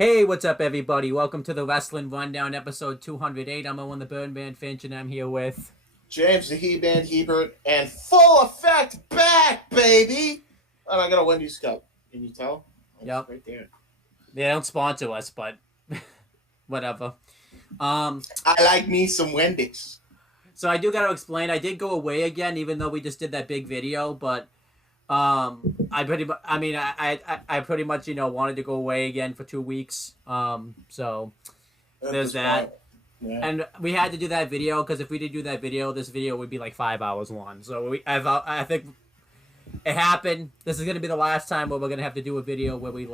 Hey, what's up, everybody? Welcome to the Wrestling Rundown, episode 208. I'm Owen the Birdman Finch, and I'm here with... James the He-Man Hebert, and full effect back, baby! And I got a Wendy's cup. Can you tell? Yep. Right there. They don't sponsor us, but whatever. I like me some Wendy's. So I do got to explain, I did go away again, even though we just did that big video, but I pretty much, wanted to go away again for 2 weeks. So there's that. Yeah. And we had to do that video because if we did do that video, this video would be like 5 hours long. So I think it happened. This is gonna be the last time where we're gonna have to do a video where we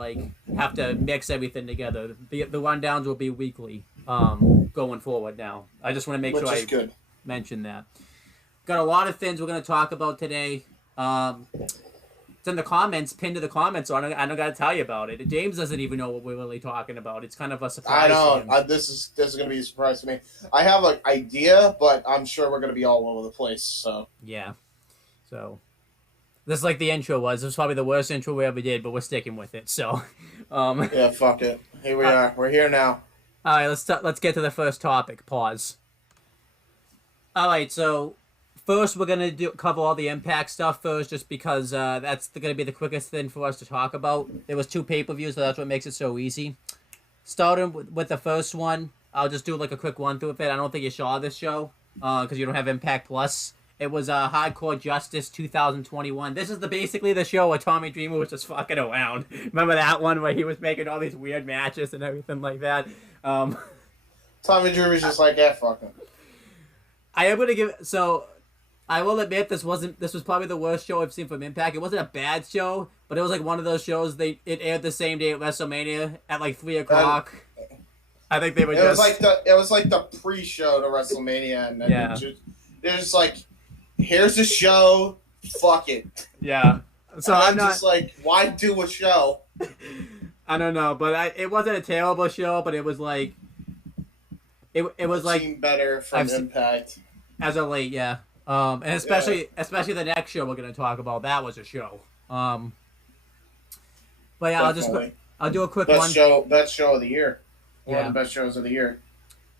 have to mix everything together. The rundowns will be weekly going forward now. I just want to make sure I mention that. Got a lot of things we're gonna talk about today. It's in the comments, pinned to the comments, so I don't got to tell you about it. James doesn't even know what we're really talking about. It's kind of a surprise. I know. This is going to be a surprise to me. I have an idea, but I'm sure we're going to be all over the place. So yeah. So this is like the intro was. This was probably the worst intro we ever did, but we're sticking with it. So yeah, fuck it. Here we are. We're here now. All right, let's get to the first topic. Pause. All right, so. First, we're going to cover all the Impact stuff first, just because that's going to be the quickest thing for us to talk about. There was 2 pay-per-views, so that's what makes it so easy. Starting with the first one, I'll just do like a quick run-through of it. I don't think you saw this show, because you don't have Impact Plus. It was Hardcore Justice 2021. This is basically the show where Tommy Dreamer was just fucking around. Remember that one where he was making all these weird matches and everything like that? Tommy Dreamer's just like, yeah, fuck him. I am going to give... So... I will admit this was probably the worst show I've seen from Impact. It wasn't a bad show, but it was like one of those shows it aired the same day at WrestleMania at like 3 o'clock. I think they were it was like the pre-show to WrestleMania, and then they're just like, here's a show, fuck it. Yeah. So I'm just like, why do a show? I don't know, but it wasn't a terrible show, but it was like it was like seen better from Impact as of late, yeah. And especially the next show we're gonna talk about, that was a show. But yeah, I'll do a quick one. Best show of the year. One of the best shows of the year.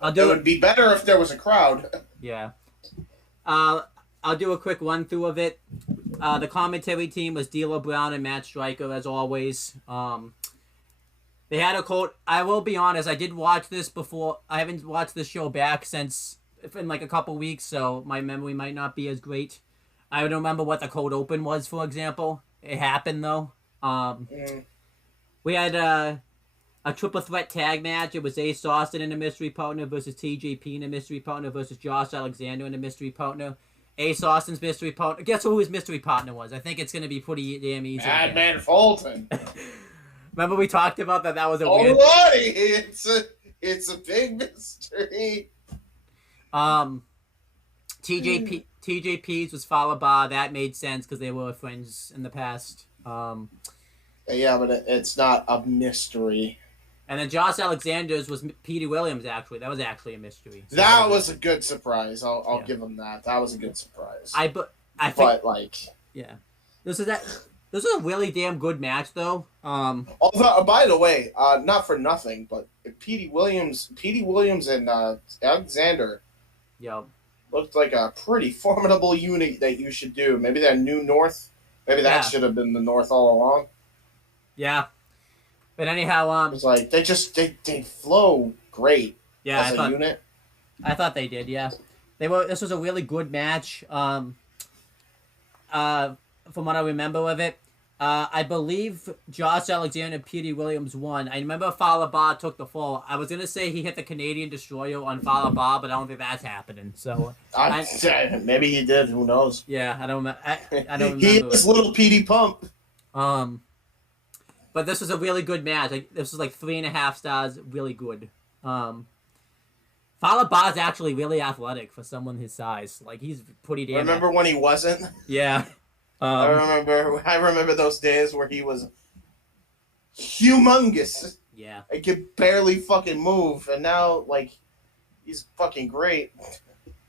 It would be better if there was a crowd. Yeah. I'll do a quick run through of it. The commentary team was D'Lo Brown and Matt Stryker as always. They had a quote. I will be honest, I did watch this before. I haven't watched this show back since in like a couple weeks, so my memory might not be as great. I don't remember what the cold open was, for example. It happened though. We had a triple threat tag match. It was Ace Austin in a mystery partner versus TJP in a mystery partner versus Josh Alexander in a mystery partner. Ace Austin's mystery partner. Guess who his mystery partner was? I think it's going to be pretty damn easy. Madman Fulton. Remember we talked about that? That was a weird... It's a big mystery. TJP's was Falaba. That made sense because they were friends in the past. Yeah, but it's not a mystery. And then Josh Alexander's was Petey Williams, actually. That was actually a mystery. So that was a good surprise. I'll give him that. That was a good surprise. I think, yeah. This is a really damn good match, though. Although, by the way, not for nothing, but Petey Williams and Alexander looked like a pretty formidable unit that you should do. Maybe that New North. Maybe that should have been the North all along. Yeah. But anyhow, it's like they flow great. Yeah, as a unit. I thought they did. Yeah, This was a really good match. From what I remember of it, I believe Josh Alexander and Petey Williams won. I remember Falaba took the fall. I was gonna say he hit the Canadian Destroyer on Falaba, but I don't think that's happening. So maybe he did. Who knows? Yeah, I don't remember. He is little Petey Pump. But this was a really good match. This was like 3.5 stars. Really good. Falaba's actually really athletic for someone his size. Like, he's pretty damn. Remember when he wasn't? Yeah. I remember those days where he was humongous. Yeah. I could barely fucking move, and now he's fucking great.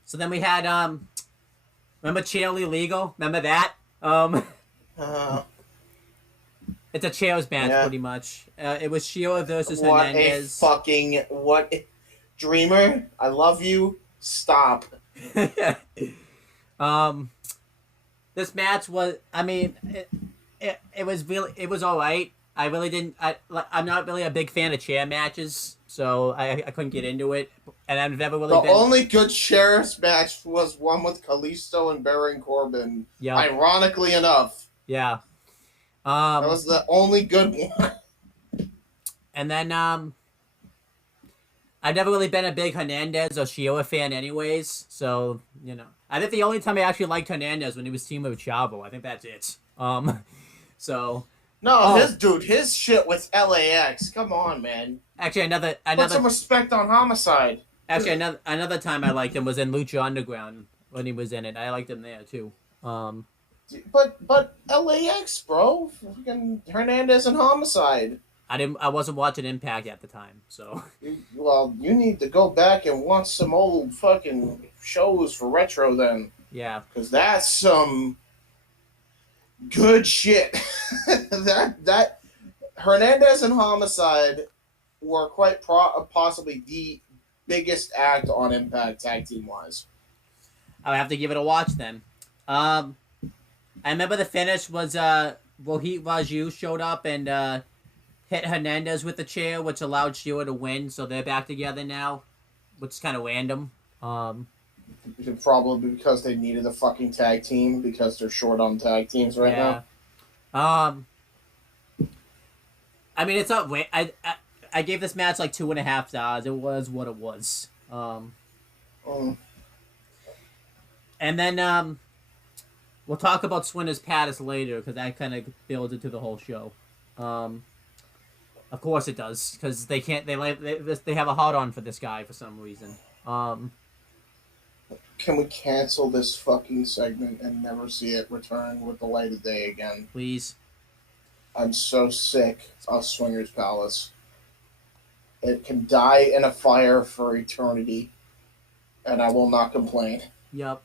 So then we had remember Chairly Legal? Remember that? It's a chairs match, pretty much. It was Sheila versus Hernandez. What Dreamer, I love you. Stop. This match was, I mean, it was all right. I really didn't. I'm not really a big fan of chair matches, so I couldn't get into it. And I've never really. The only good chairs match was one with Kalisto and Baron Corbin. Yeah. Ironically enough. Yeah. That was the only good one. And then I've never really been a big Hernandez or Sheila fan, anyways. So I think the only time I actually liked Hernandez when he was teaming with Chavo. I think that's it. So. No, his shit with LAX. Come on, man. Actually, another. Put some respect on Homicide. Actually, another time I liked him was in Lucha Underground when he was in it. I liked him there too. But LAX, bro, fucking Hernandez and Homicide. I wasn't watching Impact at the time, so. You need to go back and watch some old fucking shows for retro then. Yeah. Because that's some good shit. that Hernandez and Homicide were quite possibly the biggest act on Impact tag team wise. I'll have to give it a watch then. I remember the finish was Rohit Raju showed up and hit Hernandez with the chair, which allowed Sheila to win, so they're back together now, which is kind of random. Probably because they needed a fucking tag team because they're short on tag teams right now. I mean, it's not. I gave this match like 2.5 stars. It was what it was. And then we'll talk about Swinner's Palace later because that kind of builds into the whole show. Of course it does because they can't. They have a hard on for this guy for some reason. Can we cancel this fucking segment and never see it return with the light of day again? Please. I'm so sick of Swinger's Palace. It can die in a fire for eternity, and I will not complain. Yep.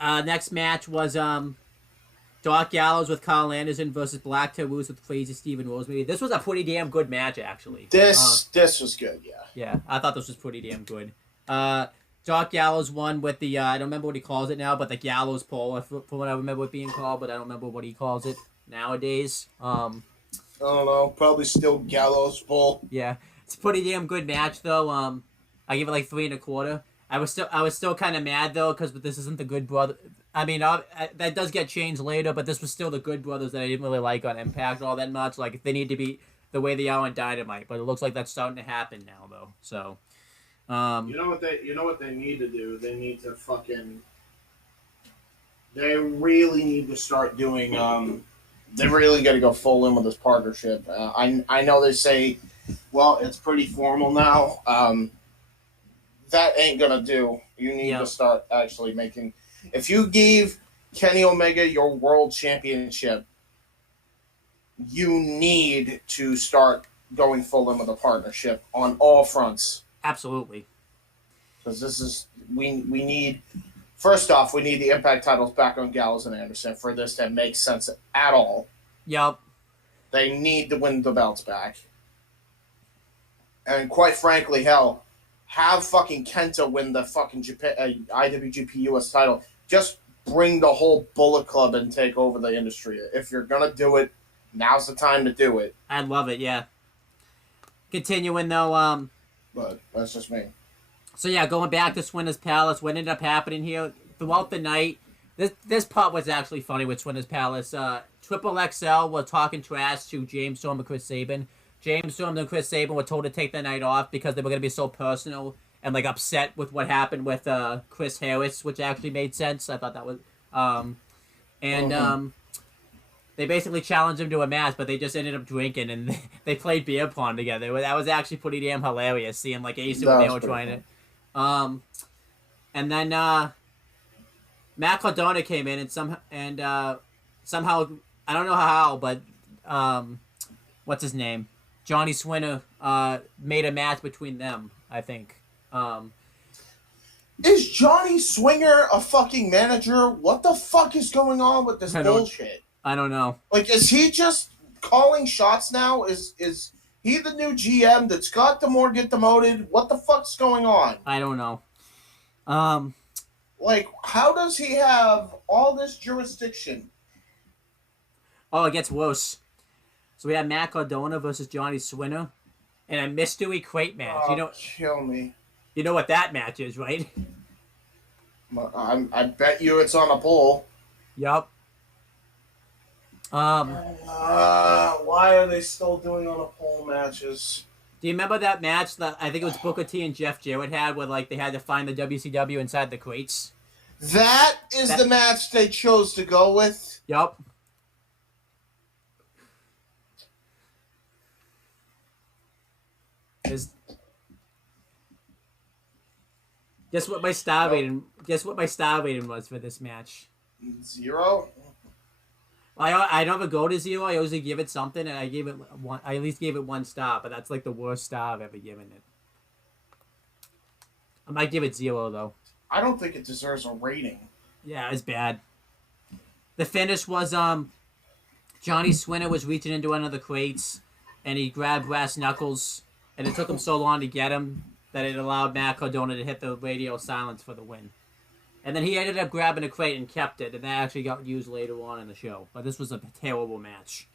Next match was Doc Gallows with Carl Anderson versus Black Taboos with Crazy Stephen Rosemary. This was a pretty damn good match, actually. This was good, yeah. Yeah, I thought this was pretty damn good. Doc Gallows won with the, I don't remember what he calls it now, but the Gallows pole, from what I remember it being called, but I don't remember what he calls it nowadays. I don't know, probably still Gallows pole. Yeah, it's a pretty damn good match, though. I give it like 3.25. I was still kind of mad, though, because this isn't the Good Brother. I mean, that does get changed later, but this was still the Good Brothers that I didn't really like on Impact all that much. Like, they need to be the way they are on Dynamite, but it looks like that's starting to happen now, though. So, you know what they need to do? They need to they really need to start doing. They really got to go full in with this partnership. I know they say, well, it's pretty formal now. That ain't gonna do. You need to start actually making. If you gave Kenny Omega your world championship, you need to start going full in with a partnership on all fronts. Absolutely. Because this is we need. First off, we need the Impact titles back on Gallows and Anderson for this to make sense at all. Yep. They need to win the belts back. And quite frankly, hell, have fucking Kenta win the fucking IWGP US title. Just bring the whole Bullet Club and take over the industry. If you're going to do it, now's the time to do it. I'd love it, yeah. Continuing, though, But that's just me. So, yeah, going back to Swinner's Palace, what ended up happening here throughout the night, this part was actually funny with Swinner's Palace. Triple XL were talking trash to James Storm and Chris Sabin. James Storm and Chris Sabin were told to take the night off because they were going to be so personal and, like, upset with what happened with Chris Harris, which actually made sense. I thought that was... They basically challenged him to a match, but they just ended up drinking, and they played beer pong together. That was actually pretty damn hilarious, seeing, like, Ace and they were trying to... And then Matt Cardona came in and somehow I don't know how, but what's his name? Johnny Swinner made a match between them, I think. Is Johnny Swinger a fucking manager? What the fuck is going on with this bullshit? I don't know. Like, is he just calling shots now? Is he the new GM? Did Scott D'Amore get demoted? What the fuck's going on? I don't know. Like, how does he have all this jurisdiction? Oh, it gets worse. So we have Matt Cardona versus Johnny Swinner in a mystery crate match. Oh, kill me. You know what that match is, right? I bet you it's on a poll. Yup. Why are they still doing on a poll matches? Do you remember that match that I think it was Booker T and Jeff Jarrett had where like they had to find the WCW inside the crates? That is the match they chose to go with? Yup. Guess what my star rating was for this match? 0? I never go to 0. I usually give it something, and I gave it one. I at least gave it 1 star, but that's like the worst star I've ever given it. I might give it 0 though. I don't think it deserves a rating. Yeah, it's bad. The finish was Johnny Swinner was reaching into one of the crates, and he grabbed Brass Knuckles, and it took him so long to get him that it allowed Matt Cardona to hit the radio silence for the win. And then he ended up grabbing a crate and kept it, and that actually got used later on in the show. But this was a terrible match.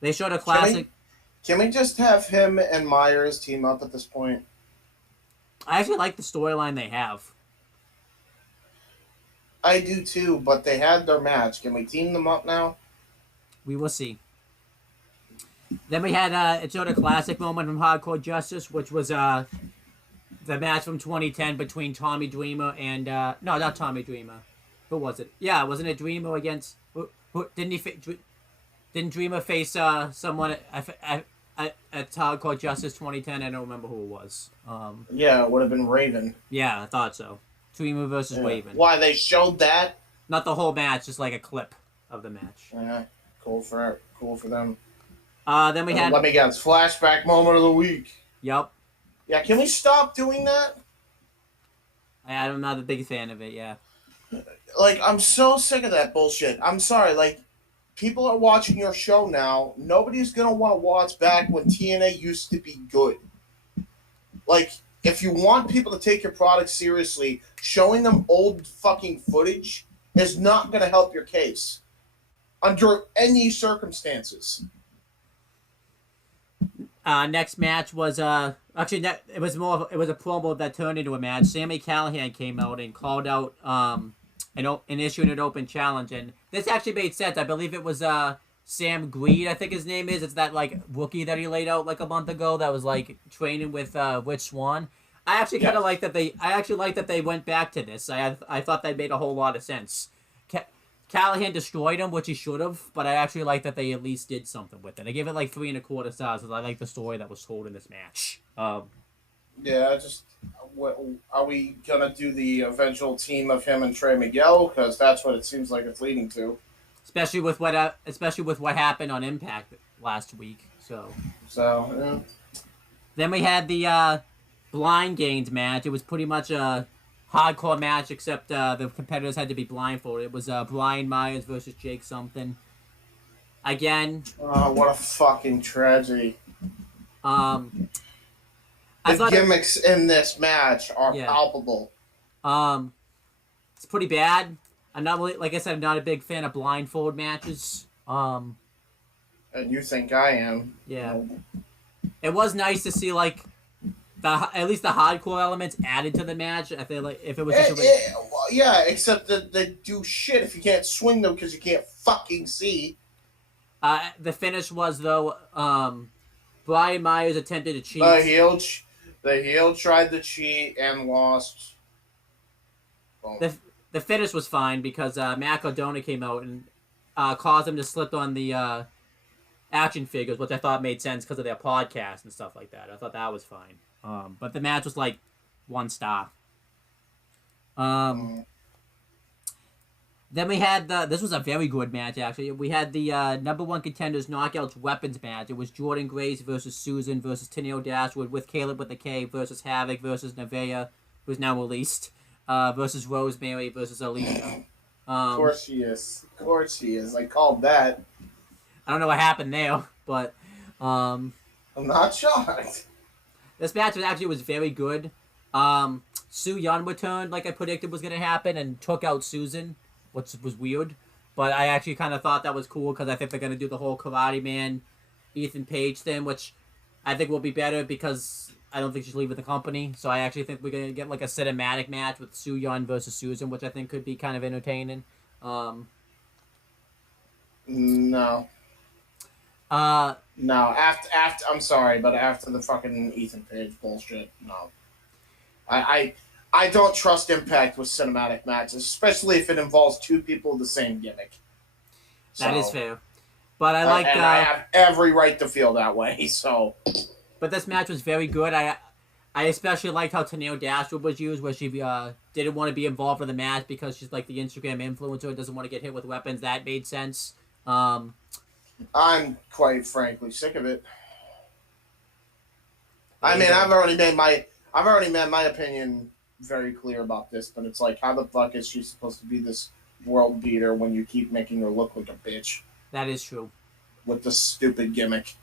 They showed a classic... Can we just have him and Myers team up at this point? I actually like the storyline they have. I do too, but they had their match. Can we team them up now? We will see. Then we had it showed a classic moment from Hardcore Justice, which was the match from 2010 between Tommy Dreamer and no, not Tommy Dreamer. Who was it? Yeah, wasn't it Dreamer against? Who didn't Dreamer face someone at Hardcore Justice 2010? I don't remember who it was. Yeah, it would have been Raven. Yeah, I thought so. Dreamer versus Raven. Why they showed that? Not the whole match, just like a clip of the match. Yeah, cool for them. Then we had. Let me guess. Flashback moment of the week. Yep. Yeah, can we stop doing that? I'm not a big fan of it. Yeah. Like, I'm so sick of that bullshit. I'm sorry. Like, people are watching your show now. Nobody's gonna want to watch back when TNA used to be good. Like, if you want people to take your product seriously, showing them old fucking footage is not gonna help your case under any circumstances. Next match was actually it was a promo that turned into a match. Sami Callihan came out and called out and issued an open challenge, and this actually made sense. I believe it was Sam Greed, I think his name is. It's that like rookie that he laid out like a month ago that was like training with Rich Swann. I actually kind of like that they went back to this. I thought that made a whole lot of sense. Callahan destroyed him, which he should have, but I actually like that they at least did something with it. I gave it like 3.25 stars because I like the story that was told in this match. Yeah, are we gonna do the eventual team of him and Trey Miguel? Because that's what it seems like it's leading to. Especially with what happened on Impact last week. So yeah. Then we had the Blind Games match. It was pretty much a hardcore match, except the competitors had to be blindfolded. It was Brian Myers versus Jake something. Again. Oh, what a fucking tragedy. The gimmicks in this match are palpable. It's pretty bad. I'm not really, like I said, I'm not a big fan of blindfold matches. And you think I am? Yeah. It was nice to see like at least the hardcore elements added to the match. I feel like if it was yeah, except that they do shit if you can't swing them because you can't fucking see. The finish was though Brian Myers attempted to cheat. The heel tried to cheat and lost. Boom. The finish was fine because Matt Cardona came out and caused him to slip on the action figures, which I thought made sense because of their podcast and stuff like that. I thought that was fine. But the match was like 1 star. Then we had this was a very good match actually. We had the #1 contenders knockouts weapons match. It was Jordan Grace versus Susan versus Tenille Dashwood with Caleb with the K versus Havoc versus Nevaeh, who's now released, versus Rosemary versus Alicia. Of course she is. Of course she is. I called that. I don't know what happened there, but I'm not shocked. This match was very good. Su Yun returned like I predicted was gonna happen and took out Susan, which was weird. But I actually kind of thought that was cool because I think they're gonna do the whole Karate Man, Ethan Page thing, which I think will be better because I don't think she's leaving the company. So I actually think we're gonna get like a cinematic match with Su Yun versus Susan, which I think could be kind of entertaining. No. No. After I'm sorry, but after the fucking Ethan Page bullshit, no. I don't trust Impact with cinematic matches, especially if it involves two people with the same gimmick. So, that is fair. But I like. I have every right to feel that way. So. But this match was very good. I especially liked how Tenille Dashwood was used, where she didn't want to be involved in the match because she's like the Instagram influencer and doesn't want to get hit with weapons. That made sense. I'm quite frankly sick of it. I mean, I've already made my opinion very clear about this, but it's like, how the fuck is she supposed to be this world beater when you keep making her look like a bitch? That is true. With the stupid gimmick.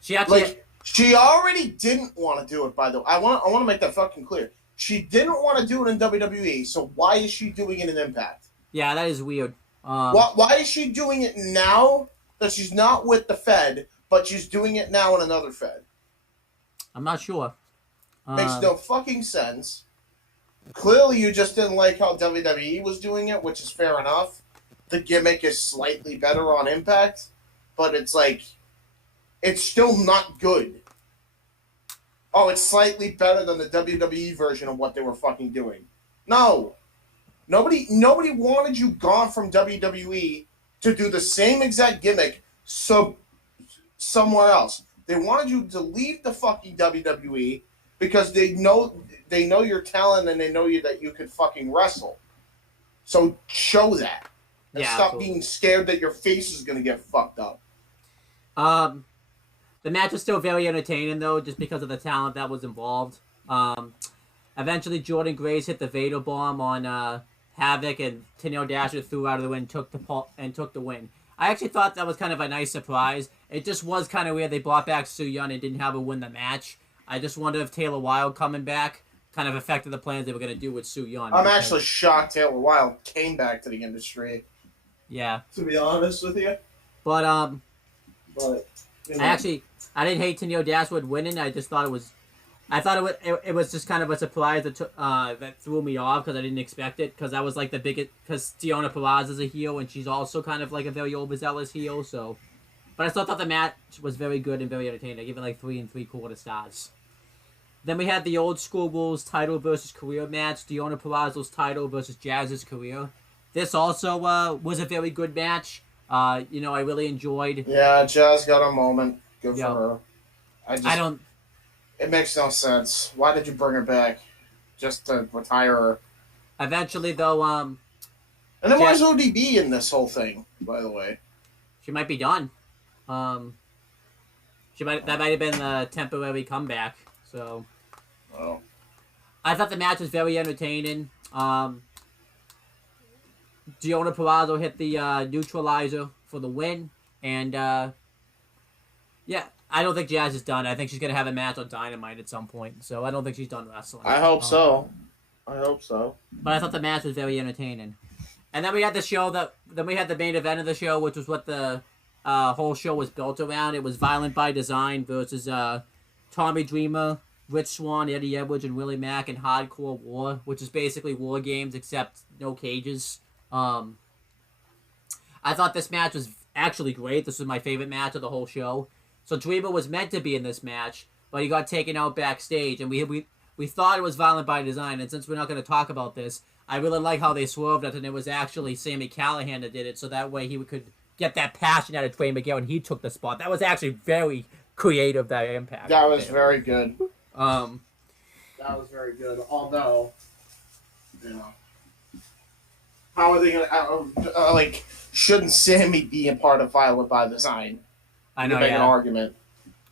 She actually she already didn't want to do it, by the way. I want to make that fucking clear. She didn't want to do it in WWE, so why is she doing it in Impact? Yeah, that is weird. Why is she doing it now that she's not with the Fed, but she's doing it now in another Fed? I'm not sure. Makes no fucking sense. Clearly, you just didn't like how WWE was doing it, which is fair enough. The gimmick is slightly better on Impact, but it's like, it's still not good. Oh, it's slightly better than the WWE version of what they were fucking doing. No. Nobody wanted you gone from WWE to do the same exact gimmick somewhere else. They wanted you to leave the fucking WWE because they know your talent and they know that you could fucking wrestle. So show that. And stop being scared that your face is going to get fucked up. The match was still very entertaining, though, just because of the talent that was involved. Eventually, Jordan Grace hit the Vader Bomb on Havoc, and Tenille Dashwood threw out of the win and took the win. I actually thought that was kind of a nice surprise. It just was kind of weird they brought back Su Yun and didn't have her win the match. I just wonder if Taylor Wilde coming back kind of affected the plans they were going to do with Su Yun. I'm actually shocked Taylor Wilde came back to the industry. Yeah. To be honest with you. But, you know. I didn't hate Tenille Dashwood winning. I just thought it was just kind of a surprise that threw me off because I didn't expect it, because that was like the biggest, because Deonna Purrazzo's a heel and she's also kind of like a very overzealous heel. So, but I still thought the match was very good and very entertaining. I give it like 3 3/4 stars. Then we had the old school rules title versus career match, Deonna Purrazzo's title versus Jazz's career. This also was a very good match. I really enjoyed. Yeah, Jazz got a moment. Good for her. It makes no sense. Why did you bring her back? Just to retire her? Eventually, though, And then where's ODB in this whole thing, by the way? She might be done. That might have been the temporary comeback. So. Oh. I thought the match was very entertaining. Deonna Purrazzo hit the neutralizer for the win, and yeah, I don't think Jazz is done. I think she's going to have a match on Dynamite at some point. So I don't think she's done wrestling. I hope so. But I thought the match was very entertaining. And then we had the main event of the show, which was what the whole show was built around. It was Violent by Design versus Tommy Dreamer, Rich Swann, Eddie Edwards, and Willie Mack in Hardcore War, which is basically War Games except no cages. I thought this match was actually great. This was my favorite match of the whole show. So Dreamer was meant to be in this match, but he got taken out backstage, and we thought it was Violent by Design. And since we're not going to talk about this, I really like how they swerved it, and it was actually Sami Callihan that did it, so that way he could get that passion out of Trey Miguel, and he took the spot. That was actually very creative, that Impact. That was very good. That was very good. Although, how are they going to shouldn't Sammy be a part of Violent by Design? I know, make an argument.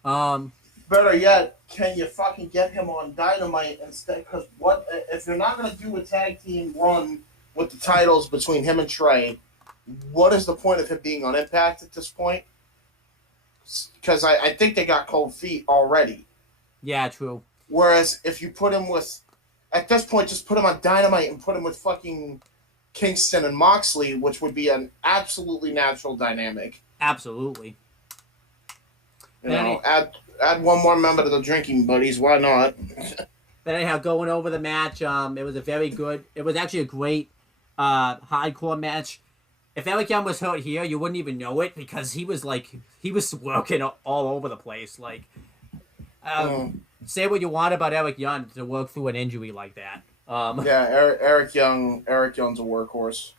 Better yet, can you fucking get him on Dynamite instead? Because what if you're not going to do a tag team run with the titles between him and Trey, what is the point of him being on Impact at this point? Because I think they got cold feet already. Yeah, true. Whereas if you put him with, at this point, just put him on Dynamite and put him with fucking Kingston and Moxley, which would be an absolutely natural dynamic. Absolutely. You know, add one more member to the drinking buddies. Why not? But anyhow, going over the match, it was it was actually a great hardcore match. If Eric Young was hurt here, you wouldn't even know it because he was working all over the place. Like, say what you want about Eric Young to work through an injury like that. Yeah, Eric Young's a workhorse.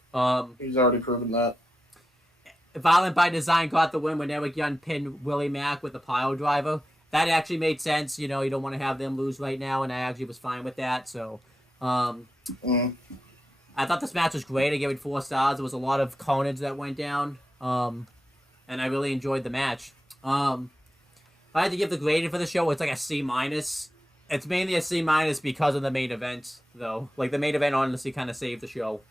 He's already proven that. Violent by Design got the win when Eric Young pinned Willie Mack with the pile driver. That actually made sense. You know, you don't want to have them lose right now, and I actually was fine with that. So, I thought this match was great. I gave it 4 stars. There was a lot of carnage that went down, and I really enjoyed the match. If I had to give the grading for the show, it's like a C-. It's mainly a C- because of the main event, though. Like, the main event honestly kind of saved the show.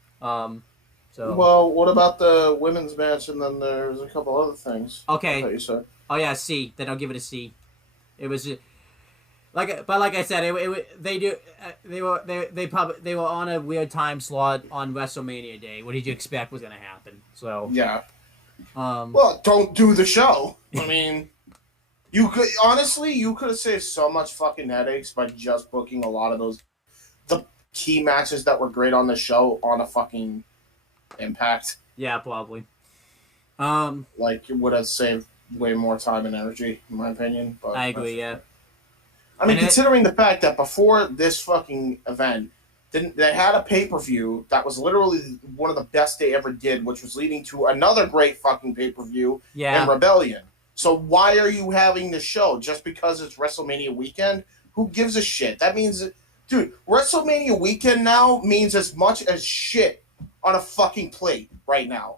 So. Well, what about the women's match? And then there's a couple other things. Okay. That you said. Oh yeah, C. Then I'll give it a C. It was like I said, they were on a weird time slot on WrestleMania day. What did you expect was gonna happen? So yeah. Well, don't do the show. I mean, you could have saved so much fucking headaches by just booking a lot of the key matches that were great on the show on a fucking Impact. Yeah, probably. Like, it would have saved way more time and energy, in my opinion. But I agree, yeah. I mean, considering the fact that before this fucking event, they had a pay-per-view that was literally one of the best they ever did, which was leading to another great fucking pay-per-view in Rebellion. So why are you having the show? Just because it's WrestleMania weekend? Who gives a shit? That means, dude, WrestleMania weekend now means as much as shit on a fucking plate right now.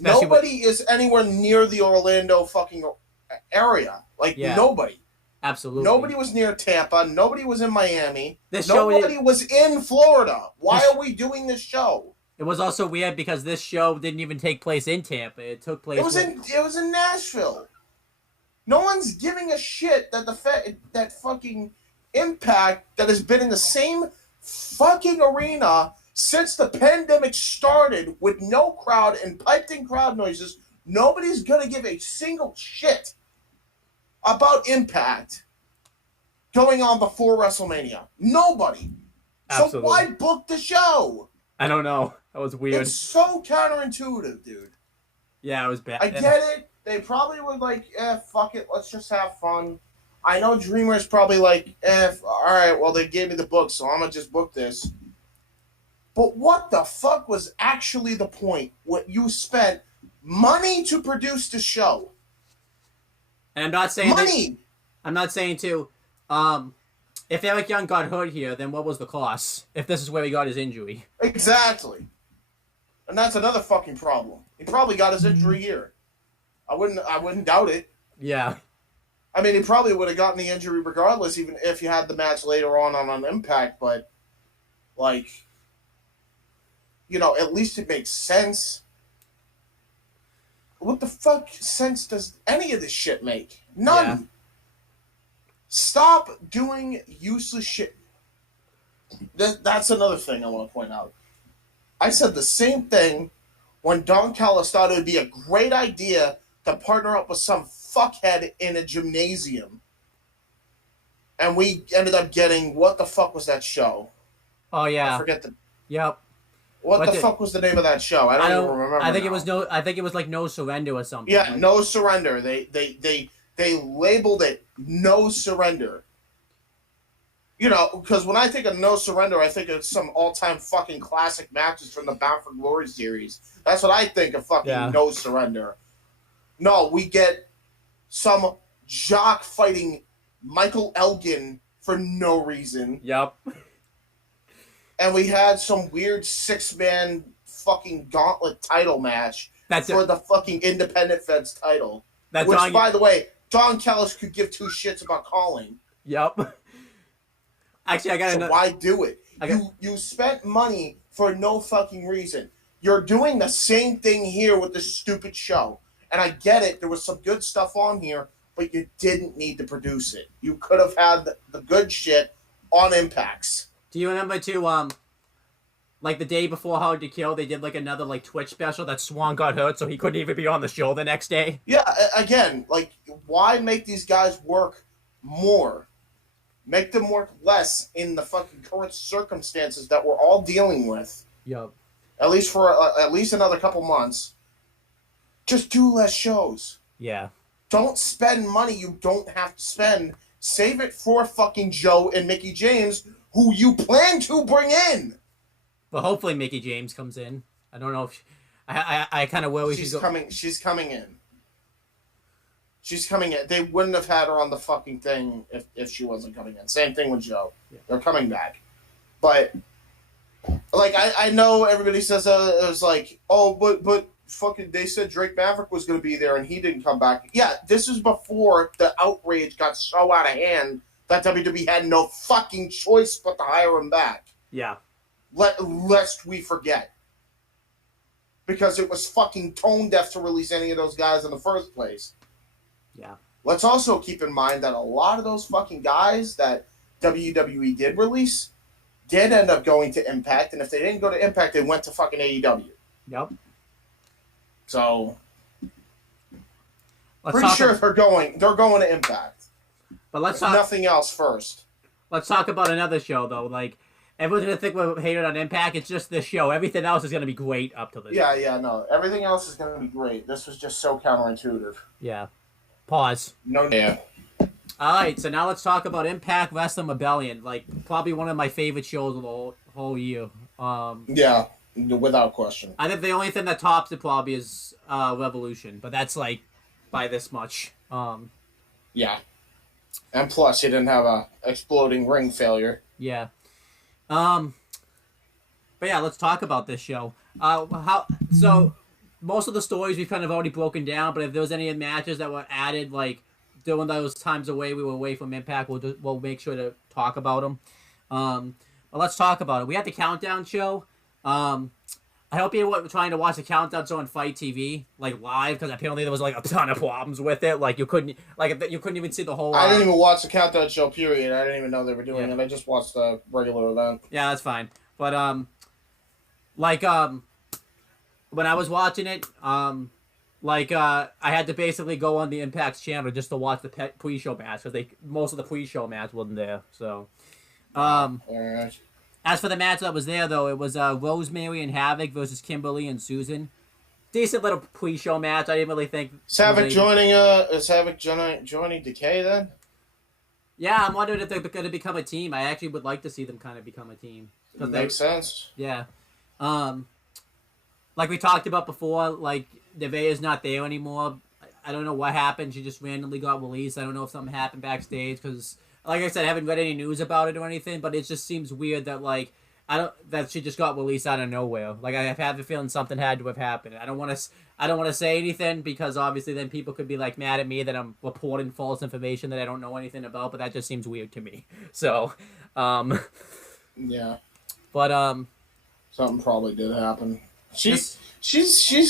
Nobody is anywhere near the Orlando fucking area. Like, nobody. Absolutely. Nobody was near Tampa. Nobody was in Miami. Nobody was in Florida. Why are we doing this show? It was also weird because this show didn't even take place in Tampa. It took place. It was in Nashville. No one's giving a shit that that fucking Impact that has been in the same fucking arena since the pandemic started with no crowd and piped-in crowd noises. Nobody's gonna give a single shit about Impact going on before WrestleMania. Nobody. Absolutely. So why book the show? I don't know. That was weird. It's so counterintuitive, dude. Yeah, it was bad. I get it. They probably would fuck it. Let's just have fun. I know Dreamer's probably all right, well, they gave me the book, so I'm going to just book this. But what the fuck was actually the point? What you spent money to produce the show. And I'm not saying money. I'm not saying to, if Eric Young got hurt here, then what was the cost? If this is where he got his injury. Exactly. And that's another fucking problem. He probably got his injury here. I wouldn't doubt it. Yeah. I mean, he probably would have gotten the injury regardless, even if you had the match later on an Impact, but, at least it makes sense. What the fuck sense does any of this shit make? None. Yeah. Stop doing useless shit. That's another thing I want to point out. I said the same thing when Don Callis thought it would be a great idea to partner up with some fuckhead in a gymnasium. And we ended up getting, what the fuck was that show? Oh, yeah. I forget the... Yep. What the fuck was the name of that show? I don't even remember. I think it was like No Surrender or something. Yeah, No Surrender. They labeled it No Surrender. Because when I think of No Surrender, I think of some all-time fucking classic matches from the Bound for Glory series. That's what I think of fucking No Surrender. No, we get some jock fighting Michael Elgin for no reason. Yep. And we had some weird 6-man fucking gauntlet title match for the fucking Independent Feds title. Which, by the way, Don Callis could give 2 shits about calling. Yep. Actually, I got why do it? You spent money for no fucking reason. You're doing the same thing here with this stupid show. And I get it. There was some good stuff on here, but you didn't need to produce it. You could have had the good shit on Impacts. Do you remember too, like the day before Hard to Kill, they did like another like Twitch special that Swan got hurt, so he couldn't even be on the show the next day? Yeah, again, like, why make these guys work more? Make them work less in the fucking current circumstances that we're all dealing with. Yep. At least for at least another couple months. Just do less shows. Yeah. Don't spend money you don't have to spend. Save it for fucking Joe and Mickey James, who you plan to bring in. But hopefully Mickey James comes in. I don't know if I kind of worry she's coming. She's coming in. She's coming in. They wouldn't have had her on the fucking thing if she wasn't coming in. Same thing with Joe. Yeah. They're coming back. But like I know everybody says it was like, oh, but fucking they said Drake Maverick was going to be there and he didn't come back. Yeah, this is before the outrage got so out of hand that WWE had no fucking choice but to hire him back. Yeah. Lest we forget. Because it was fucking tone deaf to release any of those guys in the first place. Yeah. Let's also keep in mind that a lot of those fucking guys that WWE did release did end up going to Impact, and if they didn't go to Impact, they went to fucking AEW. Yep. So, pretty sure they're going to Impact. But let's talk nothing else first. Let's talk about another show though. Like, everyone's gonna think we're hated on Impact. It's just this show. Everything else is gonna be great up to this. Yeah, no. Everything else is gonna be great. This was just so counterintuitive. Yeah. Pause. No. Yeah. All right, so now let's talk about Impact Wrestling Rebellion. Like, probably one of my favorite shows of the whole year. Yeah, without question. I think the only thing that tops it probably is Revolution, but that's like by this much. Yeah. And plus, he didn't have a exploding ring failure. Yeah. But yeah, let's talk about this show. So most of the stories we've kind of already broken down, but if there was any matches that were added, like during those times we were away from Impact, we'll make sure to talk about them. But let's talk about it. We had the Countdown show. I hope you were trying to watch the Countdown show on Fight TV, like live, because apparently there was like a ton of problems with it. Like you couldn't even see the whole. I didn't even watch the Countdown show. Period. I didn't even know they were doing it. I just watched the regular event. Yeah, that's fine. But when I was watching it, I had to basically go on the Impact's channel just to watch the pre-show match because most of the pre-show match wasn't there. So, as for the match that was there, though, it was Rosemary and Havoc versus Kimberly and Susan. Decent little pre-show match. I didn't really think. Is Havoc joining Decay then? Yeah, I'm wondering if they're going to become a team. I actually would like to see them kind of become a team. Makes sense. Yeah. Like we talked about before, like Nevaeh's not there anymore. I don't know what happened. She just randomly got released. I don't know if something happened backstage because, like I said, I haven't read any news about it or anything. But it just seems weird that that she just got released out of nowhere. Like I have the feeling something had to have happened. I don't want to say anything because obviously then people could be like mad at me that I'm reporting false information that I don't know anything about. But that just seems weird to me. So, yeah. But something probably did happen. She's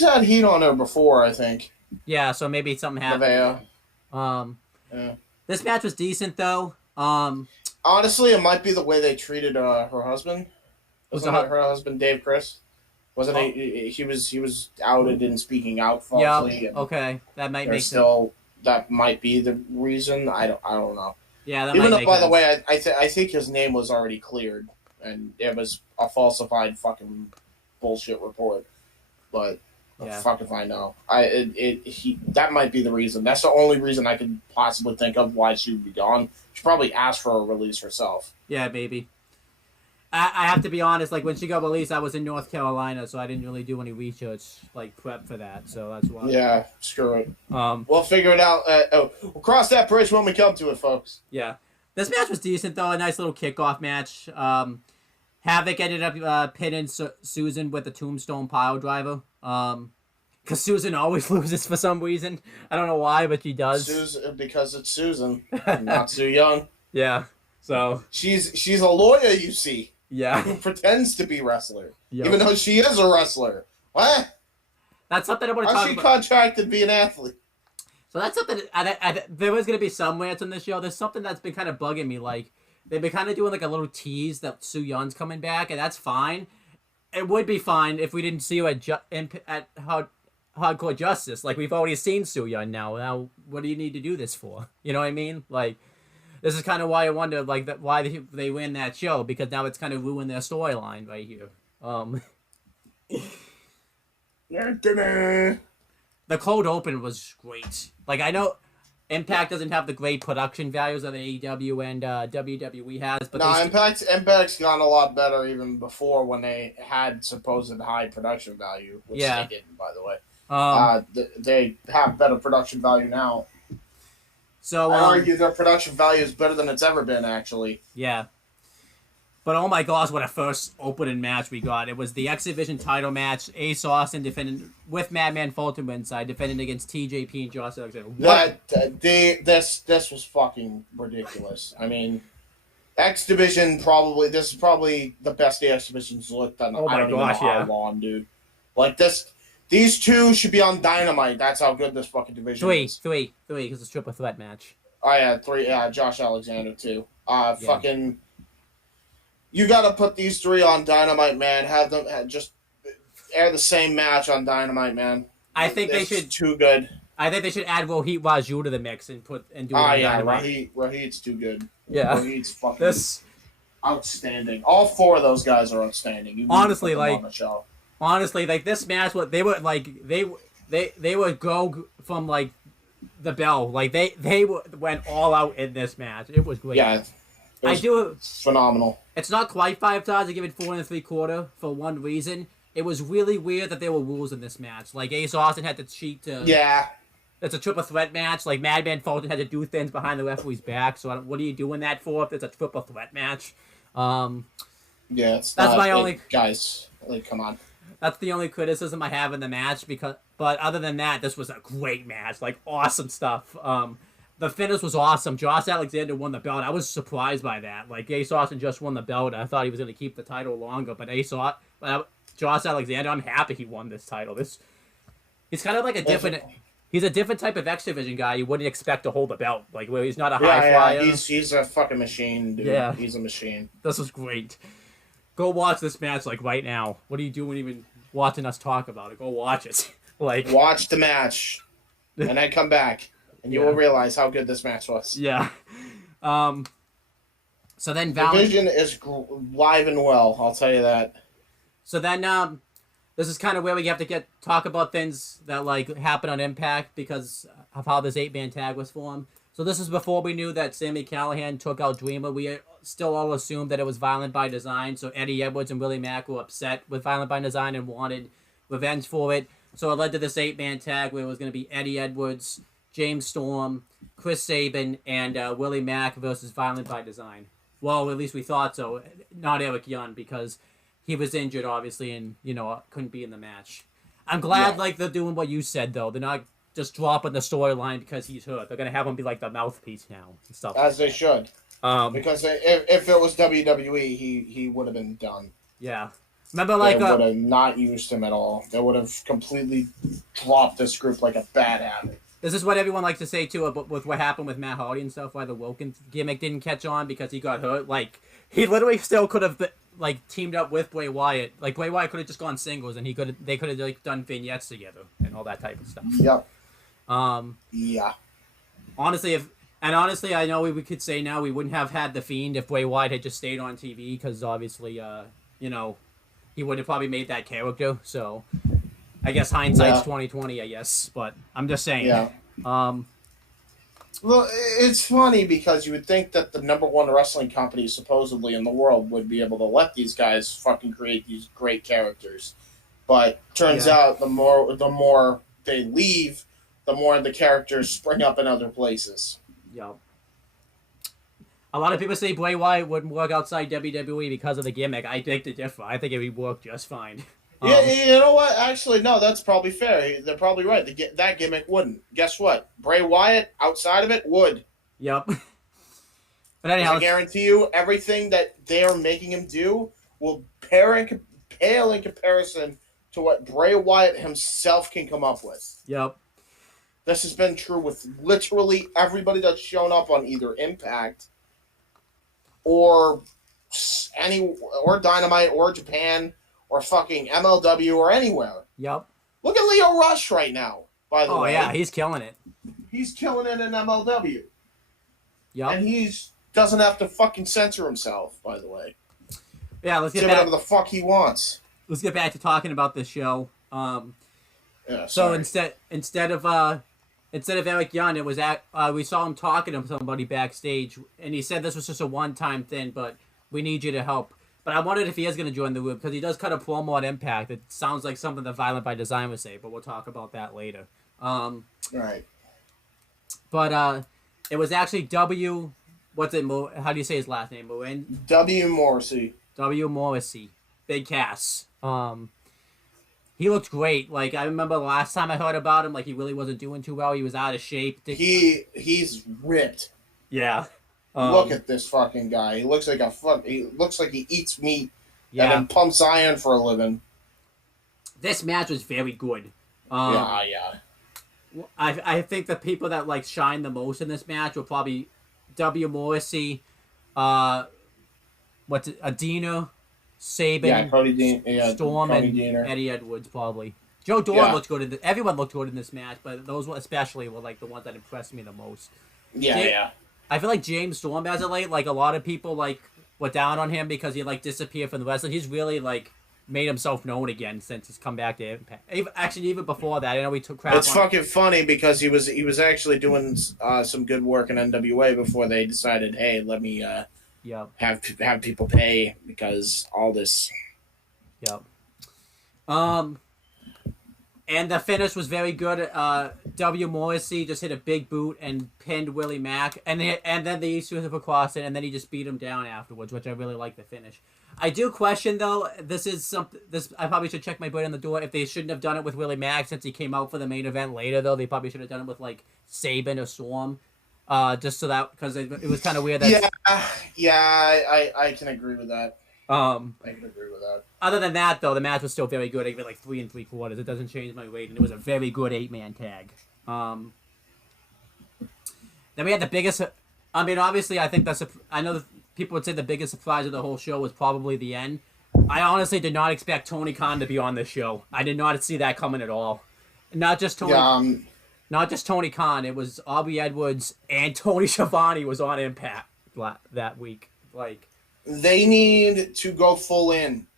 had heat on her before, I think. Yeah, so maybe something happened. Yeah. This match was decent though. Honestly, it might be the way they treated her husband. Wasn't her husband Dave Chris? Wasn't he was outed in speaking out falsely. Yeah. Okay, that might make sense. That might be the reason. I don't know. Yeah, that even might though, by the way, I think his name was already cleared and it was a falsified fucking bullshit report, but fuck if I know. That might be the reason. That's the only reason I could possibly think of why she would be gone. She probably asked for a release herself. Yeah, maybe. I have to be honest. Like when she got released, I was in North Carolina, so I didn't really do any research, like prep for that. So that's why. Yeah, screw it. We'll figure it out. We'll cross that bridge when we come to it, folks. Yeah, this match was decent though. A nice little kickoff match. Havoc ended up pinning Susan with the Tombstone pile driver. Because Susan always loses for some reason. I don't know why, but she does. Because it's Susan. Not Sue Young. Yeah. So she's a lawyer, you see. Yeah. Who pretends to be wrestler, Yep. even though she is a wrestler. What? That's something I want to talk How's she about. contracted to be an athlete? So that's something. There was gonna be some rants on this show. There's something that's been kind of bugging me. Like they've been kind of doing like a little tease that Su Yun's coming back, and that's fine. It would be fine if we didn't see you at Hardcore Justice. Like we've already seen Su Yun now. Now what do you need to do this for? You know what I mean? Like this is kind of why I wonder like that why they win that show, because now it's kind of ruined their storyline right here. The cold open was great. Like I know Impact doesn't have the great production values that AEW and WWE has, but Impact's gone a lot better even before when they had supposed high production value, which they didn't, by the way. They have better production value now. So I argue their production value is better than it's ever been, actually. Yeah. But oh my gosh, what a first opening match we got. It was the X Division title match. Ace Austin defending with Madman Fulton inside, defending against TJP and Josh Alexander. This was fucking ridiculous. I mean, X Division this is probably the best the X Division's looked on. Oh my gosh, how long, dude. Like these two should be on Dynamite. That's how good this fucking division is. Three, because it's a triple threat match. Oh yeah, 3. Yeah, Josh Alexander too. Fucking. You got to put these 3 on Dynamite, man. Have them just air the same match on Dynamite, man. I think they should. Too good. I think they should add Rohit Raju to the mix and do it on Dynamite. Rohit's too good. Yeah. Rohit's fucking outstanding. All 4 of those guys are outstanding. Honestly, like this match, what they were like, they would go from like the bell, like they went all out in this match. It was great. Yeah. Phenomenal. It's not quite 5 stars. I give it 4 3/4 for one reason. It was really weird that there were rules in this match. Like Ace Austin had to cheat to. Yeah. It's a triple threat match. Like Madman Fulton had to do things behind the referee's back. So what are you doing that for if it's a triple threat match? Yeah, that's my only guys. Like, come on. That's the only criticism I have in the match. But other than that, this was a great match. Like awesome stuff. The finish was awesome. Josh Alexander won the belt. I was surprised by that. Like, Ace Austin just won the belt. I thought he was going to keep the title longer. But Josh Alexander, I'm happy he won this title. He's kind of like a different... He's a different type of X Division guy you wouldn't expect to hold a belt. Like, where he's not a high flyer. He's a fucking machine, dude. Yeah. He's a machine. This was great. Go watch this match, like, right now. What are you doing even watching us talk about it? Go watch it. Like, watch the match. And then come back. And you will realize how good this match was. Yeah. So then Division is live and well, I'll tell you that. So then this is kind of where we have to talk about things that like happen on Impact because of how this 8-man tag was formed. So this is before we knew that Sami Callihan took out Dreamer. We still all assumed that it was Violent by Design. So Eddie Edwards and Willie Mack were upset with Violent by Design and wanted revenge for it. So it led to this 8-man tag where it was going to be Eddie Edwards, James Storm, Chris Sabin, and Willie Mack versus Violent by Design. Well, at least we thought so. Not Eric Young, because he was injured, obviously, and, couldn't be in the match. I'm glad, they're doing what you said, though. They're not just dropping the storyline because he's hurt. They're going to have him be, like, the mouthpiece now and stuff. As they should. Because if it was WWE, he would have been done. Yeah. Remember, like... They would have not used him at all. They would have completely dropped this group like a bad habit. This is what everyone likes to say, too, with what happened with Matt Hardy and stuff, why the Wilkins gimmick didn't catch on because he got hurt. Like, he literally still could have, teamed up with Bray Wyatt. Like, Bray Wyatt could have just gone singles, and they could have, done vignettes together and all that type of stuff. Yep. Yeah. Honestly, I know we could say now we wouldn't have had The Fiend if Bray Wyatt had just stayed on TV, because obviously, he would have probably made that character, so... I guess hindsight's 20/20, I guess, but I'm just saying. Yeah. Well, it's funny because you would think that the #1 wrestling company supposedly in the world would be able to let these guys fucking create these great characters, but turns out the more they leave, the more the characters spring up in other places. Yep. A lot of people say Bray Wyatt wouldn't work outside WWE because of the gimmick. I think they differ. I think it would work just fine. Yeah, you know what? Actually, no, that's probably fair. They're probably right. That gimmick wouldn't. Guess what? Bray Wyatt, outside of it, would. Yep. But anyhow, I guarantee you, everything that they are making him do will pale in comparison to what Bray Wyatt himself can come up with. Yep. This has been true with literally everybody that's shown up on either Impact or Dynamite or Japan or fucking MLW or anywhere. Yep. Look at Lio Rush right now, by the way. Oh, yeah, he's killing it. He's killing it in MLW. Yep. And he doesn't have to fucking censor himself, by the way. Yeah, let's get back. Whatever the fuck he wants. Let's get back to talking about this show. Yeah, so instead of Eric Young, it was we saw him talking to somebody backstage, and he said this was just a one-time thing, but we need you to help. But I wondered if he is going to join the group, because he does cut a promo on Impact. It sounds like something that Violent by Design would say, but we'll talk about that later. Right. But it was actually how do you say his last name? W. Morrissey. W. Morrissey. Big Cass. He looked great. Like, I remember the last time I heard about him, like, he really wasn't doing too well. He was out of shape. He's ripped. Yeah. Look at this fucking guy. He looks like he eats meat and then pumps iron for a living. This match was very good. Yeah. I think the people that like shine the most in this match were probably W. Morrissey, Adina, Sabin, Storm, and Diener. Eddie Edwards probably. Joe Doran looked good everyone looked good in this match, but those especially were like the ones that impressed me the most. Yeah. I feel like James Storm as of late, like a lot of people like were down on him because he like disappeared from the wrestling. He's really like made himself known again since he's come back to Impact. Actually, even before that, I know he took crap. It's fucking funny because he was actually doing some good work in NWA before they decided, hey, let me have people pay because all this. Yep. And the finish was very good. W. Morrissey just hit a big boot and pinned Willie Mack, and then they used to have across it, and then he just beat him down afterwards, which I really like the finish. I do question though. This I probably should check my boy on the door if they shouldn't have done it with Willie Mack since he came out for the main event later. Though they probably should have done it with like Sabin or Storm, just so that because it was kind of weird. That I can agree with that. I can agree with that. Other than that, though, the match was still very good. I gave it like 3 3/4. It doesn't change my weight, and it was a very good 8-man tag. Then we had the biggest. I mean, obviously, I think I know people would say the biggest surprise of the whole show was probably the end. I honestly did not expect Tony Khan to be on this show. I did not see that coming at all. Not just Tony. Not just Tony Khan. It was Aubrey Edwards and Tony Schiavone was on Impact that week. Like. They need to go full in.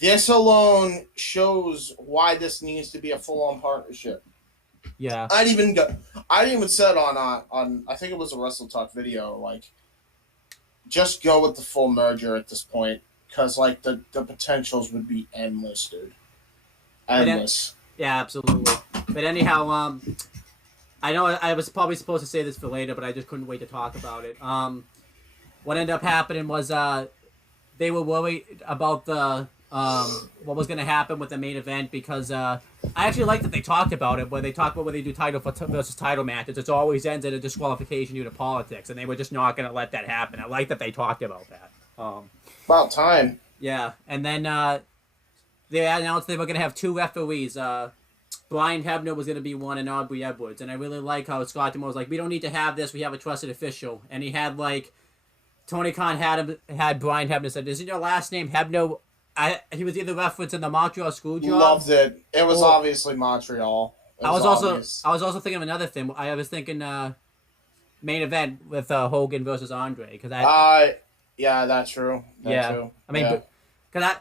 This alone shows why this needs to be a full-on partnership. Yeah. I'd even said on I think it was a Wrestle Talk video, like, just go with the full merger at this point, because like the potentials would be endless, dude. Endless. Yeah, absolutely. But anyhow, I know I was probably supposed to say this for later, but I just couldn't wait to talk about it. What ended up happening was they were worried about the what was going to happen with the main event because I actually like that they talked about it when they talk about when they do title versus title matches. It always ends in a disqualification due to politics, and they were just not going to let that happen. I like that they talked about that. About time. Yeah, and then they announced they were going to have 2 referees. Brian Hebner was going to be one and Aubrey Edwards, and I really like how Scott D'Amore was like, we don't need to have this. We have a trusted official, and he had like. Tony Khan had Brian Hebner said, "Isn't your last name Hebner?" He was either referencing the Montreal school job. Loved it. It was obviously Montreal. I was also thinking of another thing. I was thinking main event with Hogan versus Andre because yeah, that's true. True. I mean, because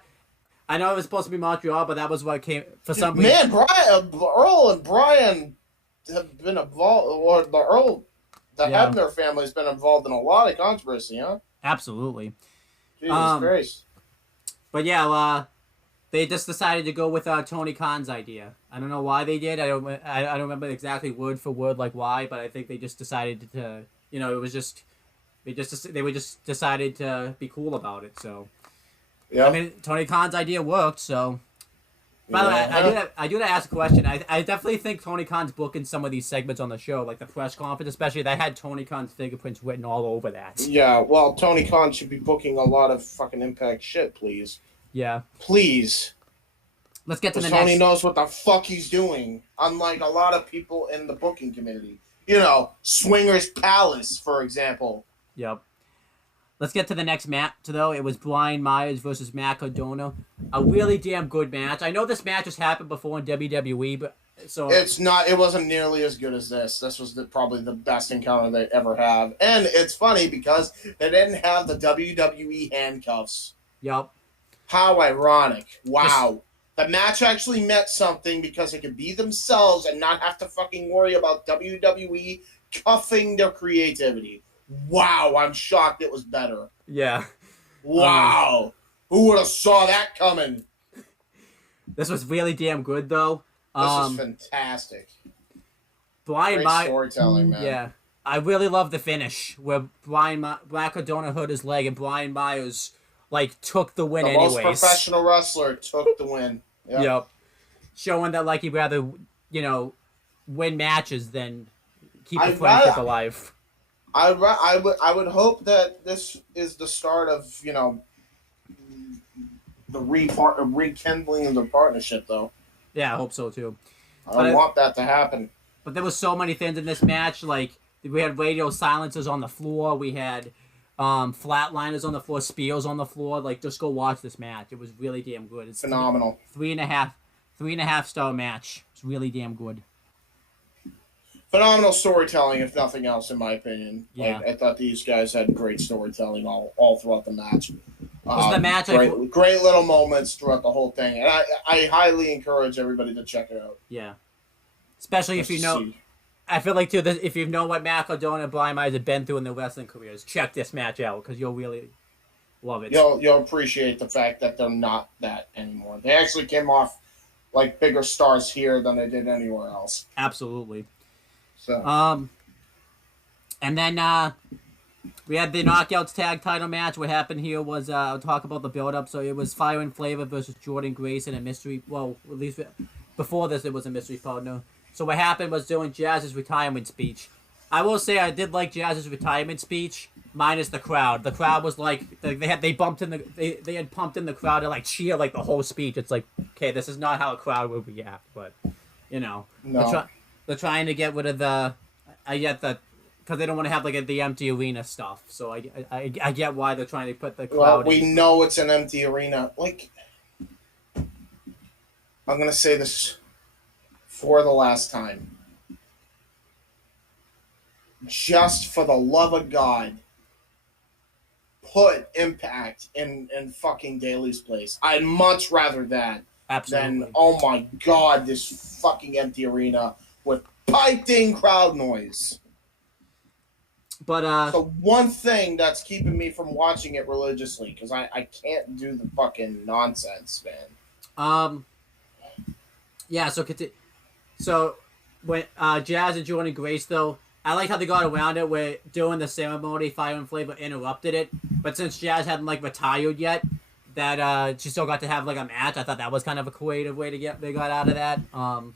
I know it was supposed to be Montreal, but that was what came for some reason. Man, Earl and Brian have been involved, or the Earl. The Hebner family's been involved in a lot of controversy, huh? Absolutely. Jesus Christ. But yeah, they just decided to go with Tony Khan's idea. I don't know why they did. I don't remember exactly word for word like why, but I think they just decided to. It was just they just decided to be cool about it. So. Yeah. I mean, Tony Khan's idea worked. So. By the way, I do have to ask a question. I definitely think Tony Khan's booking some of these segments on the show, like the press conference, especially that had Tony Khan's fingerprints written all over that. Yeah, well, Tony Khan should be booking a lot of fucking Impact shit, please. Yeah. Please. Let's get to the Tony next. knows what the fuck he's doing, unlike a lot of people in the booking community. You know, Swingers Palace, for example. Yep. Let's get to the next match, though. It was Brian Myers versus Matt Cardona. A really damn good match. I know this match has happened before in WWE, but so it's not. It wasn't nearly as good as this. This was probably the best encounter they ever have, and it's funny because they didn't have the WWE handcuffs. Yep. How ironic! Wow. The match actually meant something because they could be themselves and not have to fucking worry about WWE cuffing their creativity. Wow, I'm shocked it was better. Yeah. Wow. Who would have saw that coming? This was really damn good, though. This is fantastic. Great storytelling, man. Yeah. I really love the finish where Matt Cardona hurt his leg and Brian Myers took the win anyways. The most professional wrestler took the win. Yep. Showing that he'd rather, win matches than keep the friendship alive. I would hope that this is the start of, the rekindling of the partnership, though. Yeah, I hope so, too. I want that to happen. But there was so many things in this match. We had radio silencers on the floor. We had flatliners on the floor, spears on the floor. Just go watch this match. It was really damn good. It's phenomenal. 3.5 star match. It's really damn good. Phenomenal storytelling, if nothing else, in my opinion. Yeah. I thought these guys had great storytelling all throughout the match. The match great little moments throughout the whole thing, and I highly encourage everybody to check it out. Yeah, especially if you know. I feel like too, if you know what Matt Cardona and Brian Myers have been through in their wrestling careers, check this match out because you'll really love it. You'll appreciate the fact that they're not that anymore. They actually came off like bigger stars here than they did anywhere else. Absolutely. So. And then we had the Knockouts tag title match. What happened here was I'll talk about the build-up. So it was Fire and Flavor versus Jordan Grayson, a mystery. Well, at least before this, it was a mystery partner. So what happened was during Jazz's retirement speech. I will say I did like Jazz's retirement speech, minus the crowd. The crowd was they had pumped in the crowd to cheer the whole speech. It's okay, this is not how a crowd would react, but No. They're trying to get rid of because they don't want to have the empty arena stuff. So I get why they're trying to put the crowd. Well, we know it's an empty arena. I'm gonna say this for the last time. Just for the love of God, put Impact in fucking Daly's place. I'd much rather that than, oh my God, this fucking empty arena with piped-in crowd noise. But the one thing that's keeping me from watching it religiously, because I can't do the fucking nonsense, man. Yeah. So when Jazz and Jordan Grace, though, I like how they got around it. Where during the ceremony, Fire and Flavor interrupted it, but since Jazz hadn't retired yet, that she still got to have a match. I thought that was kind of a creative way they got out of that. And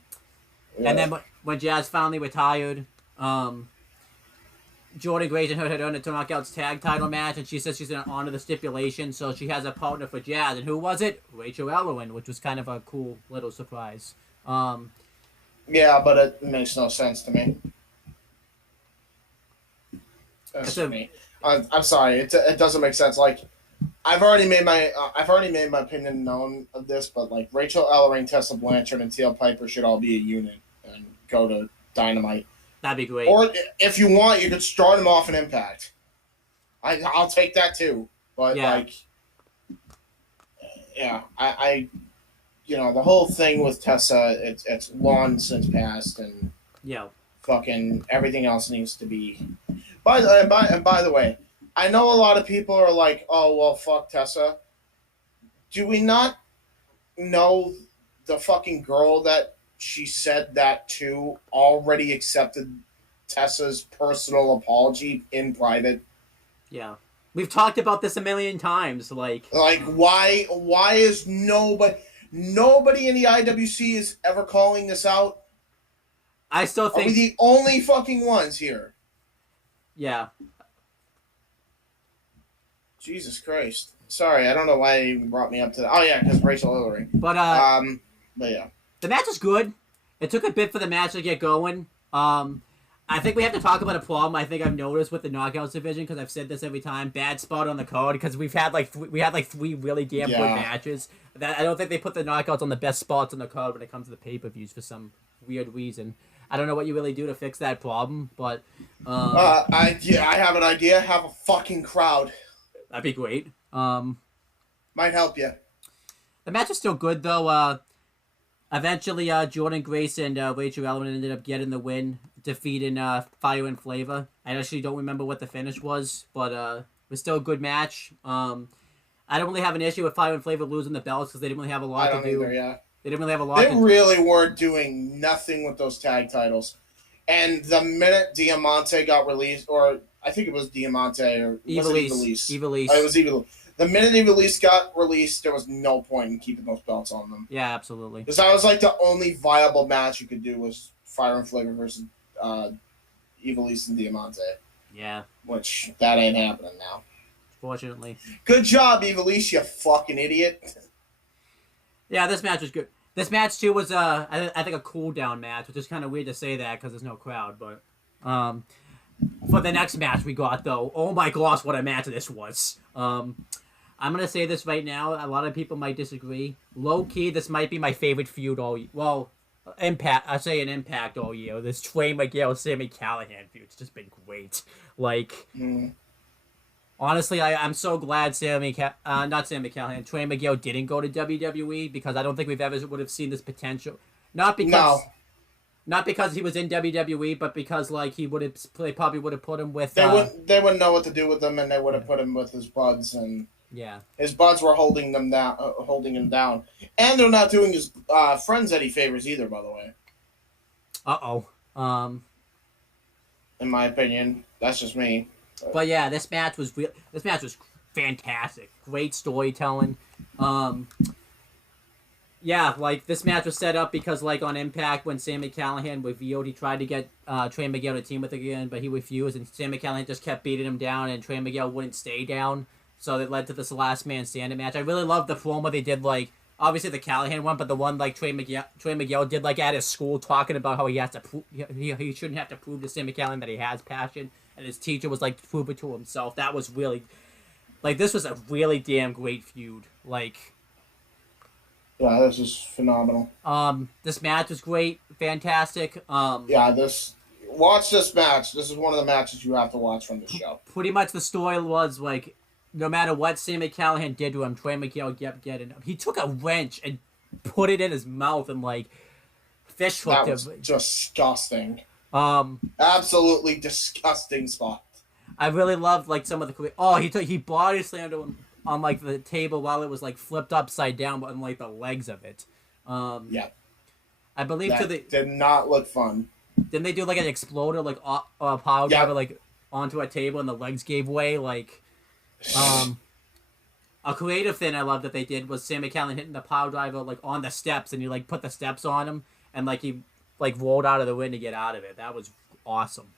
then when Jazz finally retired, Jordan Grace and her had earned a Knockouts tag title match, and she says she's going to honor the stipulation, so she has a partner for Jazz. And who was it? Rachel Elwin, which was kind of a cool little surprise. Yeah, but it makes no sense to me. I'm sorry, it doesn't make sense. I've already made my opinion known of this, but Rachel Ellering, Tessa Blanchard, and Teal Piper should all be a unit and go to Dynamite. That'd be great. Or if you want, you could start them off in Impact. I'll take that too. But I the whole thing with Tessa, it's long since passed, and fucking everything else needs to be. By the way, I know a lot of people are like, oh well, fuck Tessa. Do we not know the fucking girl that she said that to already accepted Tessa's personal apology in private? Yeah. We've talked about this a million times. Why is nobody... Nobody in the IWC is ever calling this out. I still think... Are we the only fucking ones here? Yeah. Jesus Christ. Sorry, I don't know why it even brought me up to that. Oh, yeah, because Rachel Hillary. But yeah. The match was good. It took a bit for the match to get going. I think we have to talk about a problem I think I've noticed with the Knockouts division, because I've said this every time. Bad spot on the card, because we've had three really damn good matches. I don't think they put the Knockouts on the best spots on the card when it comes to the pay-per-views for some weird reason. I don't know what you really do to fix that problem, but... I have an idea. Have a fucking crowd. That'd be great. Might help you. The match is still good, though. Eventually, Jordan Grace and Rachel Elliman ended up getting the win, defeating Fire and Flavor. I actually don't remember what the finish was, but it was still a good match. I don't really have an issue with Fire and Flavor losing the belts, because they didn't really have a lot to do. Either, yeah. They didn't really have a lot They really were doing nothing with those tag titles. And the minute Diamante got released, or I think it was Diamante, or Ivelisse. It was Ivelisse. The minute Ivelisse got released, there was no point in keeping those belts on them. Yeah, absolutely. Because that was like the only viable match you could do was Fire and Flavor versus Ivelisse and Diamante. Yeah. Which, that ain't happening now. Fortunately. Good job, Ivelisse, you fucking idiot. Yeah, this match was good. This match, too, was, I think, a cool-down match, which is kind of weird to say that because there's no crowd, but... for the next match we got, though, oh my gosh, what a match this was. I'm going to say this right now. A lot of people might disagree. Low-key, this might be my favorite feud all year. Well, Impact. I say an Impact all year. This Trey Miguel, Sami Callihan feud's just been great. Like... Honestly, I'm so glad Trey Miguel didn't go to WWE, because I don't think we've ever would have seen this potential. Not because he was in WWE, but because like they probably would have put him with. They wouldn't know what to do with him, and they would have put him with his buds, and his buds were holding him down, and they're not doing his friends any favors either, by the way. In my opinion, that's just me. But yeah, this match was fantastic. Great storytelling. Yeah, like this match was set up because like on Impact when Sami Callihan revealed he tried to get Trey Miguel to team with again, but he refused, and Sami Callihan just kept beating him down, and Trey Miguel wouldn't stay down. So that led to this last man standing match. I really love the promo they did, like obviously the Callihan one, but the one like Trey Miguel did like at his school, talking about how he has to he shouldn't have to prove to Sami Callihan that he has passion. And his teacher was like, prove it to himself. That was really, like, this was a really damn great feud. Like, yeah, this is phenomenal. This match was great, fantastic. Watch this match. This is one of the matches you have to watch from the show. Pretty much the story was like, no matter what Sami Callihan did to him, Trey Miguel kept getting him. He took a wrench and put it in his mouth and like fish hooked him. That was disgusting. Absolutely disgusting spot. I really loved like some of the he body slammed him on like the table while it was like flipped upside down on like the legs of it. I believe that did not look fun. Didn't they do like an exploder like a power driver like onto a table and the legs gave way? Like a creative thing I love that they did was Sami Callihan hitting the power driver like on the steps, and you like put the steps on him, and like he like rolled out of the ring to get out of it. That was awesome.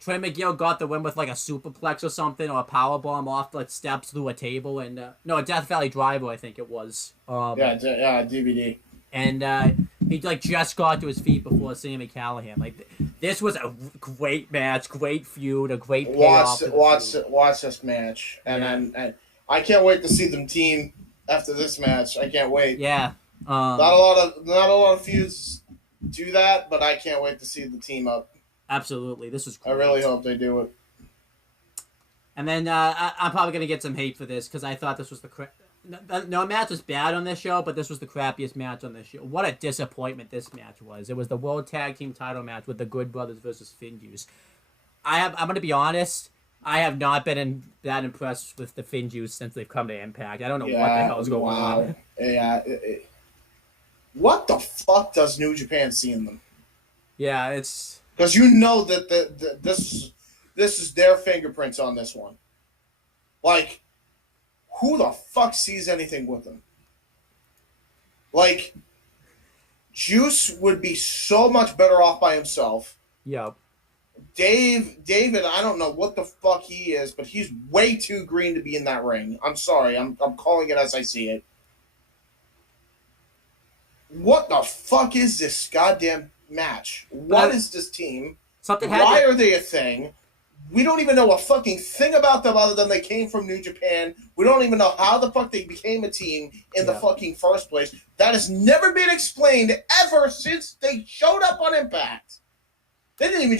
Trey Miguel got the win with like a superplex or something, or a power bomb off like steps through a table, and a Death Valley Driver I think it was. DVD. And he like just got to his feet before Sami Callihan. Like this was a great match, great feud, a great payoff. Watch this match, and I can't wait to see them team after this match. I can't wait. Yeah. Not a lot of feuds do that, but I can't wait to see the team up. Absolutely, this is great. I really hope they do it. And then I'm probably gonna get some hate for this because I thought this was no match was bad on this show, but this was the crappiest match on this show. What a disappointment this match was. It was the World Tag Team Title match with the Good Brothers versus Finjuice. I'm gonna be honest. I have not been that impressed with the Finjuice since they've come to Impact. I don't know what the hell's going on. Yeah. What the fuck does New Japan see in them? Yeah, it's... Because you know that this is their fingerprints on this one. Like, who the fuck sees anything with them? Like, Juice would be so much better off by himself. Yep. David, I don't know what the fuck he is, but he's way too green to be in that ring. I'm sorry. I'm calling it as I see it. What the fuck is this goddamn match? What is this team? Why are they a thing? We don't even know a fucking thing about them other than they came from New Japan. We don't even know how the fuck they became a team in the fucking first place. That has never been explained ever since they showed up on Impact. They didn't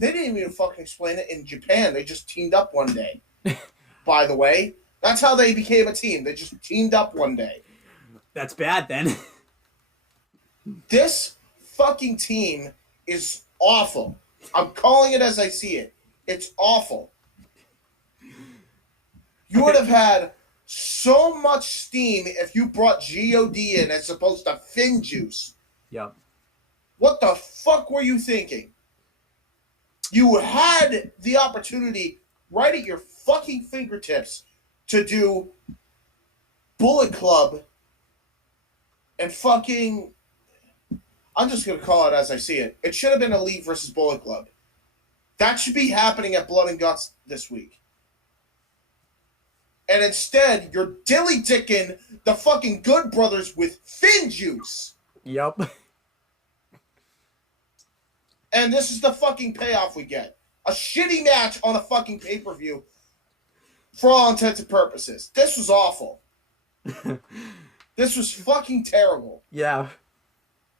even fucking explain it in Japan. They just teamed up one day. By the way, that's how they became a team. They just teamed up one day. That's bad then. This fucking team is awful. I'm calling it as I see it. It's awful. You would have had so much steam if you brought G.O.D. in as opposed to Finn Juice. Yep. What the fuck were you thinking? You had the opportunity right at your fucking fingertips to do Bullet Club and fucking... I'm just going to call it as I see it. It should have been Elite versus Bullet Club. That should be happening at Blood and Guts this week. And instead, you're dilly-dicking the fucking Good Brothers with Finn Juice. Yep. And this is the fucking payoff we get. A shitty match on a fucking pay-per-view for all intents and purposes. This was awful. This was fucking terrible. Yeah.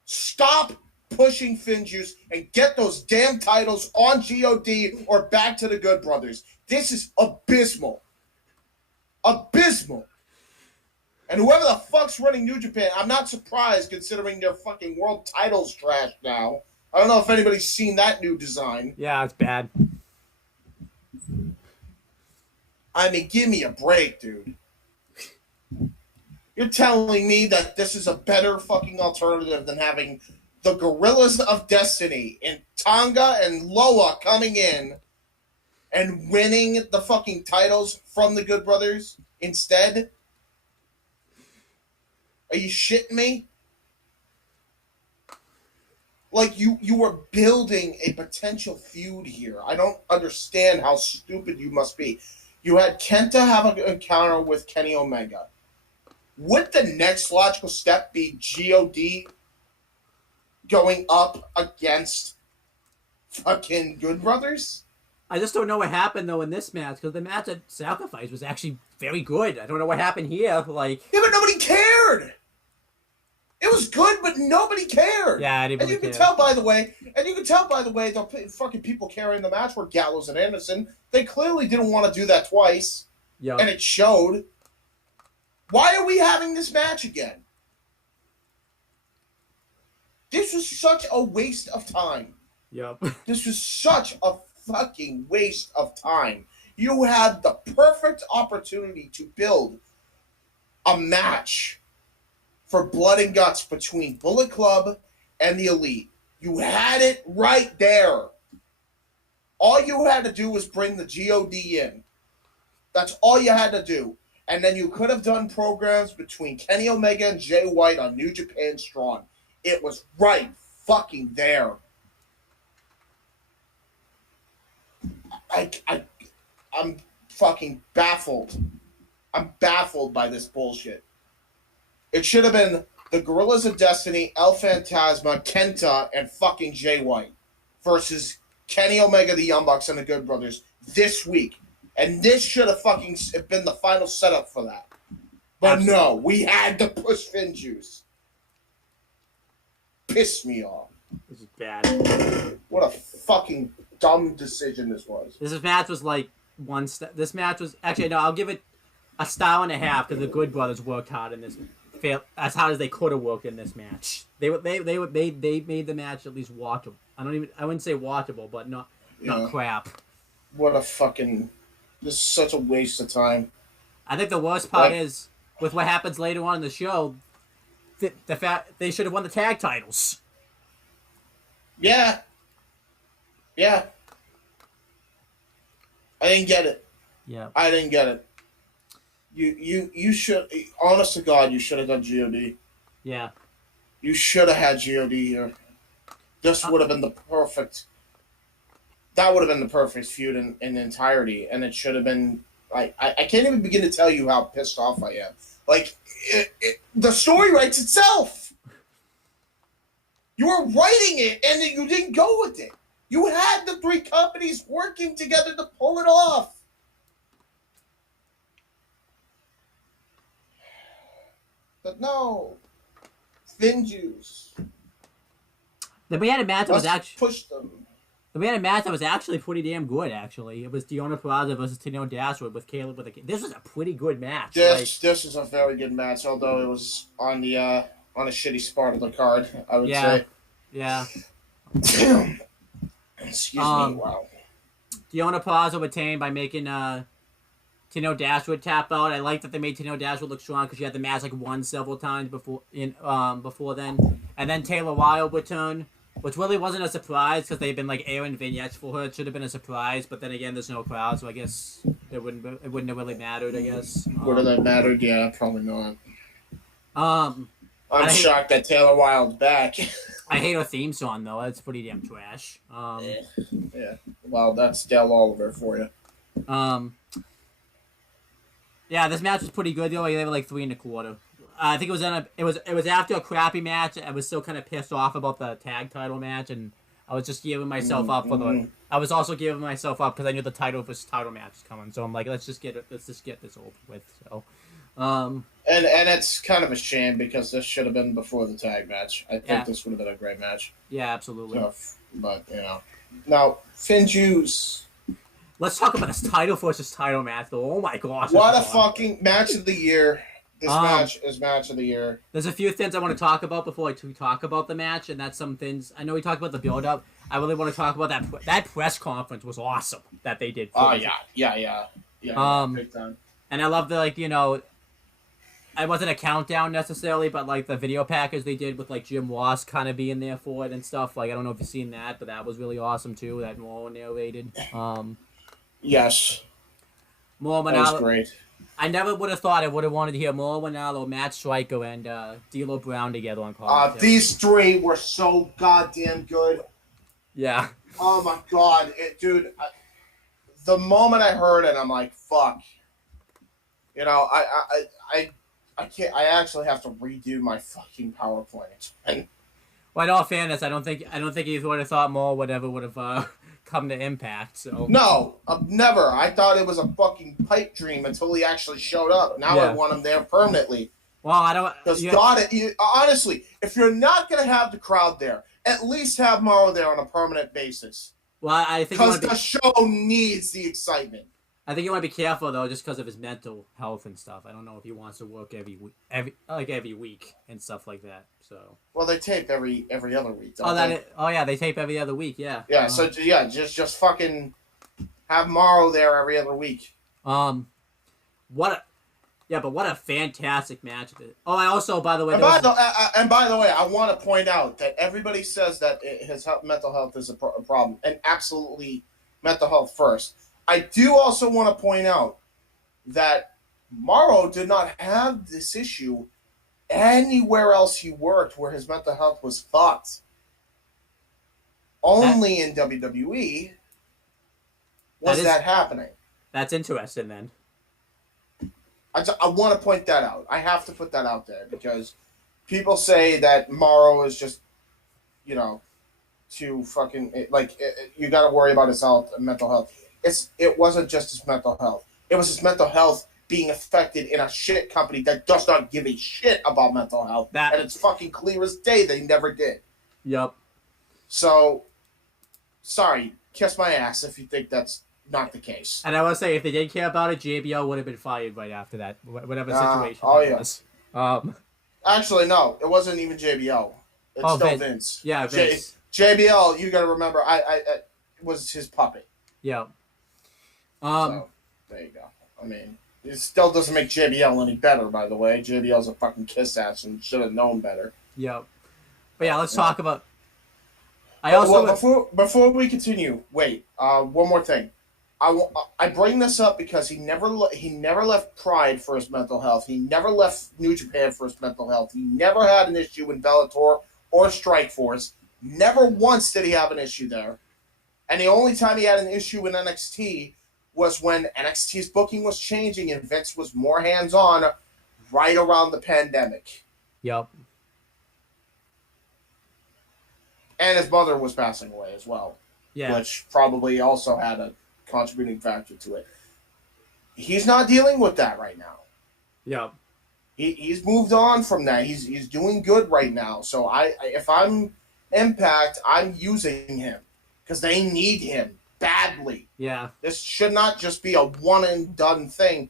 Stop pushing Finn Juice and get those damn titles on G.O.D. or back to the Good Brothers. This is abysmal. Abysmal. And whoever the fuck's running New Japan, I'm not surprised considering their fucking world title's trash now. I don't know if anybody's seen that new design. Yeah, it's bad. I mean, give me a break, dude. You're telling me that this is a better fucking alternative than having the Gorillas of Destiny and Tonga and Loa coming in and winning the fucking titles from the Good Brothers instead? Are you shitting me? Like, you were building a potential feud here. I don't understand how stupid you must be. You had Kenta have an encounter with Kenny Omega. Would the next logical step be G.O.D. going up against fucking Good Brothers? I just don't know what happened, though, in this match, because the match at Sacrifice was actually very good. I don't know what happened here. Like, yeah, but nobody cared! It was good, but nobody cared. Yeah, I didn't really care. And you can tell, by the way, the fucking people carrying the match were Gallows and Anderson. They clearly didn't want to do that twice. Yeah. And it showed. Why are we having this match again? This was such a waste of time. Yep. This was such a fucking waste of time. You had the perfect opportunity to build a match for Blood and Guts between Bullet Club and the Elite. You had it right there. All you had to do was bring the G.O.D. in. That's all you had to do. And then you could have done programs between Kenny Omega and Jay White on New Japan Strong. It was right fucking there. I'm fucking baffled. I'm baffled by this bullshit. It should have been the Gorillas of Destiny, El Phantasma, Kenta, and fucking Jay White versus Kenny Omega, the Young Bucks, and the Good Brothers this week. And this should have fucking been the final setup for that. But absolutely. No, we had to push Finn Juice. Pissed me off. This is bad. What a fucking dumb decision this was. This match was like one step. This match was actually no. I'll give it a star and a half because the Good Brothers worked hard in this. As hard as they could have worked in this match. They made the match at least watchable. I wouldn't say watchable, but not crap. What a fucking. This is such a waste of time. I think the worst part is with what happens later on in the show. The fact they should have won the tag titles. Yeah. Yeah. I didn't get it. Yeah. I didn't get it. You should, honest to God, you should have done G.O.D. Yeah. You should have had God here. This would have been the perfect. That would have been the perfect feud in entirety, and it should have been. Like I can't even begin to tell you how pissed off I am. Like the story writes itself. You were writing it, and you didn't go with it. You had the three companies working together to pull it off. But no. Thin juice. Then we had a match that was actually push them. Then we had a match that was actually pretty damn good. Actually, it was Deonna Purrazzo versus Tenille Dashwood with Caleb with a. This was a pretty good match. This is a very good match, although it was on the on a shitty spot of the card. I would say. Yeah. Excuse me. Wow. Deonna Purrazzo retained by making Tenille Dashwood tap out. I like that they made Tenille Dashwood look strong because she had the match won several times before then. And then Taylor Wilde returned, which really wasn't a surprise because they've been airing vignettes for her. It should have been a surprise, but then again, there's no crowd, so I guess it wouldn't have really mattered. I guess. Would have mattered? Yeah, probably not. I'm shocked that Taylor Wilde's back. I hate her theme song though. That's pretty damn trash. Yeah. Well, that's Del Oliver for you. Yeah, this match was pretty good though. They were 3 1/4. I think it was after a crappy match. I was still kind of pissed off about the tag title match, and I was just giving myself up for the. I was also giving myself up because I knew the title versus title match was coming. So I'm like, let's just get this over with. So, and it's kind of a shame because this should have been before the tag match. I think this would have been a great match. Yeah, absolutely. So, but now Finn Juice. Let's talk about this title versus title match though. Oh my gosh! What a fucking match of the year. This match is match of the year. There's a few things I want to talk about before we talk about the match, and that's some things. I know we talked about the build-up. I really want to talk about that press conference was awesome that they did. Oh, yeah. Big time. And I love the, it wasn't a countdown necessarily, but, the video package they did with, Jim Ross kind of being there for it and stuff. I don't know if you've seen that, but that was really awesome, too, that Mo narrated. Yes. Mo Manalo. That was great. I never would have thought I would have wanted to hear Mo Manalo, Matt Striker, and D'Lo Brown together on commentary. These three were so goddamn good. Yeah. Oh my god, dude! The moment I heard it, I'm like, "Fuck!" I can't. I actually have to redo my fucking PowerPoint. And well, in all fairness, I don't think he would have thought Mo would have come to Impact. So no, never. I thought it was a fucking pipe dream until he actually showed up. Now I want him there permanently. Well, I don't. Because honestly, if you're not gonna have the crowd there, at least have Morrow there on a permanent basis. Well, I think because the show needs the excitement. I think you want to be careful though, just because of his mental health and stuff. I don't know if he wants to work every week and stuff like that. So. Well, they tape every other week. They tape every other week. Yeah. Yeah. Just fucking have Morrow there every other week. What a fantastic match! Oh, I also, by the way, and by the way, I want to point out that everybody says that his mental health is a problem, and absolutely mental health first. I do also want to point out that Morrow did not have this issue anywhere else he worked where his mental health was fucked. Only in WWE was that happening. That's interesting, then. I want to point that out. I have to put that out there because people say that Morrow is just, too fucking you got to worry about his mental health. It wasn't just his mental health. It was his mental health being affected in a shit company that does not give a shit about mental health. And it's fucking clear as day they never did. Yep. So, sorry, kiss my ass if you think that's not the case. And I will say, if they did care about it, JBL would have been fired right after that, whatever situation was. Actually, no, it wasn't even JBL. It's still Vince. Yeah, Vince. JBL, you got to remember, I was his puppet. Yeah. So, there you go. I mean, it still doesn't make JBL any better, by the way. JBL's a fucking kiss ass and should have known better. Yep. But yeah, let's talk about. Before we continue, wait. One more thing. I bring this up because he never left Pride for his mental health. He never left New Japan for his mental health. He never had an issue in Bellator or Strikeforce. Never once did he have an issue there. And the only time he had an issue in NXT was when NXT's booking was changing and Vince was more hands-on right around the pandemic. Yep. And his mother was passing away as well. Yeah. Which probably also had a contributing factor to it. He's not dealing with that right now. Yep. He's moved on from that. He's doing good right now. So if I'm Impact, I'm using him because they need him badly. Yeah. This should not just be a one and done thing.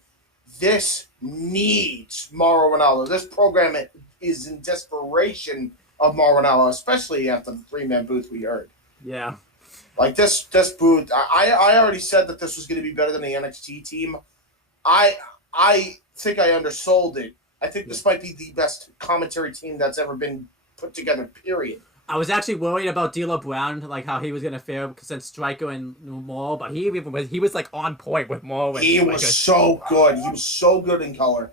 This needs Mauro Ranallo. This program is in desperation of Mauro Ranallo, especially after the 3-man booth we heard. Yeah. Like this booth, I already said that this was going to be better than the NXT team. I think I undersold it. I think this might be the best commentary team that's ever been put together, period. I was actually worried about D'Lo Brown, like how he was going to fare since Striker and Morrow, but he was like on point with Morrow. He was so good. He was so good in color.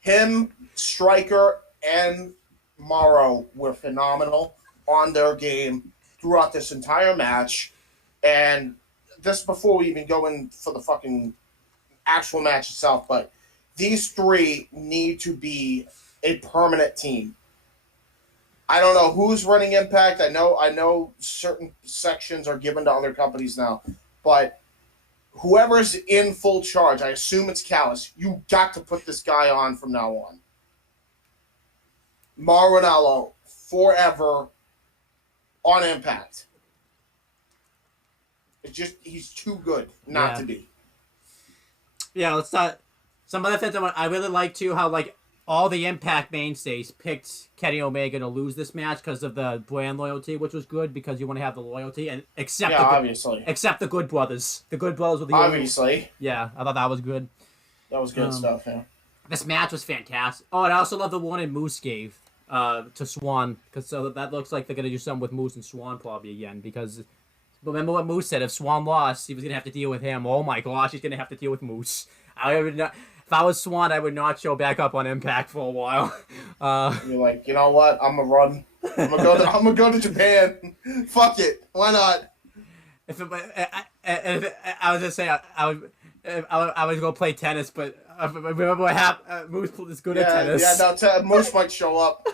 Him, Striker, and Morrow were phenomenal on their game throughout this entire match. And this before we even go in for the fucking actual match itself, but these three need to be a permanent team. I don't know who's running Impact. I know certain sections are given to other companies now, but whoever's in full charge, I assume it's Callis, you got to put this guy on from now on. Mauro Ranallo, forever on Impact. He's too good not to be. Yeah, let's start. Some other things I really like too, how like all the Impact mainstays picked Kenny Omega to lose this match because of the brand loyalty, which was good because you want to have the loyalty and except the Good Brothers. The Good Brothers were the obviously. Yeah, I thought that was good. That was good stuff. Yeah. This match was fantastic. Oh, and I also love the one Moose gave to Swan because that looks like they're gonna do something with Moose and Swan probably again because. Remember what Moose said? If Swan lost, he was going to have to deal with him. Oh my gosh, he's going to have to deal with Moose. If I was Swan, I would not show back up on Impact for a while. You're like, you know what? I'm going to run. I'm gonna go to Japan. Fuck it. Why not? I was going to say, I would go play tennis, but remember what happened? Moose is good at tennis. Yeah, Moose might show up.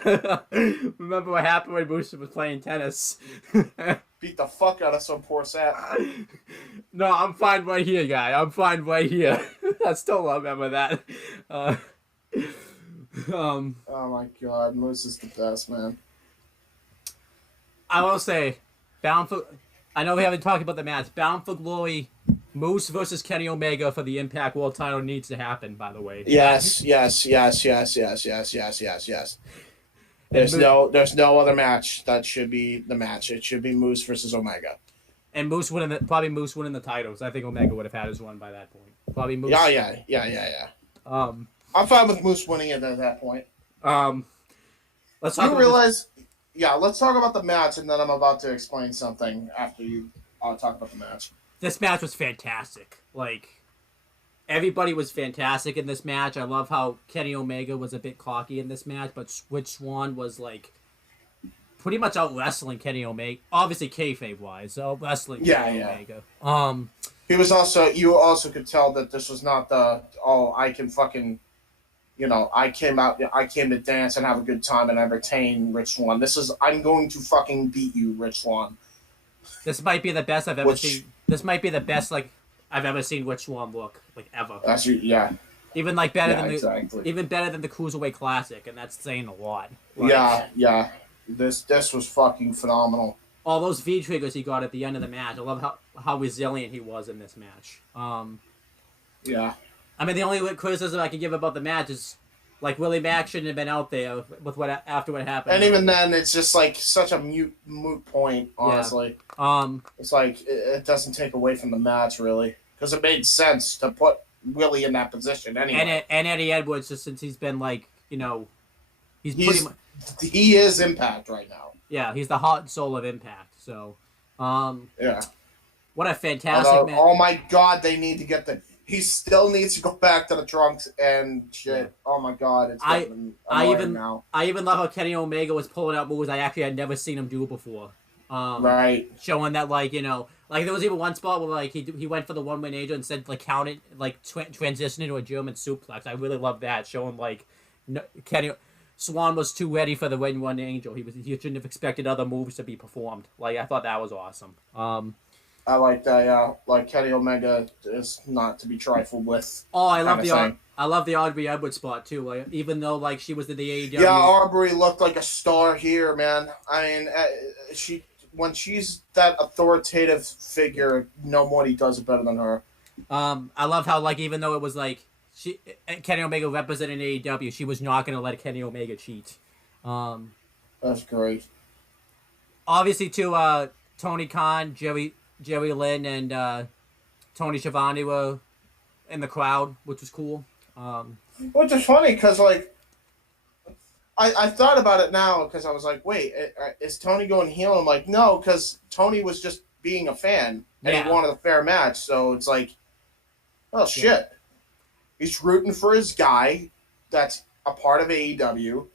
Remember what happened when Moose was playing tennis? Beat the fuck out of some poor sap. No, I'm fine right here, guy. I'm fine right here. I still remember that. Oh my god, Moose is the best, man. I will say, I know we haven't talked about the match. Bound for Glory, Moose versus Kenny Omega for the Impact World Title needs to happen. By the way. Yes. There's no other match that should be the match. It should be Moose versus Omega. And Moose winning the titles. I think Omega would have had his one by that point. Probably Moose. Yeah. I'm fine with Moose winning it at that point. Let's talk about the match, and then I'm about to explain something after you talk about the match. This match was fantastic. Like, everybody was fantastic in this match. I love how Kenny Omega was a bit cocky in this match, but Rich Swann was, like, pretty much out-wrestling Kenny Omega. Obviously, kayfabe-wise, out-wrestling Kenny Omega. He was also... You also could tell that this was not I can fucking... I came to dance and have a good time and entertain Rich Swann. This is... I'm going to fucking beat you, Rich Swann. This might be the best I've ever seen. This might be the best, like... I've ever seen Rich Swann look, like, ever. Even like better than the Cruiserweight Classic, and that's saying a lot. Like, This was fucking phenomenal. All those V triggers he got at the end of the match. I love how resilient he was in this match. I mean, the only criticism I can give about the match is, like, Willie Mack shouldn't have been out there with after what happened. And even then, it's just like such a moot point, honestly. Yeah. It's like it doesn't take away from the match really. Because it made sense to put Willie in that position anyway. And Eddie Edwards, just since he's been like, he's pretty much... He is Impact right now. Yeah, he's the heart and soul of Impact. So, yeah. What a fantastic man! Oh my God, they need to get the. He still needs to go back to the trunks and shit. Yeah. Oh my God, it's getting annoying now. I even love how Kenny Omega was pulling out moves I actually had never seen him do before. Right. Showing that, like, you know, like there was even one spot where like he went for the one-wing angel and said like count it, like transition into a German suplex. I really love that, showing like Kenny Swan was too ready for the one angel. He shouldn't have expected other moves to be performed. Like, I thought that was awesome. I like that. Yeah, like Kenny Omega is not to be trifled with. Oh, I love the Aubrey Edwards spot too. Like, even though like she was in the AEW. Yeah, Aubrey looked like a star here, man. I mean, when she's that authoritative figure, nobody does it better than her. I love how, like, even though it was like Kenny Omega represented AEW, she was not going to let Kenny Omega cheat. That's great. Obviously, too, Tony Khan, Jerry Lynn, and Tony Schiavone were in the crowd, which was cool. Which is funny because, like, I thought about it now because I was like, wait, is Tony going heel? I'm like, no, because Tony was just being a fan and he wanted a fair match. So it's like, oh, shit. Yeah. He's rooting for his guy that's a part of AEW,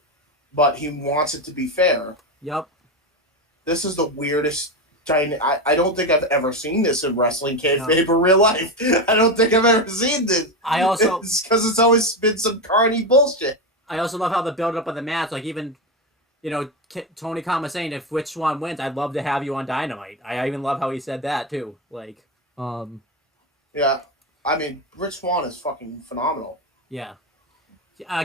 but he wants it to be fair. Yep. This is the weirdest. I don't think I've ever seen this in wrestling, kayfabe, or real life. I don't think I've ever seen this. It's because it's always been some carny bullshit. I also love how the build up of the match, like even, you know, Tony Khan was saying if Rich Swann wins, I'd love to have you on Dynamite. I even love how he said that too. Like, yeah, I mean, Rich Swann is fucking phenomenal. Yeah.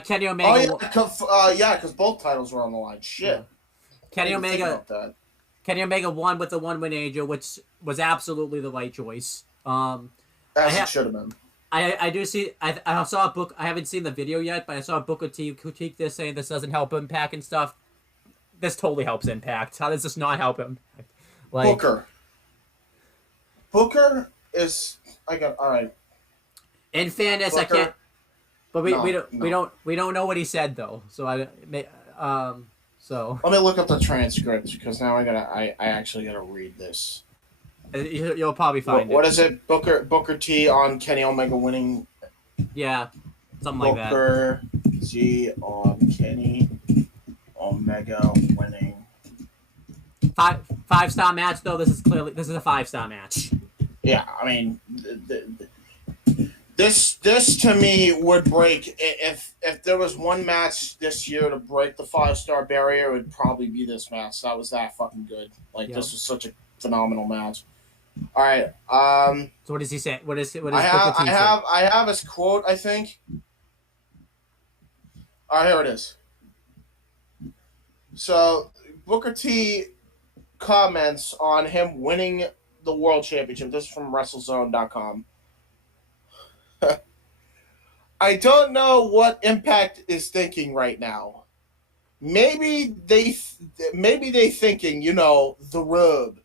Kenny Omega. Oh yeah, because both titles were on the line. Shit. Yeah. Kenny Omega won with the one-win angel, which was absolutely the right choice. As it should have been. I do see. I saw a book. I haven't seen the video yet, but I saw a Booker T critique this, saying this doesn't help Impact and stuff. This totally helps Impact. How does this not help Impact? Like, Booker is. All right. In fairness, Booker, I can't. But we don't know what he said though. So So let me look up the transcript because now I actually gotta read this. You'll probably find it. What is it? Booker T on Kenny Omega winning. Yeah, something like that. Booker T on Kenny Omega winning. 5-star match though. This is a 5-star match. Yeah, I mean, this to me would break if there was one match this year to break the 5-star barrier, it would probably be this match. That was that fucking good. Like, This was such a phenomenal match. All right. So what does he say? What is I have his quote, I think. All right, here it is. So Booker T comments on him winning the World Championship. This is from WrestleZone.com. I don't know what Impact is thinking right now. Maybe they thinking, the rub.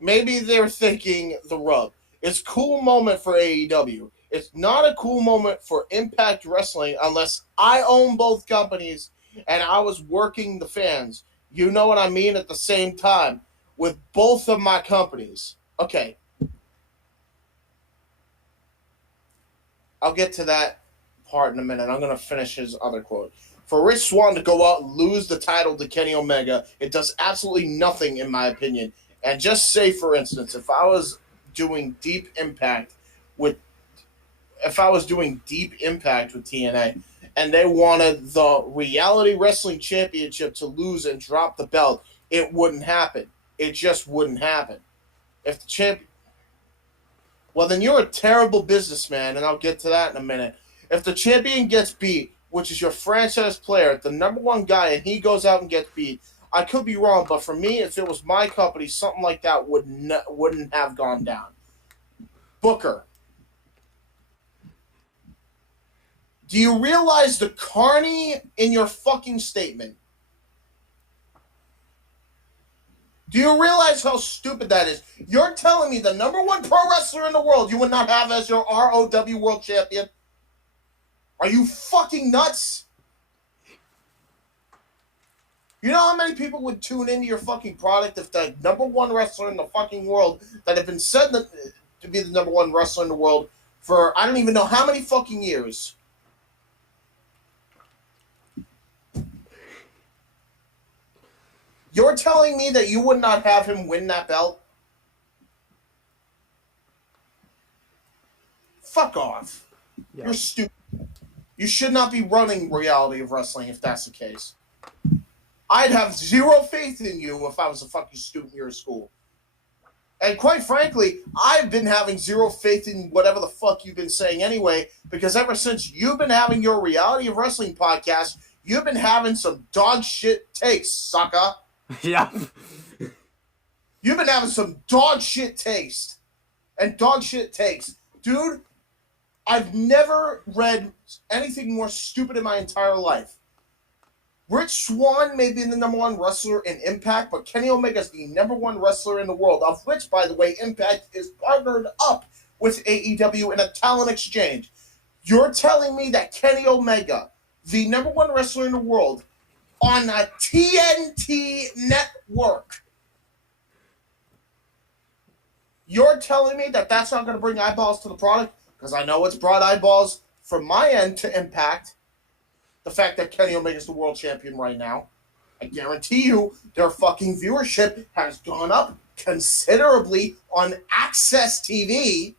Maybe they're thinking the rub. It's a cool moment for AEW. It's not a cool moment for Impact Wrestling unless I own both companies and I was working the fans. You know what I mean? At the same time with both of my companies. Okay. I'll get to that part in a minute. I'm going to finish his other quote. For Rich Swann to go out and lose the title to Kenny Omega, it does absolutely nothing in my opinion. And just say, for instance, if I was doing Deep Impact with TNA and they wanted the Reality Wrestling Championship to lose and drop the belt, it wouldn't happen. It just wouldn't happen. If the champion... Well, then you're a terrible businessman, and I'll get to that in a minute. If the champion gets beat, which is your franchise player, the number one guy, and he goes out and gets beat, I could be wrong, but for me, if it was my company, something like that wouldn't have gone down. Booker. Do you realize the carny in your fucking statement? Do you realize how stupid that is? You're telling me the number one pro wrestler in the world you would not have as your ROW World Champion? Are you fucking nuts? You know how many people would tune into your fucking product if the number one wrestler in the fucking world that had been said to be the number one wrestler in the world for I don't even know how many fucking years. You're telling me that you would not have him win that belt? Fuck off. Yeah. You're stupid. You should not be running reality of wrestling if that's the case. I'd have zero faith in you if I was a fucking student here at school. And quite frankly, I've been having zero faith in whatever the fuck you've been saying anyway, because ever since you've been having your reality of wrestling podcast, you've been having some dog shit takes, sucker. Yeah. You've been having some dog shit taste. And dog shit takes. Dude, I've never read anything more stupid in my entire life. Rich Swann may be the number one wrestler in Impact, but Kenny Omega is the number one wrestler in the world, of which, by the way, Impact is partnered up with AEW in a talent exchange. You're telling me that Kenny Omega, the number one wrestler in the world, on a TNT network, you're telling me that that's not going to bring eyeballs to the product? Because I know it's brought eyeballs from my end to Impact. The fact that Kenny Omega is the world champion right now. I guarantee you their fucking viewership has gone up considerably on Access TV.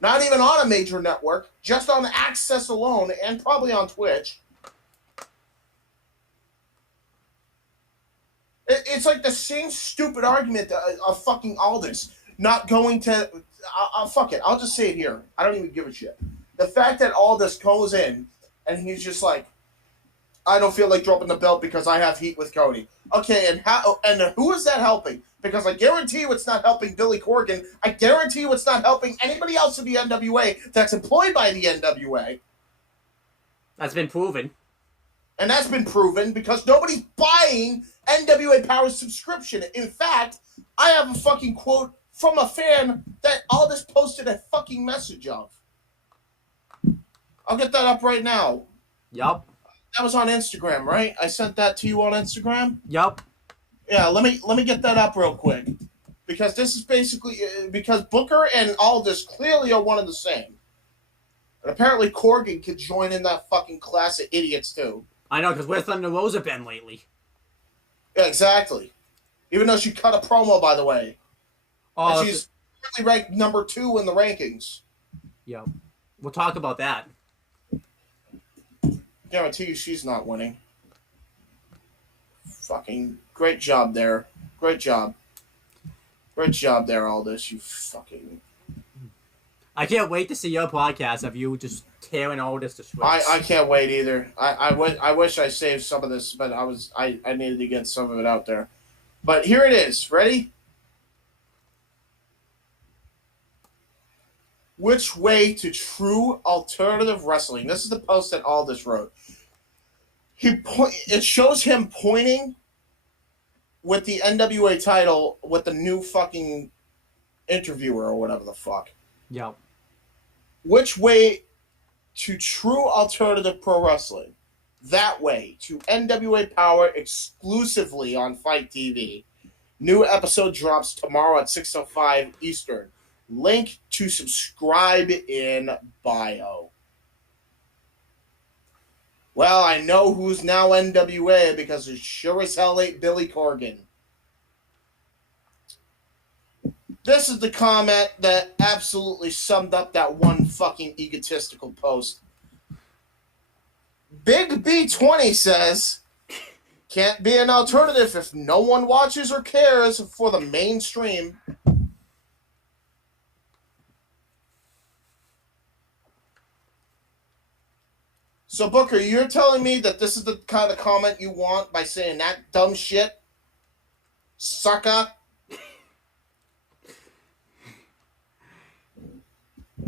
Not even on a major network, just on Access alone, and probably on Twitch. It's like the same stupid argument of fucking Aldis not going to... fuck it, I'll just say it here. I don't even give a shit. The fact that Aldis goes in and he's just like, I don't feel like dropping the belt because I have heat with Cody. Okay, and who is that helping? Because I guarantee you it's not helping Billy Corgan. I guarantee you it's not helping anybody else in the NWA that's employed by the NWA. That's been proven. And that's been proven because nobody's buying NWA Power's subscription. In fact, I have a fucking quote from a fan that Aldis posted a fucking message of. I'll get that up right now. Yup. That was on Instagram, right? I sent that to you on Instagram? Yup. Yeah, let me get that up real quick. Because this is basically... Because Booker and Aldis clearly are one and the same. And apparently Corgan could join in that fucking class of idiots, too. I know, because where's Thunder Rosa been lately? Yeah, exactly. Even though she cut a promo, by the way. Oh, and she's currently ranked number 2 in the rankings. Yep. We'll talk about that. Guarantee you she's not winning. Fucking great job there. Great job. Great job there, Aldis. You fucking... I can't wait to see your podcast of you just tearing Aldis to shreds. I can't wait either. I wish I saved some of this, but I needed to get some of it out there. But here it is. Ready? Which way to true alternative wrestling? This is the post that Aldis wrote. It shows him pointing with the NWA title with the new fucking interviewer or whatever the fuck. Yep. Which way to true alternative pro wrestling? That way to NWA Power exclusively on Fight TV. New episode drops tomorrow at 6:05 Eastern. Link to subscribe in bio. Well, I know who's now NWA because it sure as hell ain't Billy Corgan. This is the comment that absolutely summed up that one fucking egotistical post. Big B20 says, can't be an alternative if no one watches or cares for the mainstream. So, Booker, you're telling me that this is the kind of comment you want by saying that dumb shit? Sucker?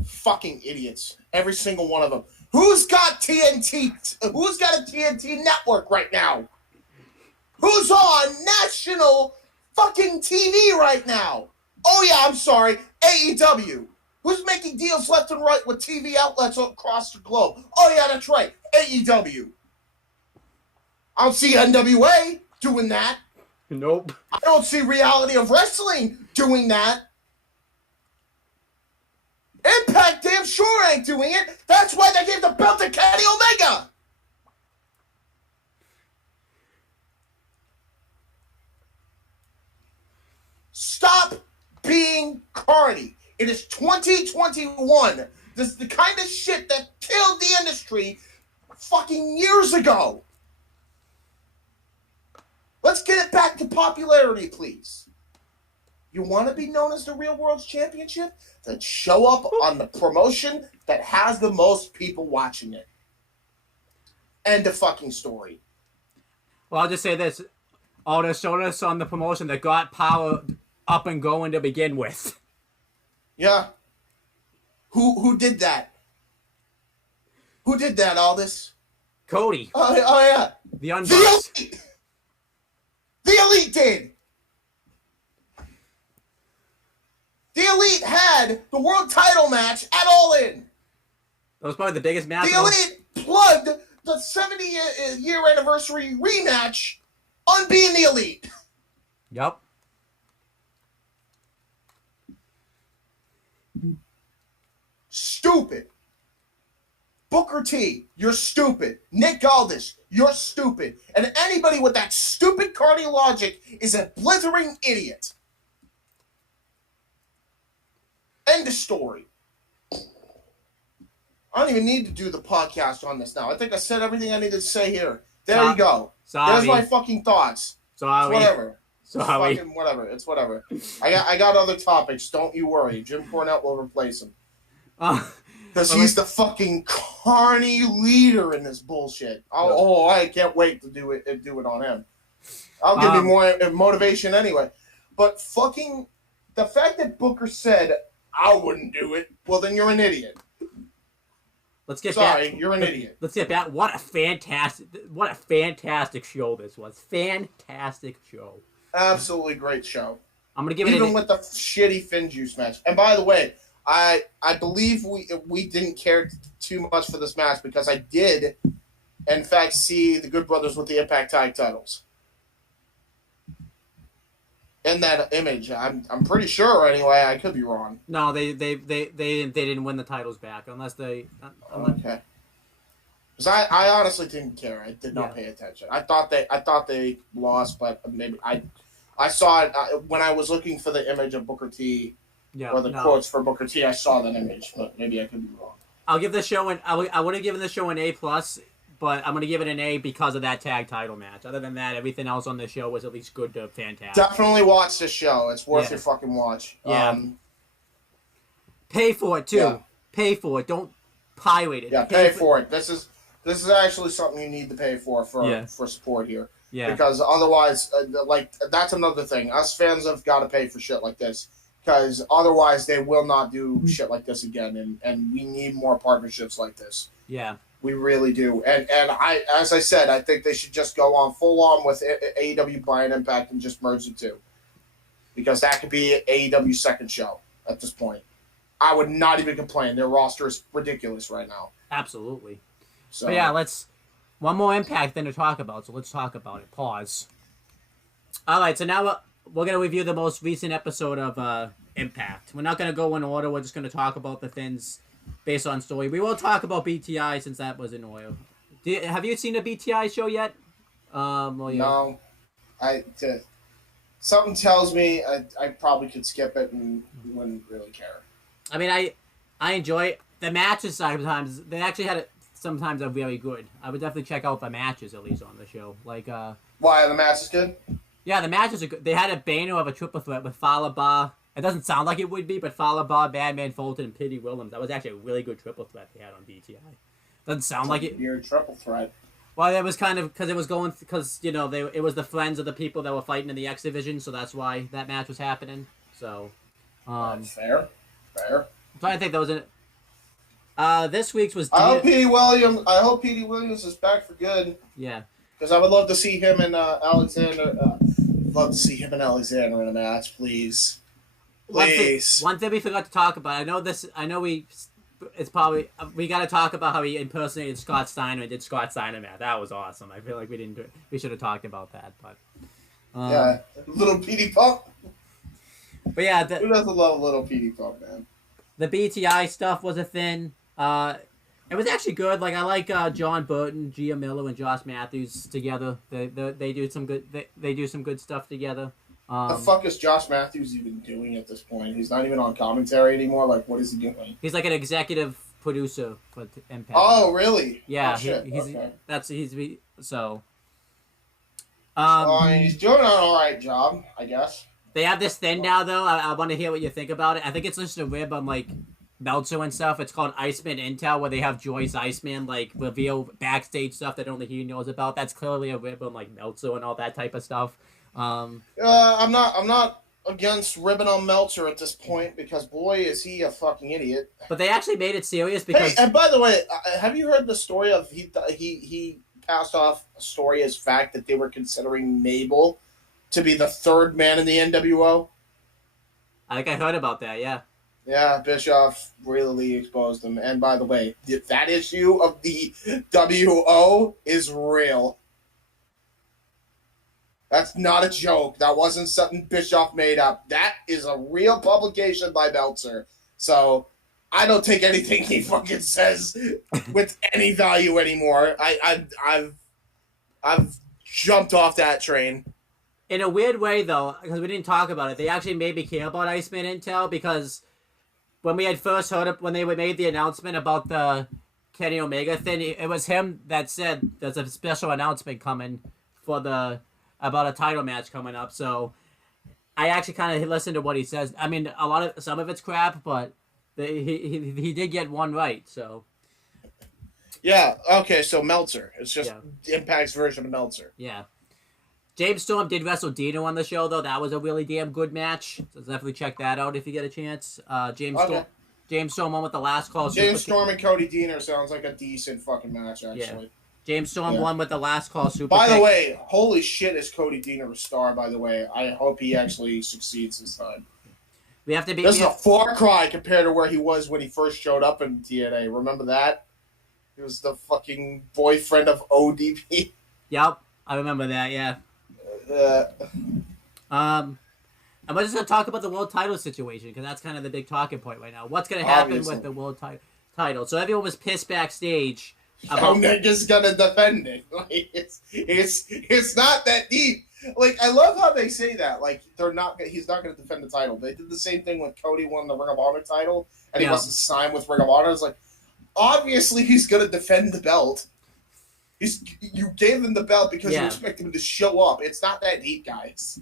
Fucking idiots. Every single one of them. Who's got TNT? Who's got a TNT network right now? Who's on national fucking TV right now? Oh, yeah, I'm sorry. AEW. Who's making deals left and right with TV outlets across the globe? Oh, yeah, that's right. AEW. I don't see NWA doing that. Nope. I don't see Reality of Wrestling doing that. Impact damn sure ain't doing it. That's why they gave the belt to Kenny Omega. Stop being corny. It is 2021. This is the kind of shit that killed the industry fucking years ago. Let's get it back to popularity, please. You want to be known as the Real World's Championship? Then show up on the promotion that has the most people watching it. End of fucking story. Well, I'll just say this. Oh, they showed us on the promotion that got Power up and going to begin with. Yeah. Who did that? Who did that, Aldis? Cody. Oh yeah. The Unbox. The Elite did. The Elite had the world title match at All In. That was probably the biggest match. The Elite plugged the 70-year anniversary rematch on being the Elite. Yep. Stupid. Booker T, you're stupid. Nick Aldis, you're stupid. And anybody with that stupid carny logic is a blithering idiot. End of story. I don't even need to do the podcast on this now. I think I said everything I needed to say here. There you go. Sorry. There's my fucking thoughts. Sorry. It's whatever. Sorry. It's fucking whatever. It's whatever. I got other topics. Don't you worry. Jim Cornette will replace him. Because he's the fucking carny leader in this bullshit. I can't wait to do it on him. I'll give you more motivation anyway. But fucking the fact that Booker said I wouldn't do it, well then you're an idiot. Let's get back. You're an idiot. Let's get back. What a fantastic show this was. Fantastic show. Absolutely great show. I'm gonna give it even with the shitty Finn Juice match. And by the way, I believe we didn't care too much for this match because I did, in fact, see the Good Brothers with the Impact Tag titles. In that image, I'm pretty sure. Anyway, I could be wrong. No, they didn't win the titles back unless they. Okay. Because I honestly didn't care. I did not pay attention. I thought they lost, but maybe I saw it when I was looking for the image of Booker T. Or the quotes for Booker T. I saw that image, but maybe I could be wrong. I'll give the show I would have given the show an A+, but I'm going to give it an A because of that tag title match. Other than that, everything else on the show was at least good to fantastic. Definitely watch this show. It's worth your fucking watch. Yeah. Pay for it too. Yeah. Pay for it. Don't pirate it. Yeah, pay for it. This is actually something you need to pay for support here. Yeah. Because otherwise, that's another thing. Us fans have got to pay for shit like this. Because otherwise, they will not do shit like this again, and we need more partnerships like this. Yeah, we really do. And I, as I said, I think they should just go on full on with AEW buying Impact and just merge the two, because that could be AEW's second show at this point. I would not even complain. Their roster is ridiculous right now. Absolutely. So but yeah, one more Impact thing to talk about. So let's talk about it. Pause. All right, so now we're going to review the most recent episode of Impact. We're not going to go in order. We're just going to talk about the things based on story. We will talk about BTI since that was in order. Have you seen the BTI show yet? No. Something tells me I probably could skip it and wouldn't really care. I mean, I enjoy it. The matches sometimes. They actually had it. Sometimes are very good. I would definitely check out the matches at least on the show. Why are the matches good? Yeah, the matches are good. They had a banner of a triple threat with Fallah Bahh. It doesn't sound like it would be, but Fallah Bahh, Badman Fulton, and Petey Williams. That was actually a really good triple threat they had on BTI. Doesn't sound like it. Your triple threat. Well, it was kind of because it was going because it was the friends of the people that were fighting in the X division, so that's why that match was happening. So, that's fair. I'm trying to think that was it. This week's was. I hope Petey Williams is back for good. Yeah. Because I would love to see him and Alexander. Love to see him and Alexander in a match, please. Please. One thing we forgot to talk about. I know we it's probably we got to talk about how he impersonated Scott Steiner and did Scott Steiner math. That was awesome. I feel like we should have talked about that, but yeah, little Petey Pump. But yeah, who doesn't love little Petey Pump, man? The BTI stuff was a thing. It was actually good. Like I like John Burton, Gia Miller, and Josh Matthews together. They do some good. They do some good stuff together. The fuck is Josh Matthews even doing at this point? He's not even on commentary anymore. Like, what is he doing? He's like an executive producer for Impact. Oh, really? Yeah, he's okay. So. He's doing an alright job, I guess. They have this thing now, though. I want to hear what you think about it. I think it's just a rib on like Meltzer and stuff. It's called Iceman Intel, where they have Joyce Iceman like reveal backstage stuff that only he knows about. That's clearly a rib on like Meltzer and all that type of stuff. I'm not against ribbon on Meltzer at this point because boy is he a fucking idiot. But they actually made it serious because. Hey, and by the way, have you heard the story of he passed off a story as fact that they were considering Mabel to be the third man in the NWO? I think I heard about that. Yeah. Yeah, Bischoff really exposed them. And by the way, that issue of the WO is real. That's not a joke. That wasn't something Bischoff made up. That is a real publication by Meltzer. So I don't take anything he fucking says with any value anymore. I've jumped off that train. In a weird way, though, because we didn't talk about it, they actually made me care about Iceman Intel because when we had first heard it, when they made the announcement about the Kenny Omega thing, it was him that said there's a special announcement coming about a title match coming up. So I actually kind of listened to what he says. I mean, some of it's crap, but he did get one right. So yeah, okay. So Meltzer, it's just Impact's version of Meltzer. Yeah. James Storm did wrestle Dino on the show, though. That was a really damn good match. So definitely check that out if you get a chance. James Storm won with the last call. James Storm and Cody Deaner sounds like a decent fucking match, actually. Yeah. James Storm won with the last call. By the way, holy shit, is Cody Deaner a star, by the way. I hope he actually succeeds this time. This is a far cry compared to where he was when he first showed up in TNA. Remember that? He was the fucking boyfriend of ODP. Yep, I remember that, yeah. I'm just going to talk about the world title situation because that's kind of the big talking point right now. What's going to happen with the world title? So everyone was pissed backstage. Omega's going to defend it. Like, it's not that deep. Like, I love how they say that. Like, he's not going to defend the title. They did the same thing when Cody won the Ring of Honor title and he wants to sign with Ring of Honor. It's like, obviously he's going to defend the belt. You gave him the belt because you expect him to show up. It's not that deep, guys.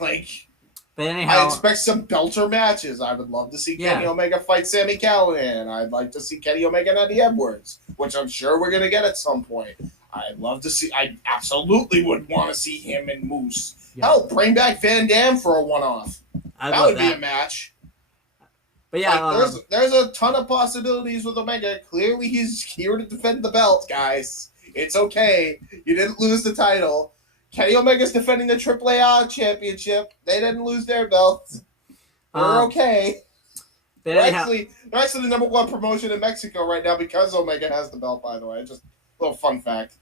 Like, but anyhow, I expect some belter matches. I would love to see Kenny Omega fight Sami Callihan. I'd like to see Kenny Omega and Eddie Edwards, which I'm sure we're going to get at some point. I'd love to see. I absolutely would want to see him and Moose. Yeah. Hell, bring back Van Dam for a one-off. That would be a match. But yeah, like, there's a ton of possibilities with Omega. Clearly, he's here to defend the belt, guys. It's okay. You didn't lose the title. Kenny Omega's defending the AAA championship. They didn't lose their belts. They're okay. They're actually the number one promotion in Mexico right now because Omega has the belt, by the way. Just a little fun fact.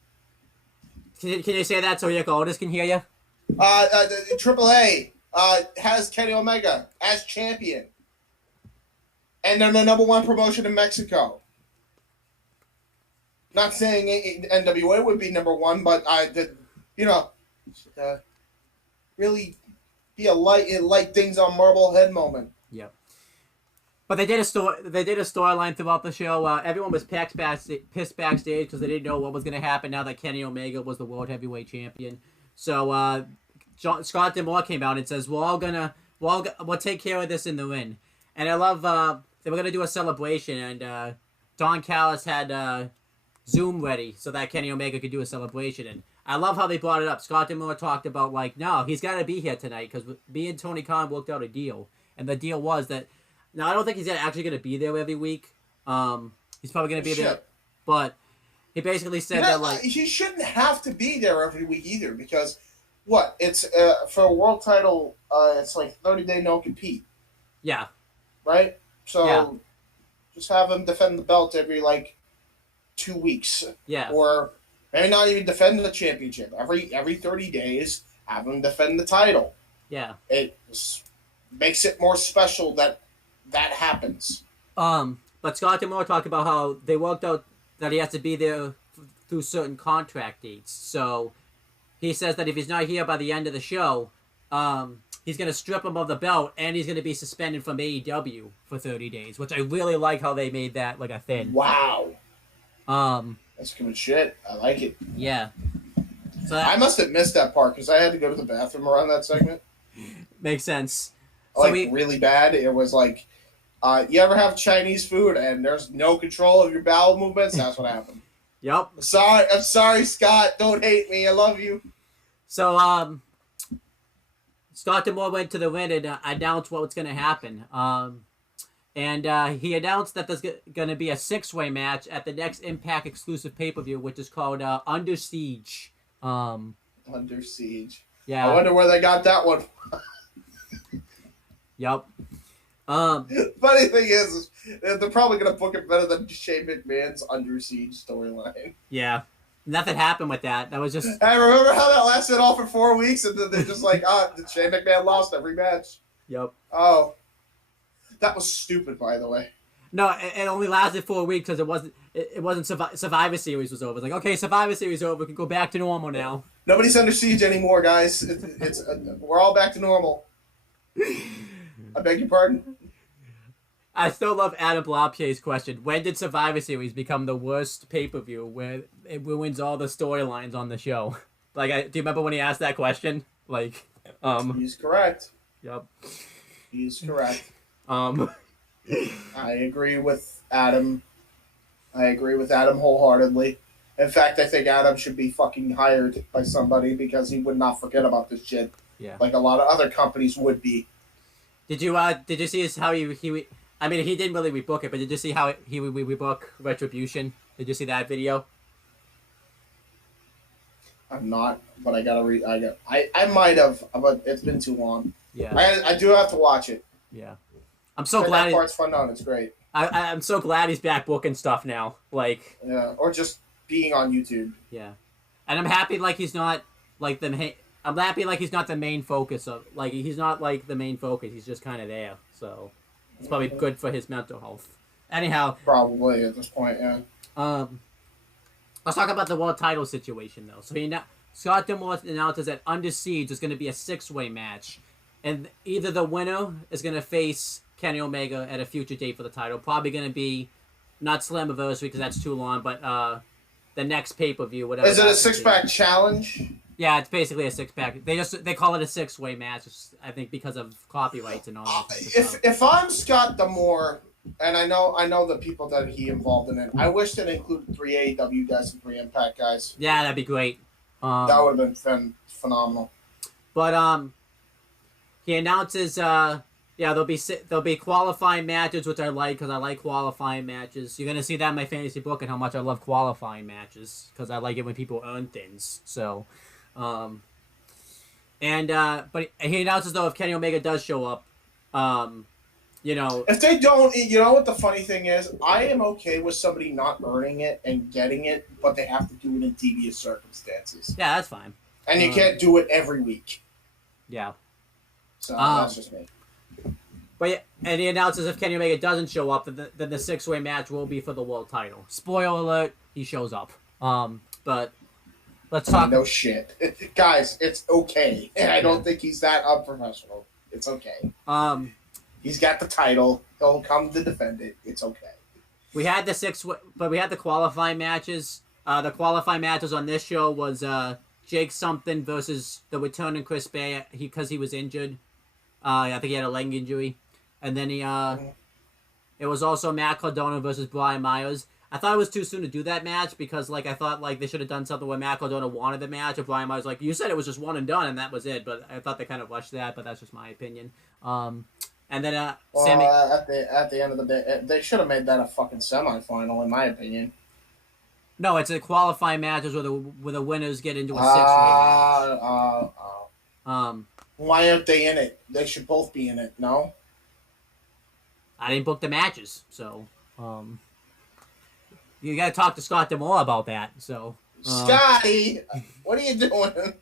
Can you say that so Yoko Otis can hear you? AAA has Kenny Omega as champion. And they're the number one promotion in Mexico. Not saying NWA would be number one, but really be a light things on Marblehead moment. Yep. But they did a storyline throughout the show. Everyone was pissed backstage because they didn't know what was going to happen now that Kenny Omega was the World Heavyweight Champion. So Scott D'Amore came out and says, we'll take care of this in the ring. And I love they were going to do a celebration, and Don Callis had Zoom ready so that Kenny Omega could do a celebration. And I love how they brought it up. Scott D'Amore talked about, like, no, he's got to be here tonight because me and Tony Khan worked out a deal. And the deal was that, now I don't think he's actually going to be there every week. He's probably going to be there. But he basically said that, like... He shouldn't have to be there every week either because, it's for a world title, it's like 30-day no-compete. Yeah. Right? So... Yeah. Just have him defend the belt every, 2 weeks. Yeah. Or maybe not even defend the championship. Every 30 days, have him defend the title. Yeah. It makes it more special that happens. But Scott D'Amore talked about how they worked out that he has to be there through certain contract dates. So he says that if he's not here by the end of the show, he's going to strip him of the belt, and he's going to be suspended from AEW for 30 days, which I really like how they made that like a thing. Wow. That's good shit. I like it. Yeah. So I must have missed that part because I had to go to the bathroom around that segment. Makes sense. Really bad. It was like, you ever have Chinese food and there's no control of your bowel movements? That's what happened. Yep. I'm sorry, Scott. Don't hate me. I love you. So, Scott D'Amore went to the ring and announced what was going to happen. And he announced that there's going to be a 6-way match at the next Impact exclusive pay-per-view, which is called Under Siege. Under Siege. Yeah. I wonder where they got that one. Yep. Funny thing is, they're probably going to book it better than Shane McMahon's Under Siege storyline. Yeah. Nothing happened with that. That was just... I remember how that lasted all for 4 weeks, and then they're just like, Shane McMahon lost every match. Yep. Oh. That was stupid, by the way. No, it only lasted 4 weeks because it wasn't Survivor Series was over. It's like, okay, Survivor Series over. We can go back to normal now. Nobody's under siege anymore, guys. We're all back to normal. I beg your pardon? I still love Adam Blopier's question. When did Survivor Series become the worst pay-per-view where it ruins all the storylines on the show? Do you remember when he asked that question? He's correct. Yep. He's correct. I agree with Adam. I agree with Adam wholeheartedly. In fact, I think Adam should be fucking hired by somebody because he would not forget about this shit. Yeah. Like a lot of other companies would be. Did you see how he I mean, he didn't really rebook it, but did you see how he would rebook Retribution? Did you see that video? I'm not, but I gotta read. I might have, but it's been too long. Yeah. I do have to watch it. Yeah. I'm so glad. That part's fun on. It's great. I'm so glad he's back booking stuff now. Yeah, or just being on YouTube. Yeah, and I'm happy he's not I'm happy he's not the main focus of he's not the main focus. He's just kind of there. So it's probably good for his mental health. Anyhow. Probably at this point, yeah. Let's talk about the world title situation though. So Scott D'Amore announces that Under Siege is going to be a 6-way match, and either the winner is going to face Kenny Omega at a future date for the title. Probably going to be not Slammiversary because that's too long, but the next pay-per-view, whatever. Is it a 6-pack challenge? Yeah, it's basically a 6-pack. They call it a 6-way match, I think, because of copyrights and all that. If I'm Scott D'Amore, and I know the people that he involved in it, I wish it included 3 AEW guys and 3 Impact guys. Yeah, that'd be great. That would have been phenomenal. But he announces there'll be qualifying matches, which I like because I like qualifying matches. You're gonna see that in my fantasy book and how much I love qualifying matches because I like it when people earn things. So, but he announces though if Kenny Omega does show up, if they don't, you know what the funny thing is? I am okay with somebody not earning it and getting it, but they have to do it in devious circumstances. Yeah, that's fine. And you can't do it every week. Yeah. So that's just me. But yeah, and he announces if Kenny Omega doesn't show up, then the 6-way match will be for the world title. Spoiler alert: he shows up. But let's talk. No shit, guys. It's okay, and I don't think he's that unprofessional. It's okay. He's got the title. He'll come to defend it. It's okay. We had the qualifying matches. The qualifying matches on this show was Jake something versus the returning Chris Bay because he was injured. I think he had a leg injury. And then it was also Matt Cardona versus Brian Myers. I thought it was too soon to do that match because I thought they should have done something where Matt Cardona wanted the match, and Brian Myers you said it was just one and done and that was it. But I thought they kind of rushed that, but that's just my opinion. And then Sammy. At the end of the day, they should have made that a fucking semifinal, in my opinion. No, it's a qualifying matches where the winners get into a 6-way match. Why aren't they in it? They should both be in it. No. I didn't book the matches, so. You got to talk to Scott D'Amore about that. So, Scotty, what are you doing?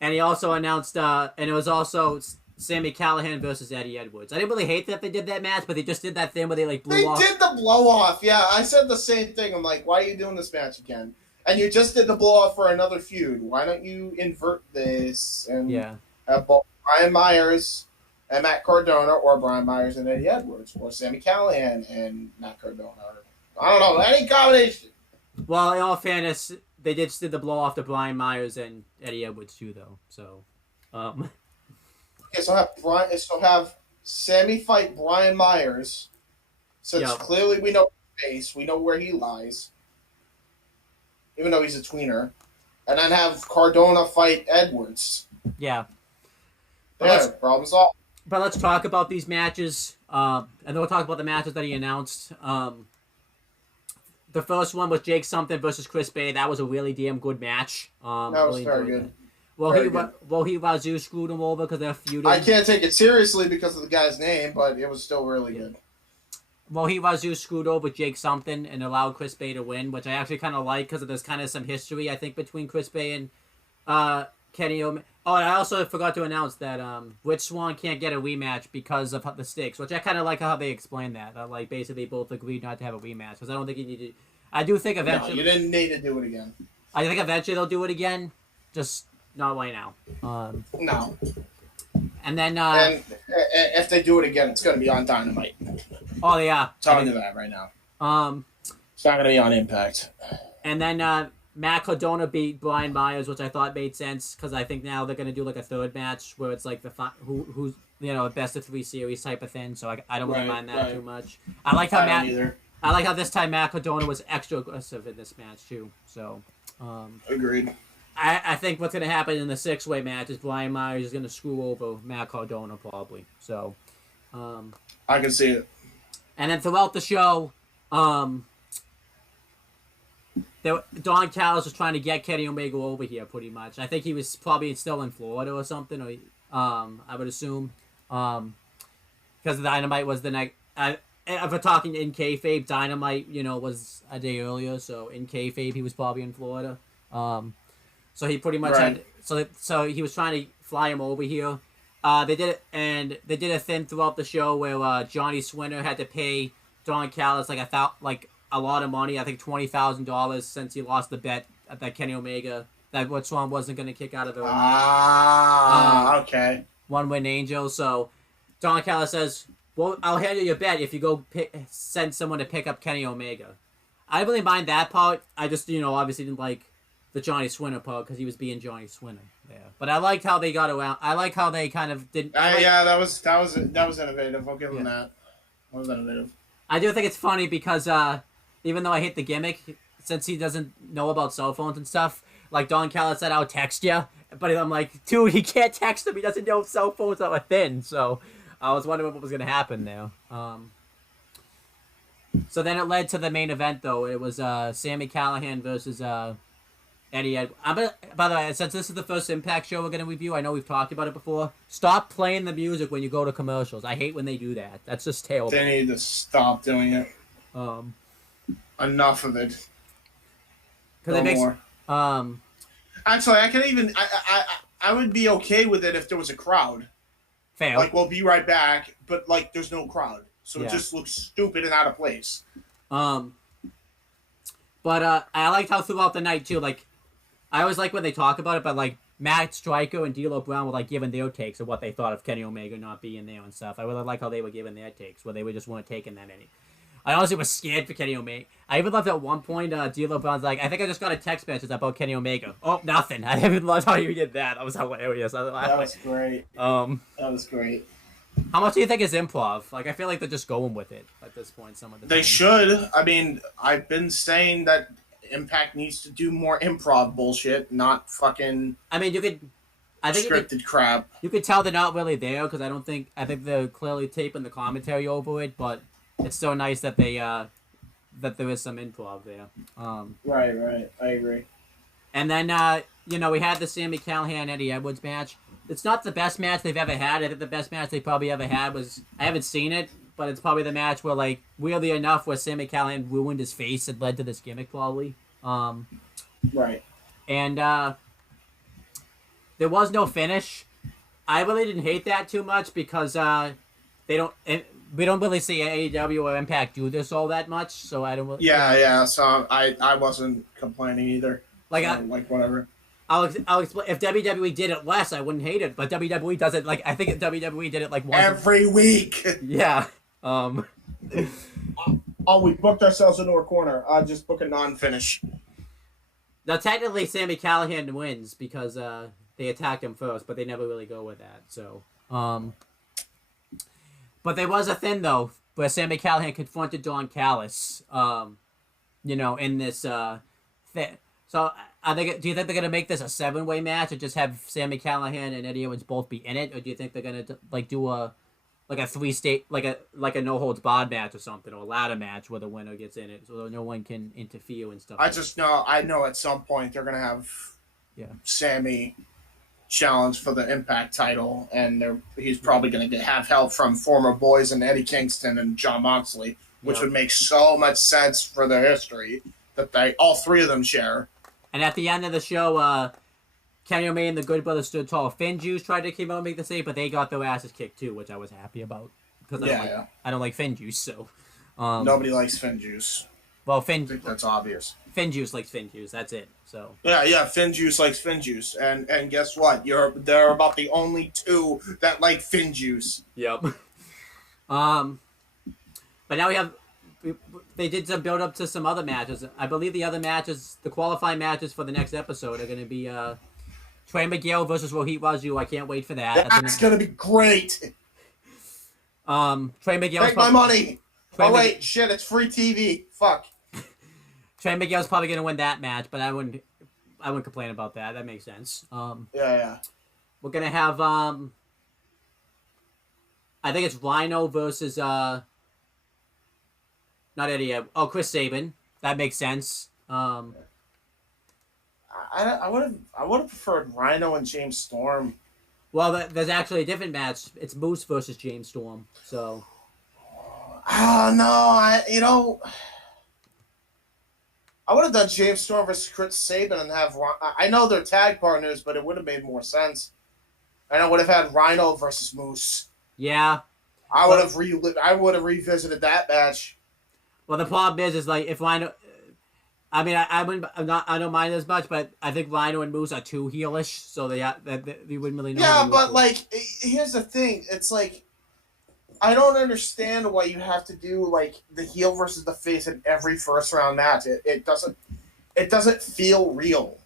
And he also announced, and it was also Sami Callihan versus Eddie Edwards. I didn't really hate that they did that match, but they just did that thing where they like blew off. They did the blow off. Yeah, I said the same thing. I'm like, why are you doing this match again? And you just did the blow off for another feud. Why don't you invert this and have both Brian Myers and Matt Cardona, or Brian Myers and Eddie Edwards, or Sami Callihan and Matt Cardona? I don't know, any combination. Well, in all fairness, they did the blow off to Brian Myers and Eddie Edwards too, though. So, okay, so have Sammy fight Brian Myers, since clearly we know his face, we know where he lies, even though he's a tweener, and then have Cardona fight Edwards. Yeah. Problem solved. But let's talk about these matches, and then we'll talk about the matches that he announced. The first one was Jake Something versus Chris Bay. That was a really damn good match. That was really very good. He Wazoo screwed him over because they're feuding. I can't take it seriously because of the guy's name, but it was still really good. Well, he Wazoo screwed over Jake Something and allowed Chris Bay to win, which I actually kind of like because there's kind of some history, I think, between Chris Bay and Kenny Omega. Oh, and I also forgot to announce that Rich Swann can't get a rematch because of the stakes, which I kind of like how they explained that. Like, basically, both agreed not to have a rematch because I don't think you need to. I do think eventually. No, you didn't need to do it again. I think eventually they'll do it again, just not right now. No. And then. And if they do it again, it's going to be on Dynamite. Oh yeah. Telling you that right now. It's not going to be on Impact. And then Matt Cardona beat Brian Myers, which I thought made sense because I think now they're going to do like a third match where it's like who's best of 3 series type of thing. So I don't really mind that too much. I like how this time Matt Cardona was extra aggressive in this match too. So agreed. I think what's going to happen in the 6-way match is Brian Myers is going to screw over Matt Cardona probably. So I can see it. And then throughout the show, Don Callis was trying to get Kenny Omega over here, pretty much. I think he was probably still in Florida or something, or I would assume, because Dynamite was the next. If we're talking in kayfabe, Dynamite, was a day earlier, so in kayfabe he was probably in Florida. So he pretty much had. So he was trying to fly him over here. They did it, and they did a thing throughout the show where Johnny Swinner had to pay Don Callis a lot of money. I think $20,000 since he lost the bet that Kenny Omega that Rich Swann wasn't going to kick out of the okay One-Win Angel. So Don Callis says, "Well, I'll handle your bet if you go send someone to pick up Kenny Omega." I didn't really mind that part. I just obviously didn't like the Johnny Swinner part because he was being Johnny Swinner there. But I liked how they got around. I like how they kind of did. Yeah, that was innovative. I'll give them that. That was innovative. I do think it's funny because even though I hate the gimmick, since he doesn't know about cell phones and stuff, like Don Callis said, I'll text you. But I'm like, dude, he can't text him. He doesn't know cell phones are a thing. So I was wondering what was going to happen there. So then it led to the main event, though. It was Sami Callihan versus Eddie Edwards. By the way, since this is the first Impact show we're going to review, I know we've talked about it before. Stop playing the music when you go to commercials. I hate when they do that. That's just terrible. They need to stop doing it. Enough of it. No more. Actually, I can even. I would be okay with it if there was a crowd. Fair. Like, we'll be right back, but there's no crowd, so it just looks stupid and out of place. But I liked how throughout the night too. Like, I always like when they talk about it, but Matt Stryker and D'Lo Brown were giving their takes of what they thought of Kenny Omega not being there and stuff. I really like how they were giving their takes, where they just weren't taking that any. I honestly was scared for Kenny Omega. I even loved at one point, D'Lo Brown's like, I think I just got a text message about Kenny Omega. Oh, nothing. I even loved how you did that. That was hilarious. That was great. That was great. How much do you think is improv? I feel like they're just going with it at this point. Some of the They should. I mean, I've been saying that Impact needs to do more improv bullshit, not fucking. I mean, scripted crap. You could tell they're not really there because I think they're clearly taping the commentary over it, but it's so nice that they that there is some improv there. Right. I agree. And then we had the Sami Callihan Eddie Edwards match. It's not the best match they've ever had. I think the best match they probably ever had was, I haven't seen it, but it's probably the match where, like, weirdly enough, where Sami Callihan ruined his face and led to this gimmick, probably. Right. And there was no finish. I really didn't hate that too much because we don't really see AEW or Impact do this all that much, so I don't really... Yeah, so I wasn't complaining either. Like, like whatever. I'll explain. If WWE did it less, I wouldn't hate it. But WWE does it like I think WWE did it like once every week. Yeah. Oh, we booked ourselves into a corner. Just book a non-finish. Now, technically, Sami Callihan wins because they attacked him first, but they never really go with that. So, but there was a thing though where Sami Callihan confronted Don Callis. In this thing. So, do you think they're gonna make this a 7-way match, or just have Sami Callihan and Eddie Owens both be in it, or do you think they're gonna do a 3-state like a no holds barred match or something, or a ladder match where the winner gets in it, so no one can interfere and stuff? I know at some point they're gonna have Sami challenge for the Impact title, and he's probably gonna have help from former boys and Eddie Kingston and Jon Moxley, which would make so much sense for their history that all three of them share. And at the end of the show, Kenny Omega and the Good Brothers stood tall. Finn Juice tried to come out and make the save, but they got their asses kicked too, which I was happy about. Because I don't like Finn Juice, so... Nobody likes Finn Juice. Well, I think that's obvious. Finn Juice likes Finn Juice, that's it, so... Yeah, Finn Juice likes Finn Juice. And guess what? They're about the only two that like Finn Juice. Yep. But now we have... They did some build up to some other matches. I believe the other matches, the qualifying matches for the next episode, are going to be Trey Miguel versus Rohit Raju. I can't wait for that. That's going to be great. Trey Miguel. Take my money. Shit! It's free TV. Fuck. Trey Miguel's probably going to win that match, but I wouldn't complain about that. That makes sense. Yeah. We're going to have I think it's Rhino versus not Eddie. Chris Sabin. That makes sense. I would have preferred Rhino and James Storm. Well, there's actually a different match. It's Moose versus James Storm. So. Oh no! I would have done James Storm versus Chris Sabin and have. I know they're tag partners, but it would have made more sense. And I would have had Rhino versus Moose. Yeah. I would have revisited that match. Well, the problem is like if Rhino, I mean, I don't mind as much, but I think Rhino and Moose are too heelish, so they wouldn't really know. Yeah, but like, here's the thing: it's like, I don't understand why you have to do like the heel versus the face in every first round match. It doesn't feel real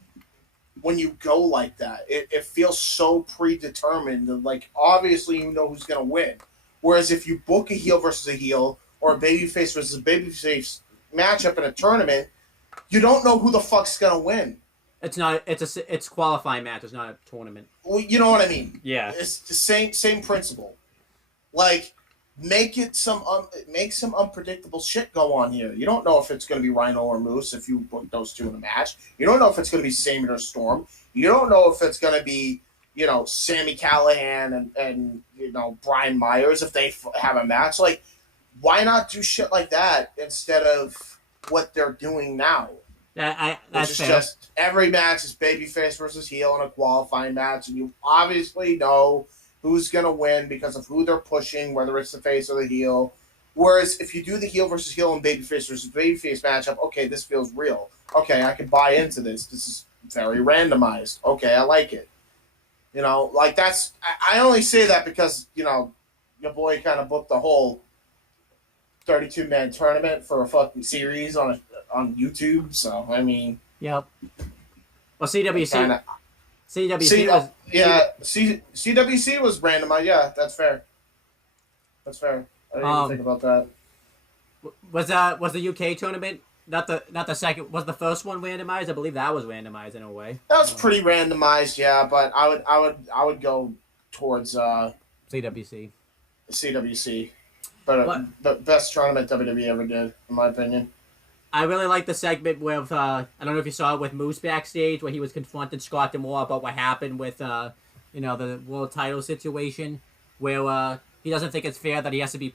when you go like that. It feels so predetermined. And, like, obviously you know who's gonna win. Whereas if you book a heel versus a heel, or a babyface versus a babyface matchup in a tournament, you don't know who the fuck's gonna win. It's qualifying match. It's not a tournament. Well, you know what I mean. Yeah. It's the same principle. Like, make some unpredictable shit go on here. You don't know if it's gonna be Rhino or Moose if you put those two in a match. You don't know if it's gonna be Sabin or Storm. You don't know if it's gonna be Sami Callihan and Brian Myers if they have a match. Like, why not do shit like that instead of what they're doing now? That's fair. Just every match is babyface versus heel in a qualifying match, and you obviously know who's going to win because of who they're pushing, whether it's the face or the heel. Whereas if you do the heel versus heel and babyface versus babyface matchup, okay, this feels real. Okay, I can buy into this. This is very randomized. Okay, I like it. Like that's... I only say that because, your boy kind of booked the whole 32-man tournament for a fucking series on YouTube, so I mean. Yep. Well, CWC CWC was randomized. Yeah, that's fair. I didn't even think about that. Was the UK tournament not the second? Was the first one randomized? I believe that was randomized in a way. That was pretty randomized, yeah. But I would go towards CWC. CWC. But the best tournament WWE ever did, in my opinion. I really like the segment with, I don't know if you saw it with Moose backstage, where he was confronting Scott D'Amore about what happened with, the world title situation, where he doesn't think it's fair that he has to be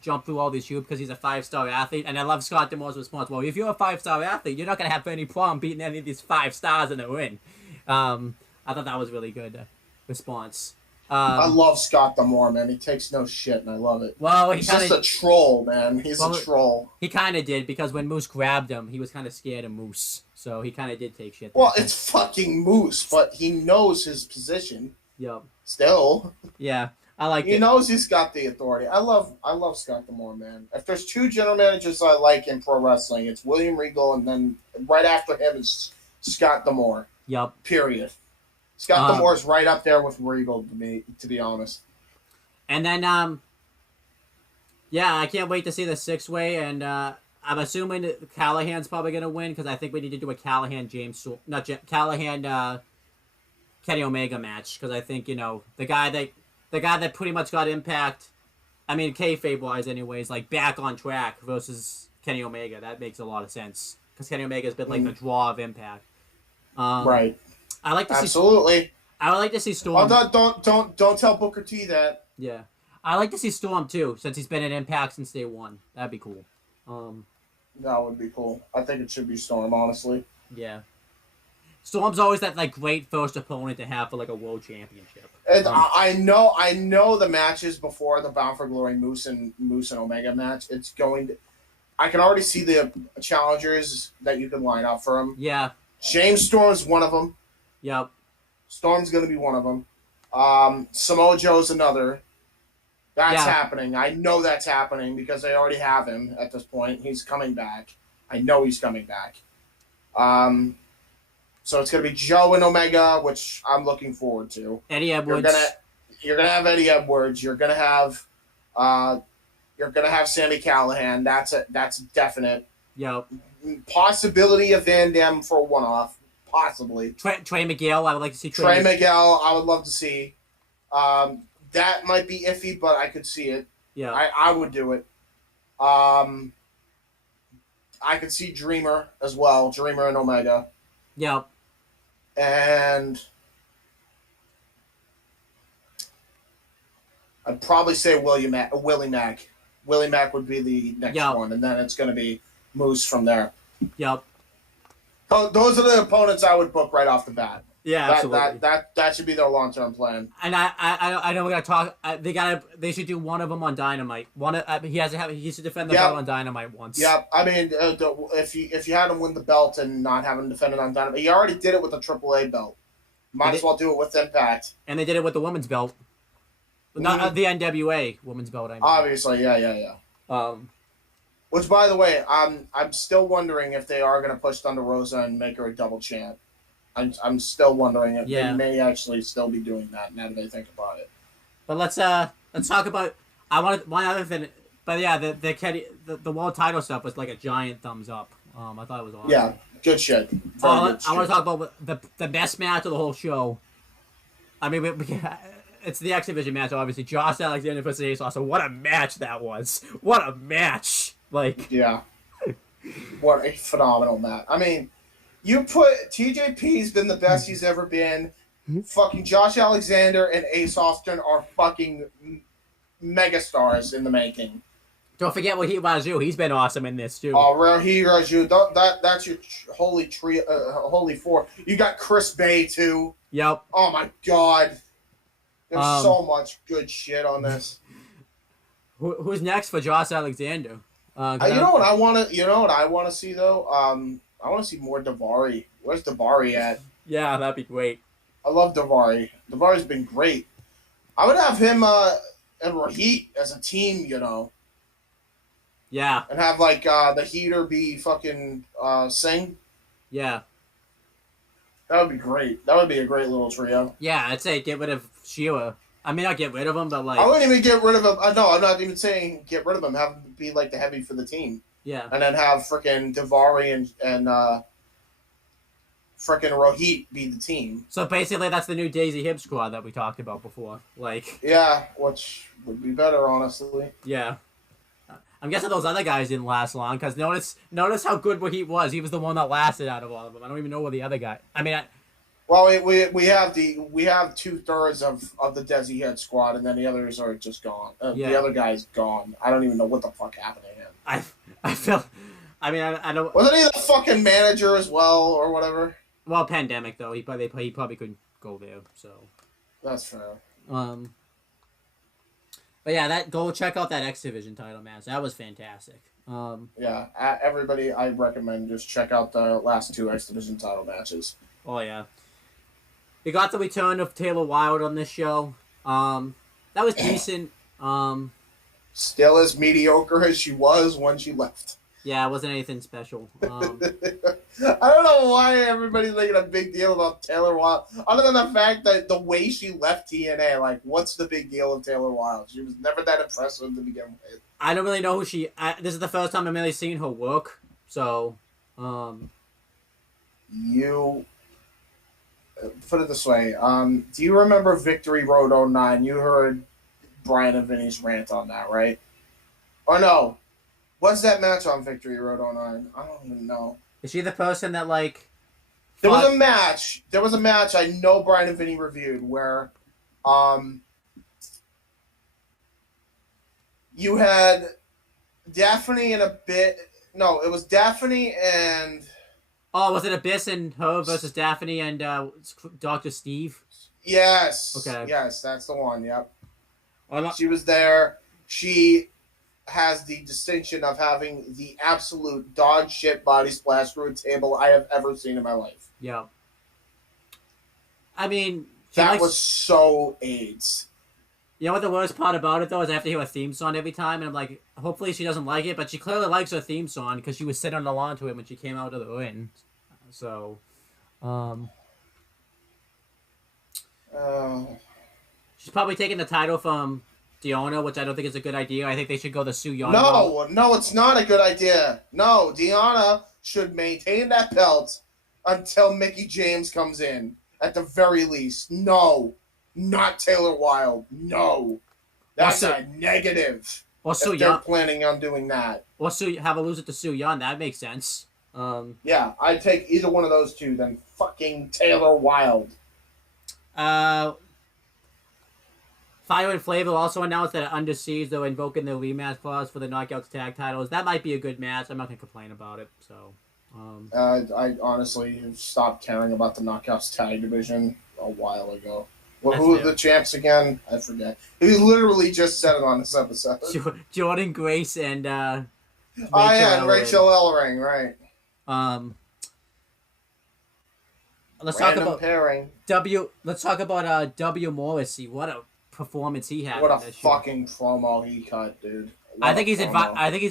jump through all these hoops because he's a 5-star athlete. And I love Scott D'Amore's response. Well, if you're a 5-star athlete, you're not gonna have any problem beating any of these 5 stars in the ring. I thought that was really good response. I love Scott D'Amore, man. He takes no shit, and I love it. Well, he's just a troll, man. He's a troll. He kind of did, because when Moose grabbed him, he was kind of scared of Moose. So he kind of did take shit. Well, it's fucking Moose, but he knows his position. Yep. Still. Yeah, I like it. He knows he's got the authority. I love Scott D'Amore, man. If there's 2 general managers I like in pro wrestling, it's William Regal, and then right after him is Scott D'Amore. Yep. Period. Scott D'Amore's right up there with Regal, to be honest. And then, yeah, I can't wait to see the 6-way, and I'm assuming Callahan's probably going to win, because I think we need to do a Callahan Kenny Omega match, because I think, the guy that pretty much got Impact, I mean, kayfabe-wise anyways, like, back on track versus Kenny Omega. That makes a lot of sense, because Kenny Omega's been, like, the draw of Impact. Right. I like to Absolutely. I would like to see Storm. Oh, don't tell Booker T that. Yeah, I like to see Storm too, since he's been in Impact since day one. That'd be cool. That would be cool. I think it should be Storm, honestly. Yeah. Storm's always that like great first opponent to have for like a world championship. And I know the matches before the Bound for Glory Moose and Omega match. It's going to. I can already see the challengers that you can line up for him. Yeah. James Storm's one of them. Yep. Storm's going to be one of them. Samoa Joe's another. That's happening. I know that's happening because they already have him at this point. He's coming back. I know he's coming back. So it's going to be Joe and Omega, which I'm looking forward to. Eddie Edwards. You're gonna have Eddie Edwards. You're gonna have Sami Callihan. That's definite. Yep. Possibility of Van Dam for a one-off. Possibly. Trey Miguel. I would like to see Trey Miguel. I would love to see. That might be iffy, but I could see it. Yeah. I would do it. I could see Dreamer as well. Dreamer and Omega. Yep. And I'd probably say Willie Mack. Willie Mack would be the next one, and then it's going to be Moose from there. Yep. Those are the opponents I would book right off the bat. Yeah, absolutely. That should be their long-term plan. And I know we got to talk. They should do one of them on Dynamite. He should defend the belt on Dynamite once. Yeah, I mean, if you had him win the belt and not have him defend it on Dynamite, you already did it with the AAA belt. Might as well do it with Impact. And they did it with the women's belt. Not the NWA women's belt. I mean. Obviously, yeah. Which, by the way, I'm still wondering if they are going to push Thunder Rosa and make her a double champ. I'm still wondering if they may actually still be doing that now that I think about it. But let's talk about. I wanted one other thing, but yeah, the world title stuff was like a giant thumbs up. I thought it was awesome. Yeah, good shit. I want to talk about the best match of the whole show. I mean, it's the X Division match, obviously. Josh Alexander versus Ace Austin. What a match that was! What a match! Yeah, what a phenomenal match. I mean, you put TJP's been the best he's ever been. Fucking Josh Alexander and Ace Austin are fucking megastars in the making. Don't forget what Raju. He's been awesome in this too. Oh, Raju. That's your holy trio, holy four. You got Chris Bay too. Yep. Oh my God. There's so much good shit on this. Who's next for Josh Alexander? You know what I want to see though. I want to see more Daivari. Where's Daivari at? Yeah, that'd be great. I love Daivari. Daivari's been great. I would have him and Rahit as a team, Yeah. And have the Heater be fucking Singh. Yeah. That would be great. That would be a great little trio. Yeah, I'd say get rid of Sheila. I mean, not get rid of him, but I wouldn't even get rid of him. No, I'm not even saying get rid of him. Have him be the heavy for the team. Yeah. And then have frickin' Daivari and frickin' Rohit be the team. So basically, that's the new Daisy Hip squad that we talked about before. Yeah, which would be better, honestly. Yeah. I'm guessing those other guys didn't last long, because notice how good Rohit was. He was the one that lasted out of all of them. I don't even know what the other guy... I mean, Well, we have 2/3 of the Desi Head squad, and then the others are just gone. The other guy's gone. I don't even know what the fuck happened to him. I feel. I mean, I don't. Wasn't he the fucking manager as well, or whatever? Well, pandemic though. He probably couldn't go there. So. That's fair. But yeah, go check out that X Division title match. That was fantastic. Yeah, everybody, I recommend just check out the last 2 X Division title matches. Oh yeah. We got the return of Taylor Wilde on this show. That was decent. Still as mediocre as she was when she left. Yeah, it wasn't anything special. I don't know why everybody's making a big deal about Taylor Wilde, other than the fact that the way she left TNA, like, what's the big deal of Taylor Wilde? She was never that impressive to begin with. I don't really know who she... this is the first time I'm really seeing her work, so... You... Put it this way, do you remember Victory Road 09? You heard Brian and Vinny's rant on that, right? Or no? What's that match on Victory Road 09? I don't even know. Is she the person that, like... There was a match I know Brian and Vinny reviewed where, you had Daphne and No, it was Daphne and... Oh, was it Abyss and her versus Daphne and Dr. Steve? Yes. Okay. Yes, that's the one, yep. Well, she was there. She has the distinction of having the absolute dog shit body splash through a table I have ever seen in my life. Yeah. I mean... That was so AIDS. You know what the worst part about it, though, is I have to hear a theme song every time, and I'm like, hopefully she doesn't like it, but she clearly likes her theme song, because she was sitting along to it when she came out of the ring. So, she's probably taking the title from Deonna, which I don't think is a good idea. I think they should go the Su Yung. No, it's not a good idea. No, Deonna should maintain that belt until Mickie James comes in, at the very least. No. Not Taylor Wilde. No. That's a negative. Or Su Yung. They're planning on doing that. Or have a lose it to Su Yung. That makes sense. Yeah, I'd take either one of those two than fucking Taylor Wilde. Fire and Flavor also announced that at Under Siege they're invoking their rematch clause for the Knockouts tag titles. That might be a good match. I'm not going to complain about it. So, I honestly stopped caring about the Knockouts tag division a while ago. Well, who are the champs again? I forget. He literally just said it on this episode. Jordan Grace and Rachel Ellering, right. Let's talk about pairing. Let's talk about W Morrissey. What a performance he had. What a fucking promo he cut, dude. I think he's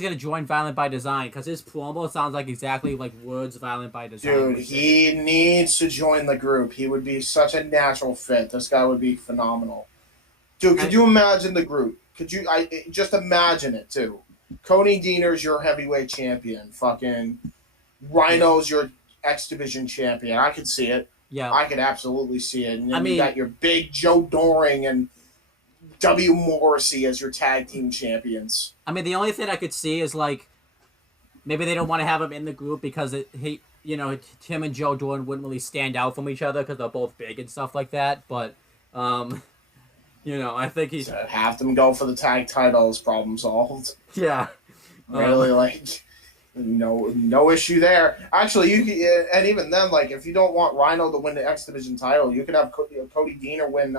gonna join Violent by Design because his promo sounds like exactly like words Violent by Design. Dude, he needs to join the group. He would be such a natural fit. This guy would be phenomenal. Dude, could you imagine the group? Could you? Just imagine it too. Cody Deaner's your heavyweight champion. Fucking Rhino's your X Division champion. I could see it. Yeah, I could absolutely see it. And then you got your big Joe Doring and W. Morrissey as your tag team champions. I mean, the only thing I could see is like maybe they don't want to have him in the group because Tim and Joe Doring wouldn't really stand out from each other because they're both big and stuff like that. But I think he's have them go for the tag titles. Problem solved. Yeah, really no issue there. Actually, you can, and even then, like if you don't want Rhino to win the X Division title, you could have Cody Deaner win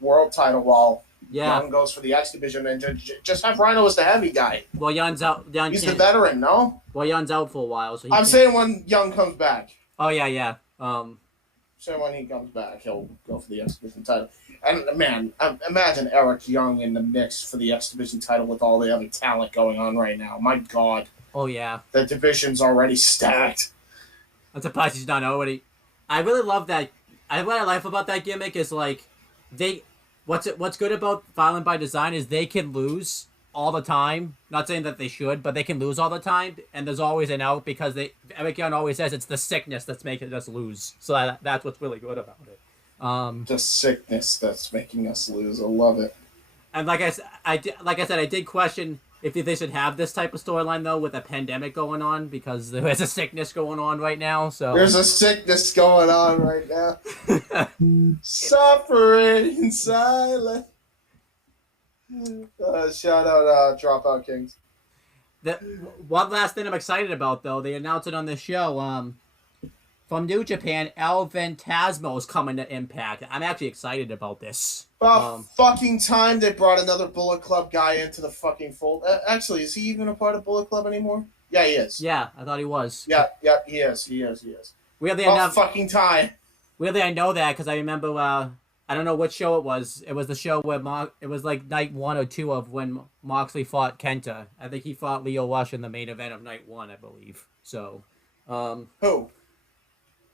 world title while Young goes for the X Division, and just have Rhino as the heavy guy. Well, Young's out. He's the veteran, no? Well, Young's out for a while, so I'm saying when Young comes back. Oh yeah. So when he comes back, he'll go for the X Division title. And man, imagine Eric Young in the mix for the X Division title with all the other talent going on right now. My God. Oh yeah. The division's already stacked. I'm surprised he's not already. I really love that. What I like about that gimmick is like What's good about Violent by Design is they can lose all the time. Not saying that they should, but they can lose all the time, and there's always an out because Eric Young always says it's the sickness that's making us lose. So that's what's really good about it. The sickness that's making us lose. I love it. And like I said, I did question if they should have this type of storyline though with a pandemic going on, because there's a sickness going on right now. So there's a sickness going on right now. Suffering in silence. Shout out Dropout Kings. One last thing I'm excited about though, they announced it on this show. From New Japan, El Fantasma is coming to Impact. I'm actually excited about this. About fucking time they brought another Bullet Club guy into the fucking fold. Actually, is he even a part of Bullet Club anymore? Yeah, he is. Yeah, I thought he was. Yeah, he is. Weirdly enough, fucking time. Weirdly, I know that because I remember. I don't know what show it was. It was the show where it was like night 1 or 2 of when Moxley fought Kenta. I think he fought Leo Rush in the main event of night 1, I believe. So, who?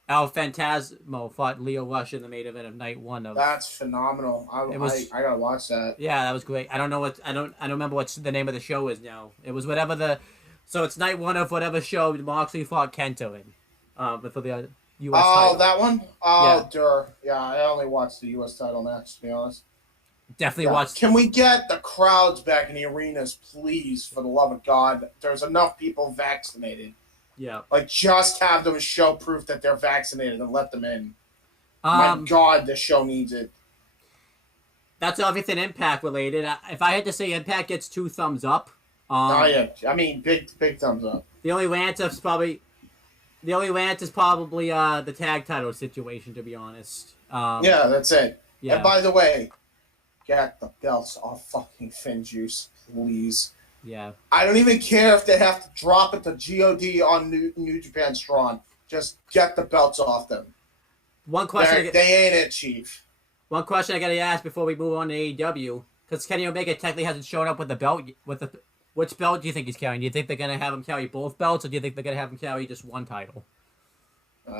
El Fantasma fought Leo Rush in the main event of night 1 of. That's phenomenal. I gotta watch that. Yeah, that was great. I don't know what I don't remember what the name of the show is now. It was whatever the. So it's night 1 of whatever show Moxley fought Kenta in. For the U.S. title. That one? Oh, yeah. Yeah, I only watched the U.S. title match, to be honest. Definitely watched. Can we get the crowds back in the arenas, please, for the love of God? There's enough people vaccinated. Yeah. Like, just have them show proof that they're vaccinated and let them in. My God, the show needs it. That's everything Impact related. If I had to say Impact gets 2 thumbs up. Yeah. I mean, big thumbs up. The only rant is probably the tag title situation, to be honest. Yeah, that's it. Yeah. And by the way, get the belts off fucking Finn Juice, please. Yeah. I don't even care if they have to drop it to GOD on New Japan Strong. Just get the belts off them. One question. They ain't it, Chief. One question I gotta ask before we move on to AEW, because Kenny Omega technically hasn't shown up with the belt. Which belt do you think he's carrying? Do you think they're gonna have him carry both belts, or do you think they're gonna have him carry just one title?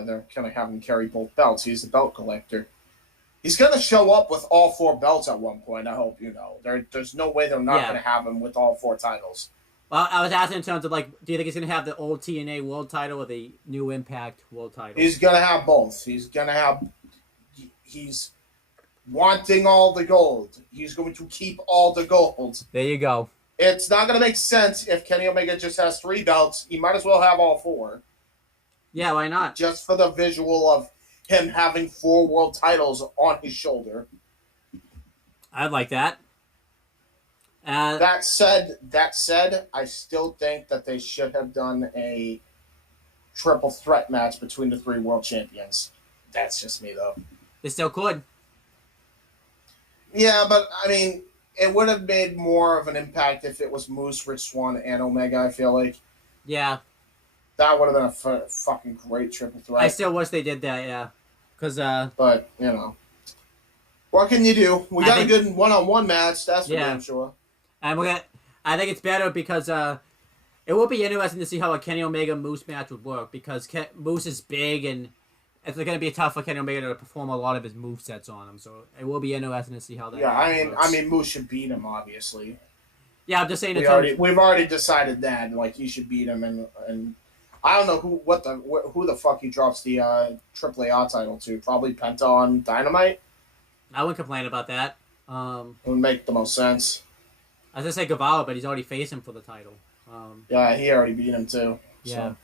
They're gonna have him carry both belts. He's the belt collector. He's gonna show up with all 4 belts at one point. I hope you know. There's no way they're not gonna have him with all 4 titles. Well, I was asking in terms of do you think he's gonna have the old TNA World Title or the new Impact World Title? He's gonna have both. He's wanting all the gold. He's going to keep all the gold. There you go. It's not going to make sense if Kenny Omega just has 3 belts. He might as well have all 4. Yeah, why not? Just for the visual of him having 4 world titles on his shoulder. I'd like that. That said, I still think that they should have done a triple threat match between the 3 world champions. That's just me, though. They still could. Yeah, but, I mean, it would have made more of an impact if it was Moose, Rich Swann, and Omega, I feel like. Yeah. That would have been a fucking great triple threat. I still wish they did that, yeah. But, you know. What can you do? We got a good one-on-one match, that's for damn sure. And I think it's better because it will be interesting to see how a Kenny Omega Moose match would work, because Moose is big and it's going to be tough for Kenny Omega to perform a lot of his movesets on him. So it will be interesting to see how that works. I mean, Moose should beat him, obviously. Yeah, I'm just saying we've already decided that. Like, he should beat him, and I don't know who the fuck he drops the AAA title to. Probably Penta on Dynamite. I wouldn't complain about that. It would make the most sense. I was gonna say Guevara, but he's already facing for the title. Yeah, he already beat him too. Yeah. So.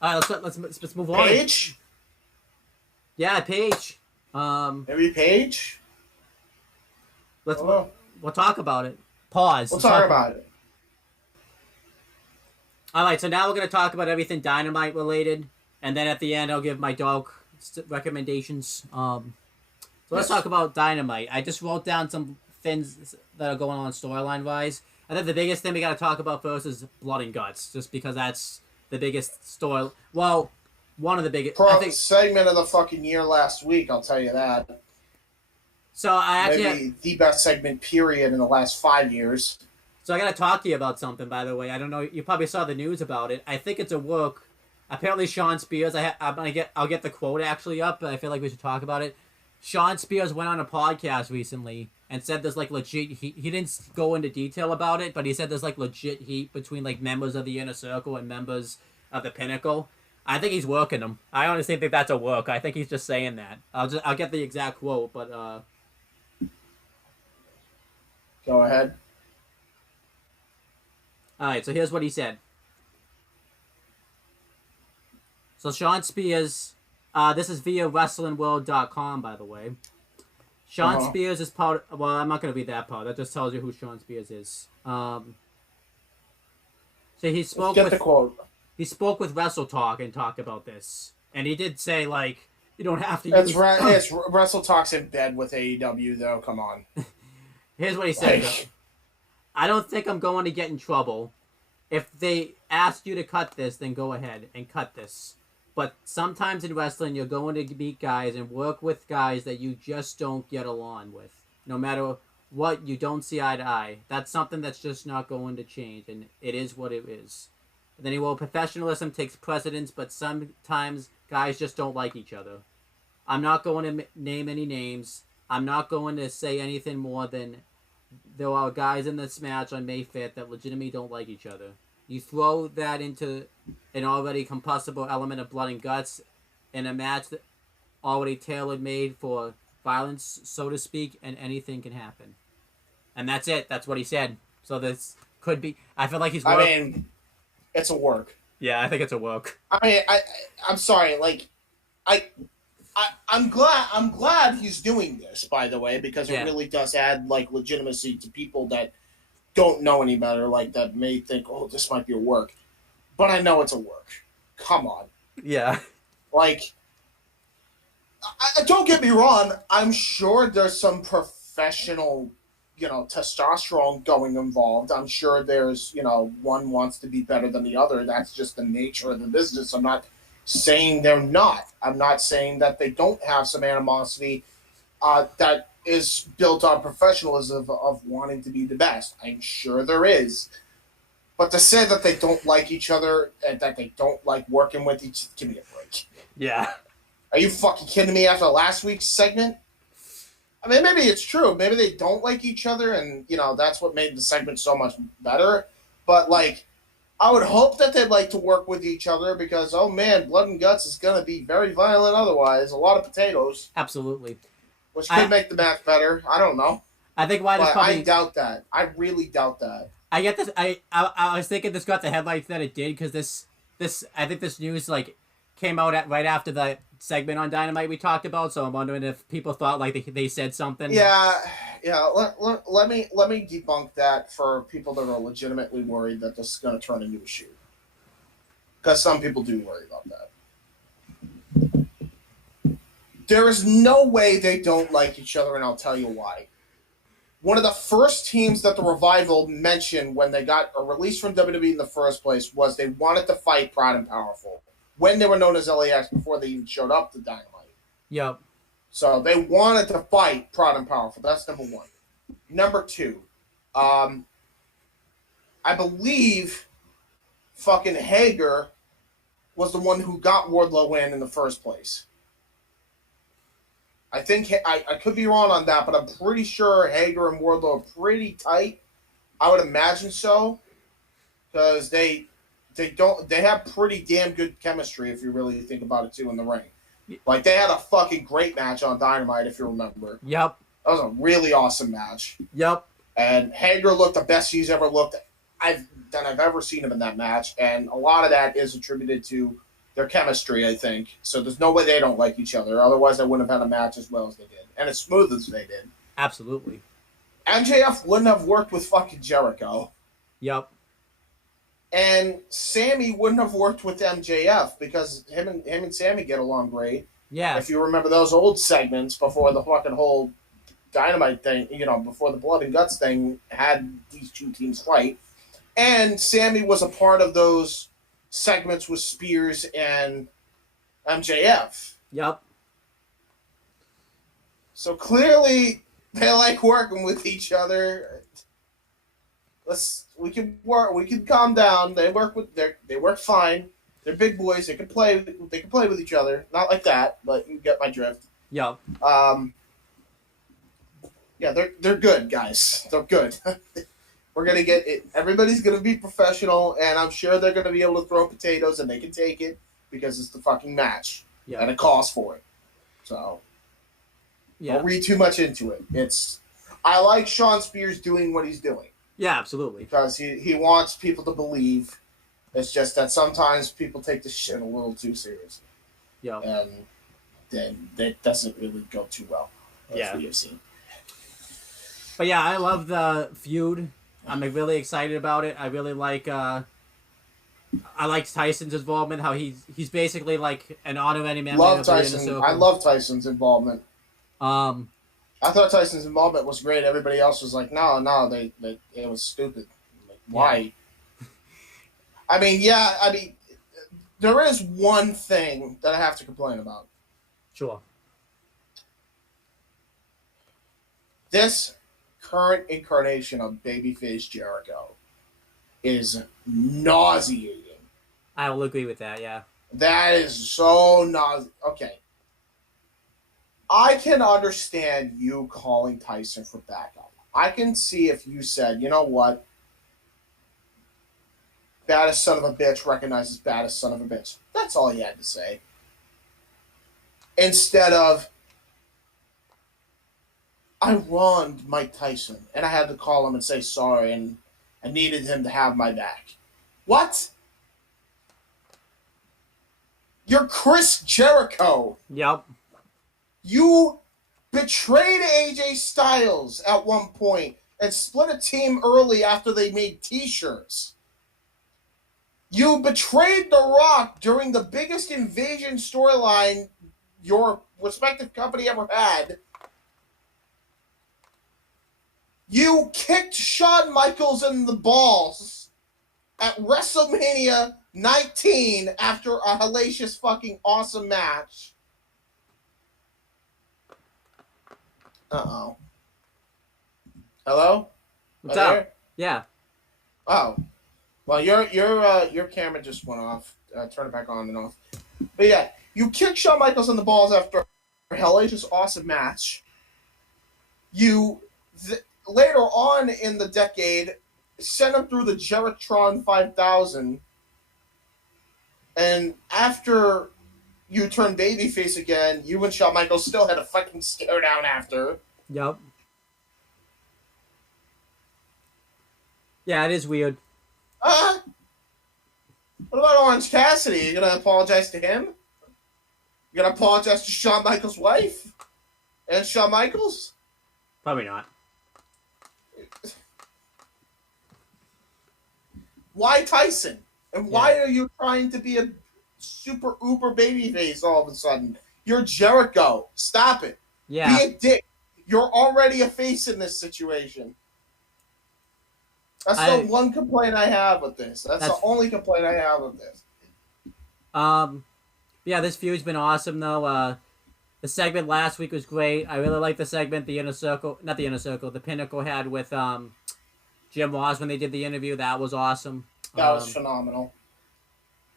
All right, let's move on. Paige? Yeah, Paige. Maybe Paige? We'll talk about it. Pause. We'll talk about it. All right, so now we're going to talk about everything Dynamite related, and then at the end I'll give my dog recommendations. So let's talk about Dynamite. I just wrote down some things that are going on storyline-wise. I think the biggest thing we got to talk about first is Blood and Guts, just because that's the biggest story. Well, one of the biggest segment of the fucking year last week. I'll tell you that. So I actually maybe the best segment period in the last 5 years. So I got to talk to you about something, by the way. I don't know. You probably saw the news about it. I think it's a work. Apparently, Sean Spears. I'll get the quote actually up, but I feel like we should talk about it. Sean Spears went on a podcast recently and said there's legit. He didn't go into detail about it, but he said there's legit heat between members of the Inner Circle and members of the Pinnacle. I think he's working them. I honestly think that's a work. I think he's just saying that. I'll get the exact quote, but go ahead. All right, so here's what he said. So Sean Spears, this is via WrestlingWorld.com, by the way. Sean Spears is part. Well, I'm not going to read that part. That just tells you who Sean Spears is. So he spoke Get the quote. He spoke with Wrestle Talk and talked about this, and he did say like you don't have to. It's Wrestle Talk's in bed with AEW though. Come on. Here's what he said. I don't think I'm going to get in trouble. If they ask you to cut this, then go ahead and cut this. But sometimes in wrestling, you're going to meet guys and work with guys that you just don't get along with. No matter what, you don't see eye to eye. That's something that's just not going to change, and it is what it is. And then he will, professionalism takes precedence, but sometimes guys just don't like each other. I'm not going to name any names. I'm not going to say anything more than there are guys in this match on May 5th that legitimately don't like each other. You throw that into an already combustible element of blood and guts in a match that already tailor-made for violence, so to speak, and anything can happen. And that's it. That's what he said. So this could be... I feel like he's... I mean, it's a work. Yeah, I think it's a work. I mean, I'm sorry. Like, I'm glad he's doing this, by the way, because it really does add, like, legitimacy to people that don't know any better, like, that may think, oh, this might be a work. But I know it's a work. Come on. Yeah. Like, don't get me wrong. I'm sure there's some professional, testosterone going involved. I'm sure there's, one wants to be better than the other. That's just the nature of the business. I'm not saying they're not. I'm not saying that they don't have some animosity that is built on professionalism of wanting to be the best. I'm sure there is. But to say that they don't like each other and that they don't like working with each other, give me a break. Yeah. Are you fucking kidding me after last week's segment? I mean, maybe it's true. Maybe they don't like each other and, that's what made the segment so much better. But, like, I would hope that they'd like to work with each other because, oh man, Blood and Guts is going to be very violent otherwise. A lot of potatoes. Absolutely. Which could make the match better. I don't know. I think why I doubt that. I really doubt that. I get this. I was thinking this got the headlines that it did because this I think this news like came out right after the segment on Dynamite we talked about. So I'm wondering if people thought like they said something. Yeah. Let me debunk that for people that are legitimately worried that this is going to turn into a shoot. Because some people do worry about that. There is no way they don't like each other, and I'll tell you why. One of the first teams that the Revival mentioned when they got a release from WWE in the first place was they wanted to fight Proud and Powerful when they were known as LAX before they even showed up to Dynamite. Yep. So they wanted to fight Proud and Powerful. That's number one. Number two, I believe fucking Hager was the one who got Wardlow in the first place. I think I could be wrong on that, but I'm pretty sure Hager and Wardlow are pretty tight. I would imagine so, because they have pretty damn good chemistry if you really think about it too in the ring. Like they had a fucking great match on Dynamite if you remember. Yep. That was a really awesome match. Yep. And Hager looked the best he's ever looked I've ever seen him in that match, and a lot of that is attributed to their chemistry, I think. So there's no way they don't like each other. Otherwise, they wouldn't have had a match as well as they did. And as smooth as they did. Absolutely. MJF wouldn't have worked with fucking Jericho. Yep. And Sammy wouldn't have worked with MJF because him and Sammy get along great. Yeah. If you remember those old segments before the fucking whole Dynamite thing, before the Blood and Guts thing had these two teams fight. And Sammy was a part of those segments with Spears and MJF. Yep. So clearly they like working with each other. We can calm down. They work fine. They're big boys. They can play with each other. Not like that, but you get my drift. Yep. Yeah, they're good, guys. They're good. We're going to get it. Everybody's going to be professional, and I'm sure they're going to be able to throw potatoes, and they can take it because it's the fucking match. Yeah. And it calls for it. So, don't read too much into it. I like Sean Spears doing what he's doing. Yeah, absolutely. Because he wants people to believe. It's just that sometimes people take this shit a little too seriously. Yeah. And then that doesn't really go too well, as we have seen. But yeah, I love the feud. I'm really excited about it. I really like I like Tyson's involvement. How he's basically like an honorary member of the Inner Circle. I love Tyson's involvement. Um, I thought Tyson's involvement was great. Everybody else was like, no, it was stupid. Like, why? Yeah. I mean, there is one thing that I have to complain about. Sure. This current incarnation of Babyface Jericho is nauseating. I will agree with that, yeah. That is so nauseating. Okay. I can understand you calling Tyson for backup. I can see if you said, you know what? Baddest son of a bitch recognizes baddest son of a bitch. That's all he had to say. Instead of, I wronged Mike Tyson, and I had to call him and say sorry, and I needed him to have my back. What? You're Chris Jericho. Yep. You betrayed AJ Styles at one point and split a team early after they made t-shirts. You betrayed The Rock during the biggest invasion storyline your respective company ever had. You kicked Shawn Michaels in the balls at WrestleMania 19 after a hellacious fucking awesome match. Uh-oh. Hello? What's up? There? Yeah. Oh. Well, your camera just went off. Turn it back on and off. But yeah, you kicked Shawn Michaels in the balls after a hellacious awesome match. You, later on in the decade, sent him through the Jeritron 5000. And after you turned babyface again, you and Shawn Michaels still had a fucking stare down after. Yep. Yeah, it is weird. What about Orange Cassidy? You gonna apologize to him? You gonna apologize to Shawn Michaels' wife? And Shawn Michaels? Probably not. Why Tyson? And why are you trying to be a super uber babyface all of a sudden? You're Jericho. Stop it. Yeah. Be a dick. You're already a face in this situation. That's the one complaint I have with this. That's the only complaint I have with this. Yeah, this feud's been awesome though. The segment last week was great. I really like the segment the Pinnacle had with Jim Ross when they did the interview. That was awesome. That was phenomenal.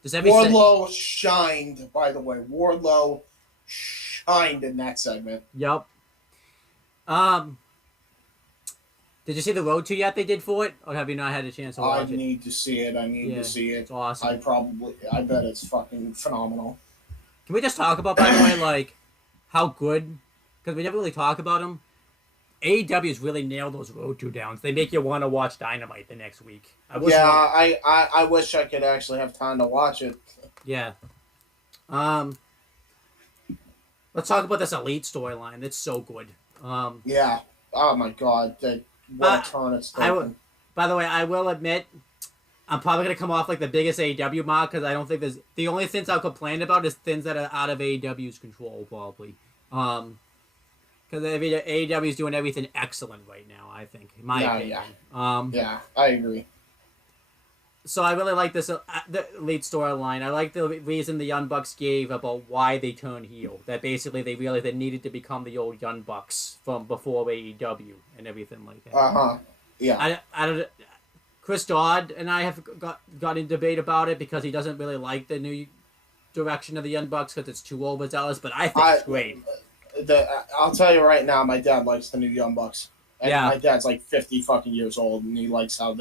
Wardlow shined, by the way. Wardlow shined in that segment. Yep. Did you see the road to yet they did for it? Or have you not had a chance to watch it? I need to see it. It's awesome. I bet it's fucking phenomenal. Can we just talk about, by the way, like, how good, because we never really talk about them, AEW's really nailed those road to downs. They make you want to watch Dynamite the next week. I wish I could actually have time to watch it. Yeah. Let's talk about this Elite storyline. It's so good. Yeah. Oh my God. What a turn it's taken. By the way, I will admit, I'm probably going to come off like the biggest AEW mock because I don't think there's... The only things I'll complain about is things that are out of AEW's control, probably. Because AEW is doing everything excellent right now, I think, in my opinion. Yeah, I agree. So I really like this the Elite storyline. I like the reason the Young Bucks gave about why they turned heel. That basically they realized they needed to become the old Young Bucks from before AEW and everything like that. Yeah. Chris Dodd and I have got in debate about it because he doesn't really like the new direction of the Young Bucks because it's too overzealous. But I think it's great. I'll tell you right now, my dad likes the new Young Bucks. And yeah. My dad's like 50 fucking years old, and he likes how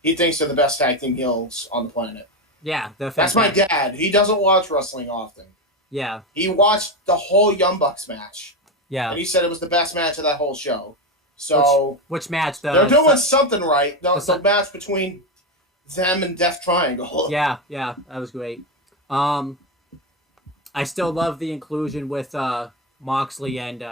he thinks they're the best tag team heels on the planet. Yeah, that's my dad. He doesn't watch wrestling often. Yeah. He watched the whole Young Bucks match. Yeah. And he said it was the best match of that whole show. So which match? They're doing something right. The match between them and Death Triangle. Yeah, that was great. I still love the inclusion with Moxley and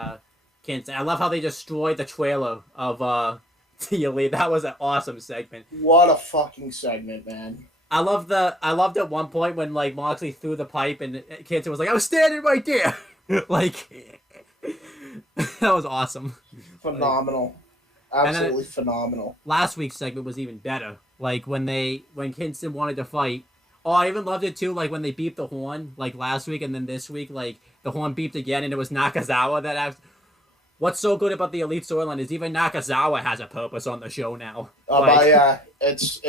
Kinston. I love how they destroyed the trailer of the Elite. That was an awesome segment. What a fucking segment, man. I loved at one point when like Moxley threw the pipe and Kinston was like, I was standing right there. Like that was awesome. Phenomenal. Absolutely phenomenal. Last week's segment was even better. Like when Kinston wanted to fight. Oh, I even loved it too, like when they beeped the horn, like last week, and then this week, like the horn beeped again, and it was Nakazawa that asked. What's so good about the Elite storyline is even Nakazawa has a purpose on the show now. Here's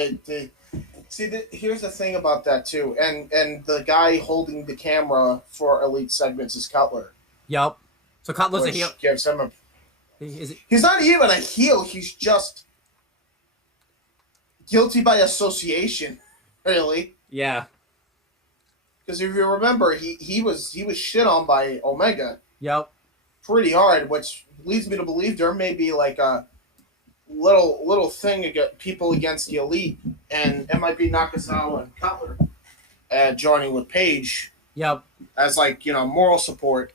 the thing about that too, and the guy holding the camera for Elite segments is Cutler. Yep. So Cutler's a heel. Gives him he's not even a heel. He's just guilty by association, really. Yeah. Because if you remember, he was shit on by Omega. Yep. Pretty hard, which leads me to believe there may be like a little thing against people against the Elite, and it might be Nakazawa and Cutler joining with Paige. Yep. As like moral support.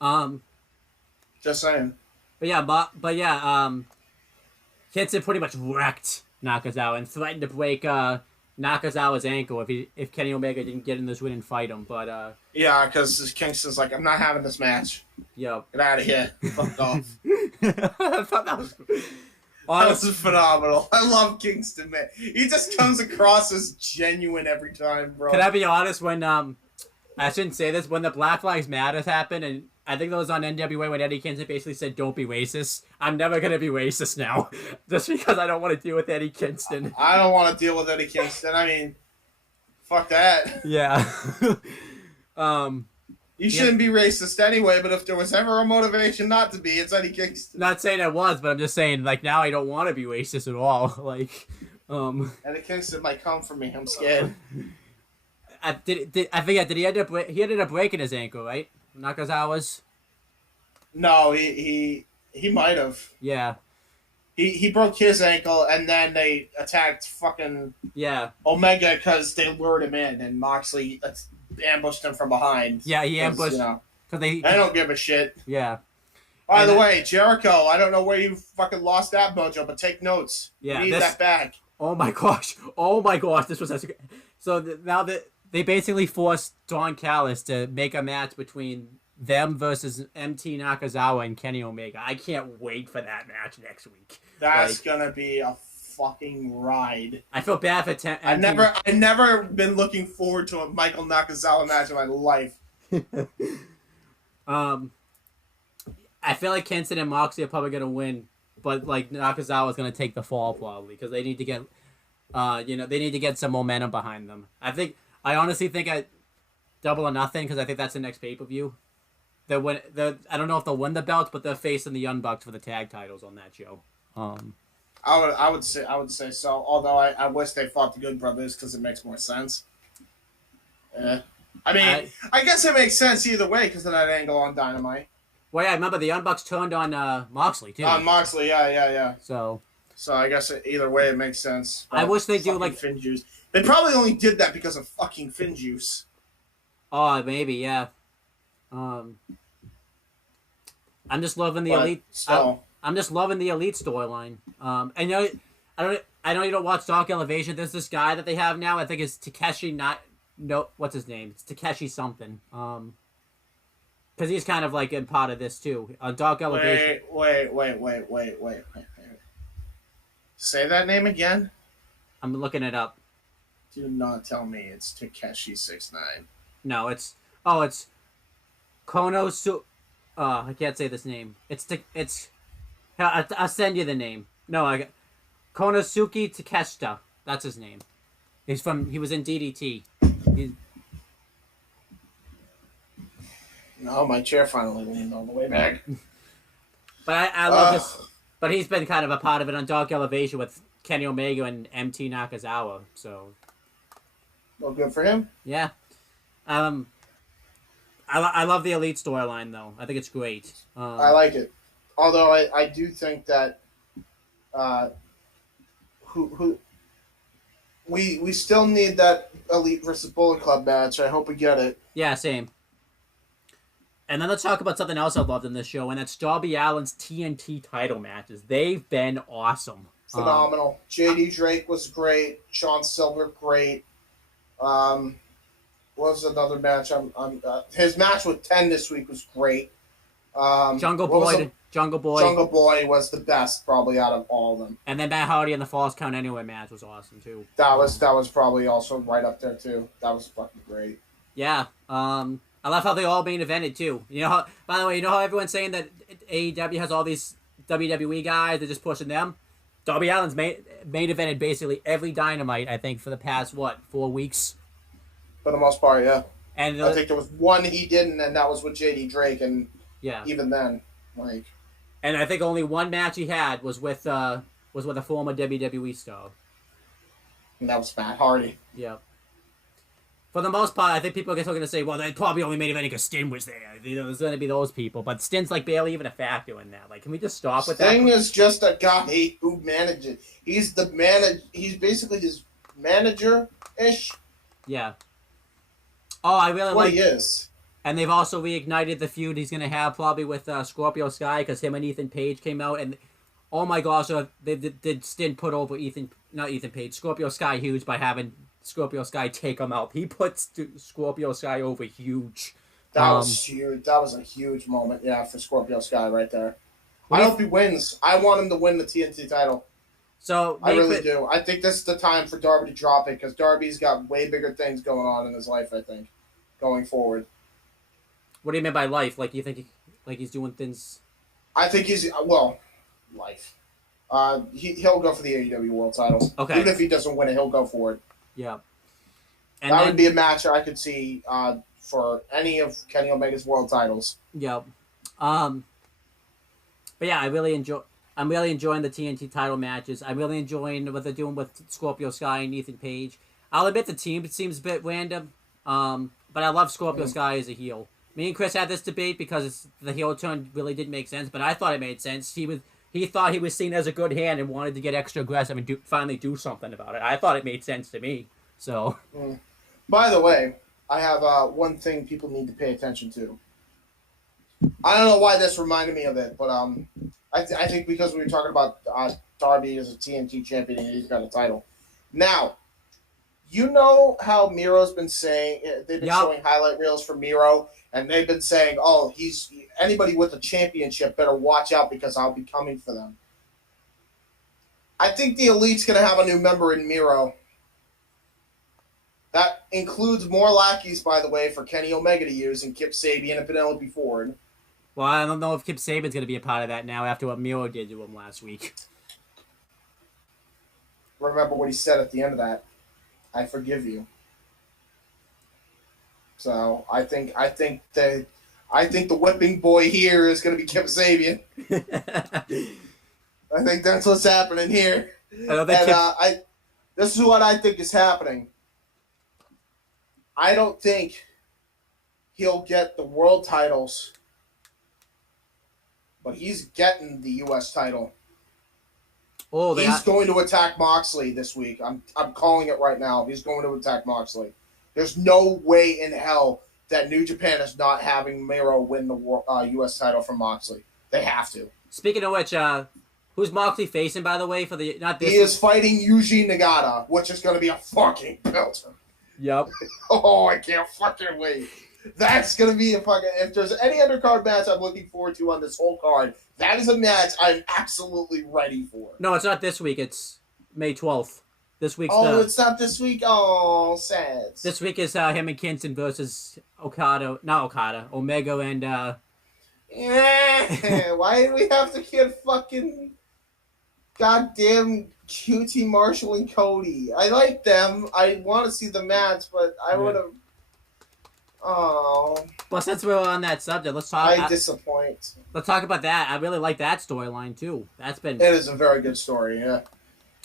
Just saying. But yeah. Kinston pretty much wrecked Nakazawa and threatened to break Nakazawa's ankle if Kenny Omega didn't get in this win and fight him, but yeah, because Kingston's like, I'm not having this match. Yep. Get out of here. Fuck off. I thought that was honestly phenomenal. I love Kingston, man. He just comes across as genuine every time, bro. Can I be honest? When I shouldn't say this, when the Black Lives Matter happened, and I think that was on NWA when Eddie Kingston basically said, "Don't be racist." I'm never gonna be racist now, just because I don't want to deal with Eddie Kingston. I don't want to deal with Eddie Kingston. I mean, fuck that. Yeah. You shouldn't be racist anyway. But if there was ever a motivation not to be, it's Eddie Kingston. Not saying I was, but I'm just saying like now I don't want to be racist at all. Like, Eddie Kingston might come for me. I'm scared. I forget. Did he ended up breaking his ankle, right? Nakazawa's? No, he might have. Yeah. He broke his ankle, and then they attacked fucking Omega because they lured him in, and Moxley ambushed him from behind. Yeah, he ambushed. Cause they don't give a shit. Yeah. By the way, Jericho, I don't know where you fucking lost that mojo, but take notes. Yeah, you need that back. Oh my gosh! This was such a. So now that they basically forced Don Callis to make a match between them versus MT Nakazawa and Kenny Omega. I can't wait for that match next week. That's gonna be a fucking ride. I feel bad for I've never been looking forward to a Michael Nakazawa match in my life. I feel like Kinston and Moxley are probably gonna win, but like Nakazawa is gonna take the fall probably because they need to get, they need to get some momentum behind them. I honestly think at Double or Nothing because I think that's the next pay per view. I don't know if they'll win the belts, but they're facing the Young Bucks for the tag titles on that show. I would say so. Although I wish they fought the Good Brothers because it makes more sense. I mean, I guess it makes sense either way because of that angle on Dynamite. Well, yeah, I remember the Young Bucks turned on Moxley too. On Moxley, yeah. So I guess either way it makes sense. I wish they do like Finn Juice. They probably only did that because of fucking Finn Juice. Oh, maybe, yeah. I'm just loving the Elite. I'm just loving the Elite storyline. And I know you don't watch Dark Elevation. There's this guy that they have now. I think it's Takeshi. What's his name? It's Takeshi something. Because he's kind of like in part of this too. Dark Elevation. Wait. Say that name again. I'm looking it up. Do not tell me it's Takeshi 6ix9ine. No, it's Kono I can't say this name. I'll send you the name. No, Konosuke Takeshita. That's his name. He was in DDT. No, my chair finally leaned all the way back. But I love this. But he's been kind of a part of it on Dark Elevation with Kenny Omega and MT Nakazawa. So. Well, good for him. Yeah. I love the Elite storyline though. I think it's great. I like it. Although I do think that uh, who we still need that Elite versus Bullet Club match. I hope we get it. Yeah, same. And then let's talk about something else I loved in this show, and that's Darby Allin's TNT title matches. They've been awesome. Phenomenal. JD Drake was great. Sean Silver, great. What was another match? His match with 10 this week was great. Jungle Boy was the best probably out of all of them. And then Matt Hardy in the Falls Count Anywhere match was awesome too. That was probably also right up there too. That was fucking great. Yeah. I love how they all main evented too. You know how, by the way, you know how everyone's saying that AEW has all these WWE guys, they're just pushing them? Darby Allin's main evented basically every Dynamite, I think, for the past 4 weeks? For the most part, yeah. And I think there was one he didn't, and that was with JD Drake, and yeah, even then, like. And I think only one match he had was with a former WWE star. And that was Matt Hardy. Yeah. For the most part, I think people are going to say, well, they probably only made it because Sting was there. You know, there's going to be those people. But Sting's like barely even a factor in that. Like, can we just stop with that? Sting is just a guy who manages. He's the manager. He's basically his manager-ish. Yeah. Oh, I really like. What he is. And they've also reignited the feud he's going to have probably with Scorpio Sky because him and Ethan Page came out. And, oh my gosh, did Sting put over Scorpio Sky huge by having Scorpio Sky take him out. He puts Scorpio Sky over huge. That was huge. That was a huge moment, yeah, for Scorpio Sky right there. I hope he wins. I want him to win the TNT title. So I really do. I think this is the time for Darby to drop it because Darby's got way bigger things going on in his life, I think, going forward. What do you mean by life? Like, you think he's doing things? I think he's, life. He'll go for the AEW World title. Okay. Even if he doesn't win it, he'll go for it. Yeah. And that would be a match I could see for any of Kenny Omega's world titles. Yeah. But yeah, I'm really enjoying the TNT title matches. I'm really enjoying what they're doing with Scorpio Sky and Ethan Page. I'll admit the team seems a bit random. But I love Scorpio Sky as a heel. Me and Chris had this debate because the heel turn really didn't make sense, but I thought it made sense. He thought he was seen as a good hand and wanted to get extra aggressive and finally do something about it. I thought it made sense to me. So. By the way, I have one thing people need to pay attention to. I don't know why this reminded me of it, but I think because we were talking about Darby as a TNT champion and he's got a title. Now, you know how Miro's been saying, they've been showing highlight reels for Miro, and they've been saying, oh, anybody with a championship better watch out because I'll be coming for them. I think the Elite's going to have a new member in Miro. That includes more lackeys, by the way, for Kenny Omega to use and Kip Sabian and Penelope Ford. Well, I don't know if Kip Sabian's going to be a part of that now after what Miro did to him last week. Remember what he said at the end of that. I forgive you. So I think the whipping boy here is going to be Kip Sabian. I think that's what's happening here. This is what I think is happening. I don't think he'll get the world titles, but he's getting the U.S. title. Oh, he's going to attack Moxley this week. I'm calling it right now. He's going to attack Moxley. There's no way in hell that New Japan is not having Miro win the U.S. title from Moxley. They have to. Speaking of which, who's Moxley facing, by the way, for the not this? He is fighting Yuji Nagata, which is going to be a fucking belter. Yep. Oh, I can't fucking wait. That's going to be a fucking... If there's any undercard match I'm looking forward to on this whole card, that is a match I'm absolutely ready for. No, it's not this week. It's May 12th. This week's it's not this week? Oh, sad. This week is him and Kingston versus Omega and... Yeah, why do we have to get fucking goddamn QT Marshall and Cody? I like them. I want to see the match, but I would have... Oh. Well, since we're on that subject, let's talk... disappoint. Let's talk about that. I really like that storyline, too. That's been... It is a very good story, yeah.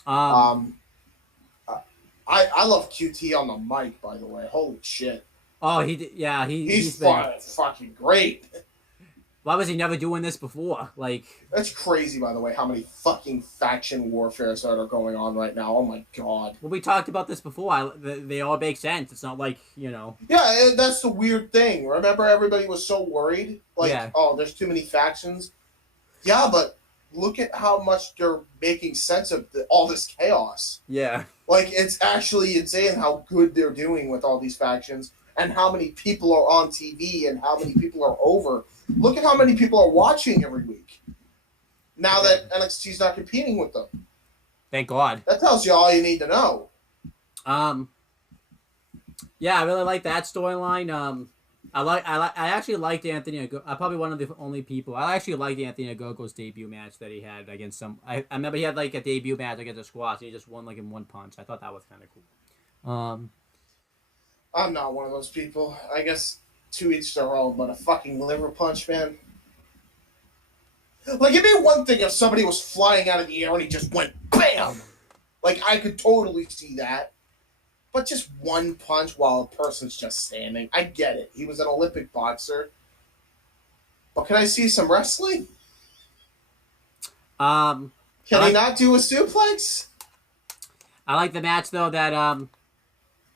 I love QT on the mic, by the way. Holy shit. Oh, he's fucking great. Why was he never doing this before? Like, that's crazy, by the way, how many fucking faction warfares that are going on right now. Oh my god. Well, we talked about this before. They all make sense. It's not like, Yeah, that's the weird thing. Remember, everybody was so worried? Like, yeah. Oh, there's too many factions. Yeah, but look at how much they're making sense of all this chaos. Yeah. Like, it's actually insane how good they're doing with all these factions and how many people are on TV and how many people are over. Look at how many people are watching every week now that NXT's not competing with them. Thank God. That tells you all you need to know. Yeah, I really like that storyline. I actually liked Anthony. I'm probably one of the only people. I actually liked Anthony Ogogo's debut match that he had against some. I remember he had like a debut match against a Squash, and he just won like in one punch. I thought that was kind of cool. I'm not one of those people. I guess to each their own, but a fucking liver punch, man. Like, it'd be one thing if somebody was flying out of the air and he just went BAM! Like, I could totally see that. But just one punch while a person's just standing. I get it. He was an Olympic boxer. But can I see some wrestling? Can he not do a suplex? I like the match, though, that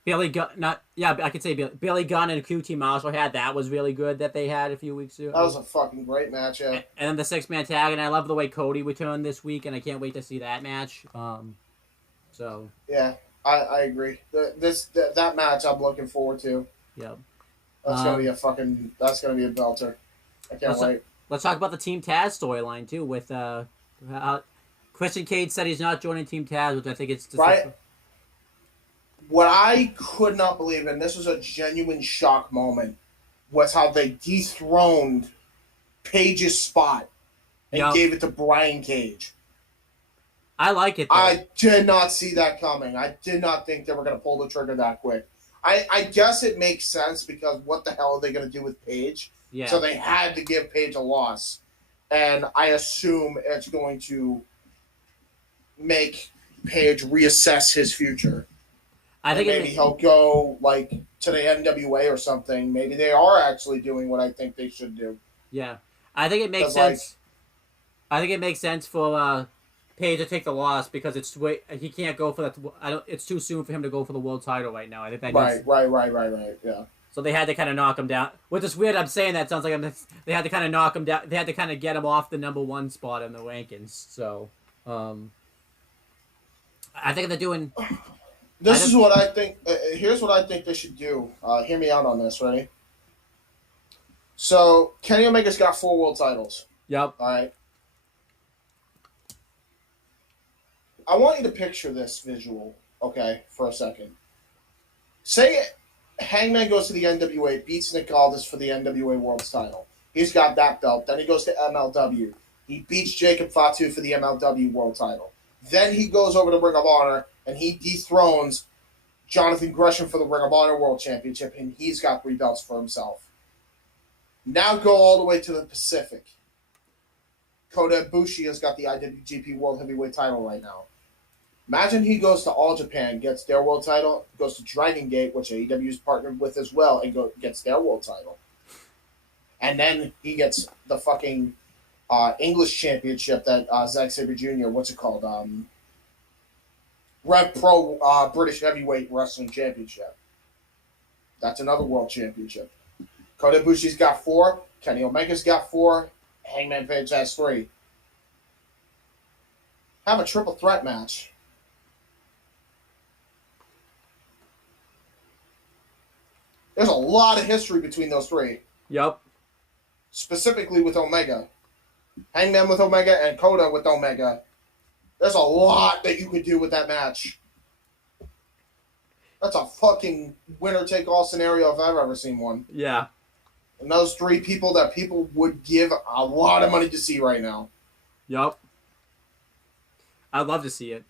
Billy Gunn... I could say Billy Gunn and QT Marshall had. That was really good that they had a few weeks ago. That was a fucking great match, yeah. And then the six-man tag, and I love the way Cody returned this week, and I can't wait to see that match. Yeah. I agree. That match I'm looking forward to. Yep. That's gonna be a belter. I can't wait. Let's talk about the Team Taz storyline too. With Christian Cage said he's not joining Team Taz, which I think it's right. What I could not believe, and this was a genuine shock moment, was how they dethroned Page's spot and gave it to Brian Cage. I like it, though. I did not see that coming. I did not think they were going to pull the trigger that quick. I guess it makes sense because what the hell are they going to do with Page? Yeah. So they had to give Page a loss. And I assume it's going to make Page reassess his future. I think maybe he'll go like to the NWA or something. Maybe they are actually doing what I think they should do. Yeah. I think it makes sense. I think it makes sense for Page to take the loss because he can't go for that. It's too soon for him to go for the world title right now. I think that right. Yeah. So they had to kind of knock him down. Which is weird. I'm saying that sounds like they had to kind of knock him down. They had to kind of get him off the #1 spot in the rankings. So, I think they're doing. This is what I think. Here's what I think they should do. Hear me out on this. Ready? So Kenny Omega's got 4 world titles. Yep. All right. I want you to picture this visual, okay, for a second. Say Hangman goes to the NWA, beats Nick Aldis for the NWA World title. He's got that belt. Then he goes to MLW. He beats Jacob Fatu for the MLW World title. Then he goes over to Ring of Honor, and he dethrones Jonathan Gresham for the Ring of Honor World Championship, and he's got 3 belts for himself. Now go all the way to the Pacific. Kota Ibushi has got the IWGP World Heavyweight title right now. Imagine he goes to All Japan, gets their world title, goes to Dragon Gate, which AEW is partnered with as well, and gets their world title. And then he gets the fucking English championship that Zack Sabre Jr., what's it called? Rev Pro British Heavyweight Wrestling Championship. That's another world championship. Kota Ibushi's got 4. Kenny Omega's got 4. Hangman Page has 3. Have a triple threat match. There's a lot of history between those 3. Yep. Specifically with Omega. Hangman with Omega and Kota with Omega. There's a lot that you could do with that match. That's a fucking winner-take-all scenario if I've ever seen one. Yeah. And those 3 people that people would give a lot of money to see right now. Yep. I'd love to see it.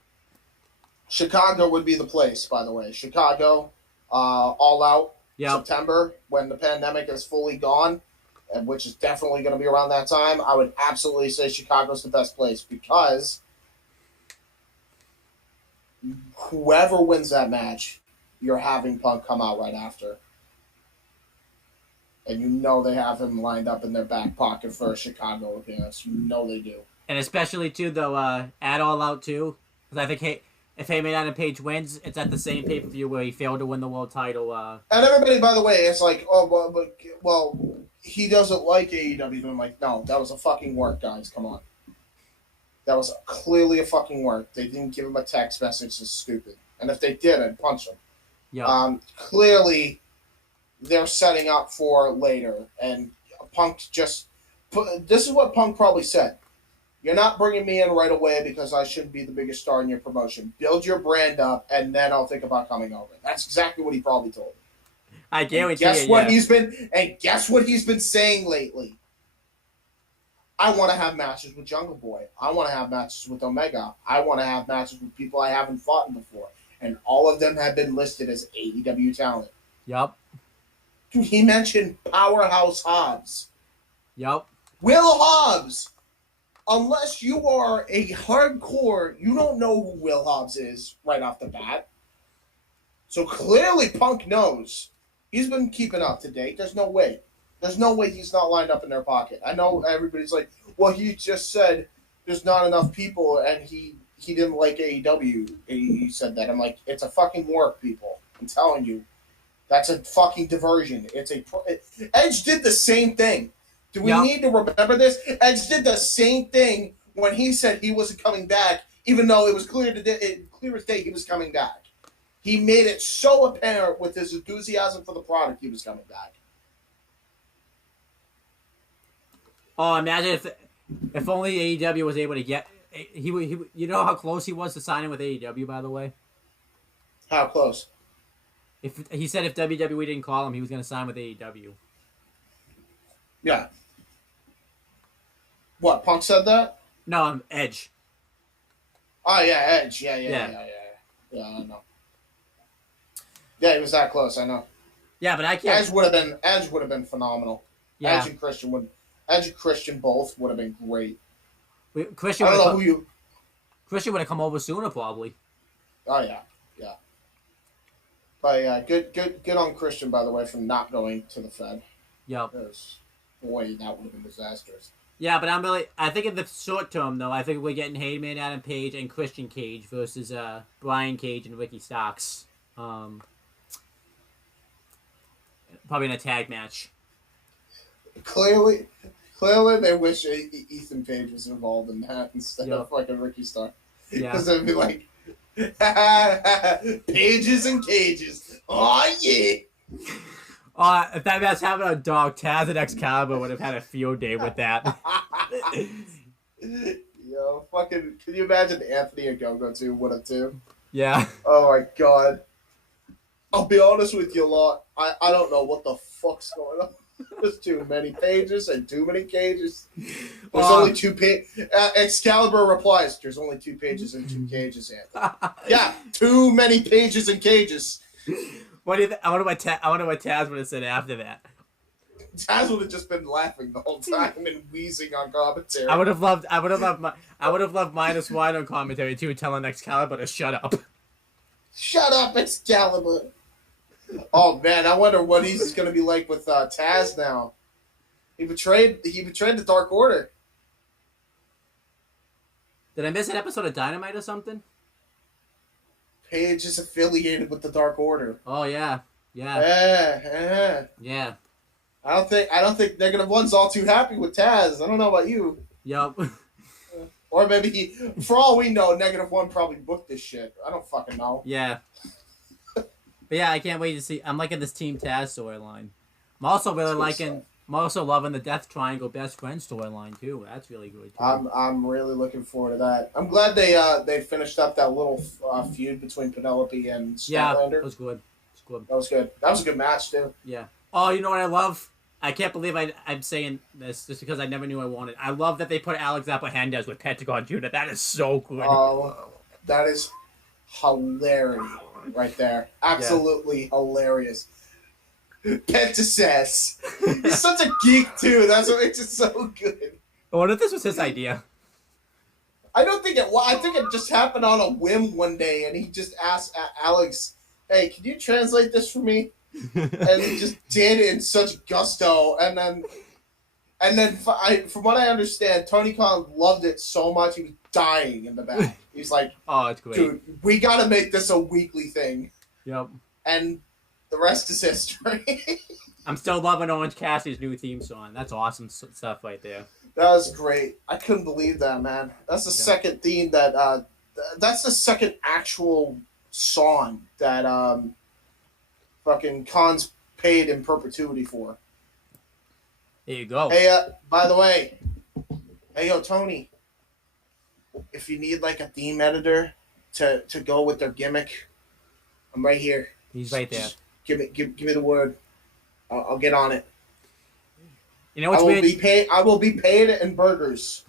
Chicago would be the place, by the way. Chicago, All Out, September, when the pandemic is fully gone, and which is definitely going to be around that time. I would absolutely say Chicago's the best place because whoever wins that match, you're having Punk come out right after. And you know they have him lined up in their back pocket for a Chicago appearance. You know they do. And especially, too, though, at All Out, too. Because I think if Heyman Adam Page wins, it's at the same pay-per-view where he failed to win the world title. And everybody, by the way, it's like, oh, well, he doesn't like AEW. I'm like, no, that was a fucking work, guys. Come on. That was clearly a fucking work. They didn't give him a text message. It's stupid. And if they did, I'd punch them. Yeah. Clearly, they're setting up for later. And Punk just... This is what Punk probably said. You're not bringing me in right away because I shouldn't be the biggest star in your promotion. Build your brand up, and then I'll think about coming over. That's exactly what he probably told me. I guarantee guess what he's been saying lately? I want to have matches with Jungle Boy. I want to have matches with Omega. I want to have matches with people I haven't fought before. And all of them have been listed as AEW talent. Yup. Dude, he mentioned Powerhouse Hobbs. Yup. Will Hobbs! Unless you are a hardcore, you don't know who Will Hobbs is right off the bat. So clearly Punk knows. He's been keeping up to date. There's no way. There's no way he's not lined up in their pocket. I know everybody's like, well, he just said there's not enough people and he didn't like AEW. He said that. I'm like, it's a fucking work, people. I'm telling you. That's a fucking diversion. Edge did the same thing. Do we need to remember this? Edge did the same thing when he said he wasn't coming back, even though it was clear as day he was coming back. He made it so apparent with his enthusiasm for the product he was coming back. Oh, imagine if only AEW was able to get he. You know how close he was to signing with AEW, by the way. How close? If he said if WWE didn't call him, he was going to sign with AEW. Yeah. What, Punk said that? No, Edge. Oh, yeah, Edge. Yeah, I know. Yeah, he was that close, I know. Yeah, but I can't... Edge would have been phenomenal. Yeah. Edge and Christian both would have been great. Christian would have come over sooner, probably. Oh, yeah. But, yeah, good on Christian, by the way, for not going to the Fed. Yep. Boy, that would have been disastrous. Yeah, but I think in the short term, though, I think we're getting Heyman, Adam Page, and Christian Cage versus Brian Cage and Ricky Starks. Probably in a tag match. Clearly they wish Ethan Page was involved in that instead of fucking Ricky Starks. Yeah. Because they'd be like, Pages and Cages. Oh, yeah. If that match happened on Dog, Taz and Excalibur would have had a field day with that. Yo, fucking, can you imagine Anthony and Go-Go too would have too? Yeah. Oh my god. I'll be honest with you lot. I don't know what the fuck's going on. There's too many pages and too many cages. There's only 2 pages. Excalibur replies, there's only 2 pages and 2 cages, Anthony. Yeah, too many pages and cages. What do you I wonder what Taz would have said after that. Taz would have just been laughing the whole time and wheezing on commentary. I would have loved Minus Wide on commentary too, telling Excalibur to shut up. Shut up, Excalibur. Oh man, I wonder what he's gonna be like with Taz now. He betrayed the Dark Order. Did I miss an episode of Dynamite or something? Paige is affiliated with the Dark Order. Oh yeah. Yeah. I don't think Negative One's all too happy with Taz. I don't know about you. Yup. Or maybe for all we know, Negative One probably booked this shit. I don't fucking know. Yeah. But yeah, I can't wait to see. I'm liking this Team Taz storyline. I'm also loving the Death Triangle best friend storyline too. That's really good too. I'm really looking forward to that. I'm glad they finished up that little feud between Penelope and Statlander. Yeah, that was good. That was good. That was a good match too. Yeah. Oh, you know what I love? I can't believe I'm saying this just because I never knew I wanted. I love that they put Alex Abrahandes with Pentagon Judah. That is so good. Oh, that is hilarious right there. Absolutely hilarious. Pentasess. He's such a geek too. That's what makes it so good. I wonder if this was his idea. I don't think it was. I think it just happened on a whim one day, and he just asked Alex, "Hey, can you translate this for me?" And he just did it in such gusto. And then from what I understand, Tony Khan loved it so much he was dying in the back. He's like, "Oh, it's great, dude, we got to make this a weekly thing." Yep. And the rest is history. I'm still loving Orange Cassidy's new theme song. That's awesome stuff right there. That was great. I couldn't believe that, man. That's the second theme that. That's the second actual song that fucking Khan's paid in perpetuity for. There you go. Hey, by the way, hey, yo, Tony, if you need like a theme editor to go with their gimmick, I'm right here. He's right there. Just give me the word. I'll get on it. You know what's weird? I will be paid in burgers.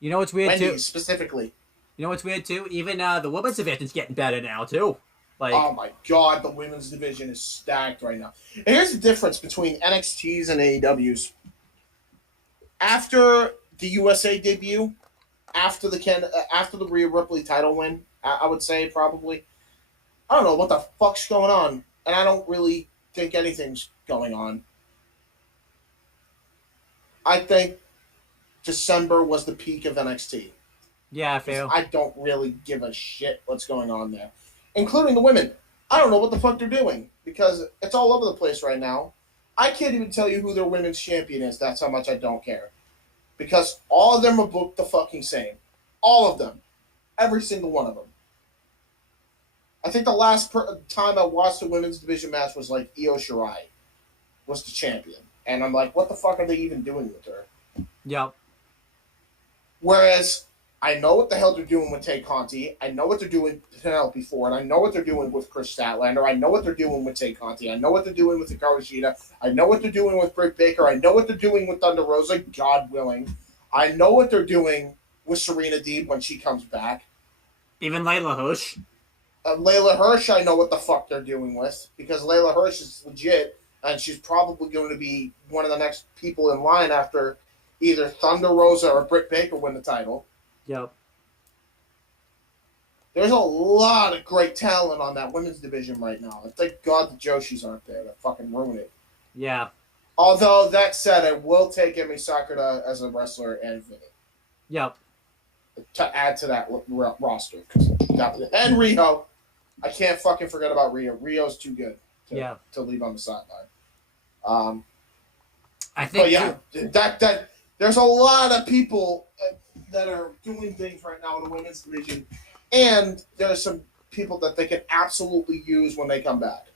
You know what's weird Wendy's, too? Specifically. You know what's weird too? Even the women's division's getting better now too. Like, oh my god, the women's division is stacked right now. And here's the difference between NXTs and AEWs. After the USA debut, after the Rhea Ripley title win, I would say probably. I don't know what the fuck's going on, and I don't really think anything's going on. I think December was the peak of NXT. Yeah, I feel. I don't really give a shit what's going on there, including the women. I don't know what the fuck they're doing because it's all over the place right now. I can't even tell you who their women's champion is. That's how much I don't care. Because all of them are booked the fucking same. All of them. Every single one of them. I think the last time I watched a women's division match was like Io Shirai was the champion. And I'm like, what the fuck are they even doing with her? Yep. Whereas I know what the hell they're doing with Tay Conti. I know what they're doing with Penelope Ford. I know what they're doing with Chris Statlander. I know what they're doing with Tay Conti. I know what they're doing with Hikaru Shida. I know what they're doing with Britt Baker. I know what they're doing with Thunder Rosa, God willing. I know what they're doing with Serena Deeb when she comes back. Even Layla Hirsch. Layla Hirsch, I know what the fuck they're doing with. Because Layla Hirsch is legit, and she's probably going to be one of the next people in line after either Thunder Rosa or Britt Baker win the title. Yep. There's a lot of great talent on that women's division right now. Thank God the Joshis aren't there to fucking ruin it. Yeah. Although, that said, I will take Emi Sakura as a wrestler and Vinny. Yep. To add to that roster. And Rio. I can't fucking forget about Rio. Rio's too good to leave on the sideline. I think. But yeah, there's a lot of people that are doing things right now in the women's division, and there's some people that they can absolutely use when they come back.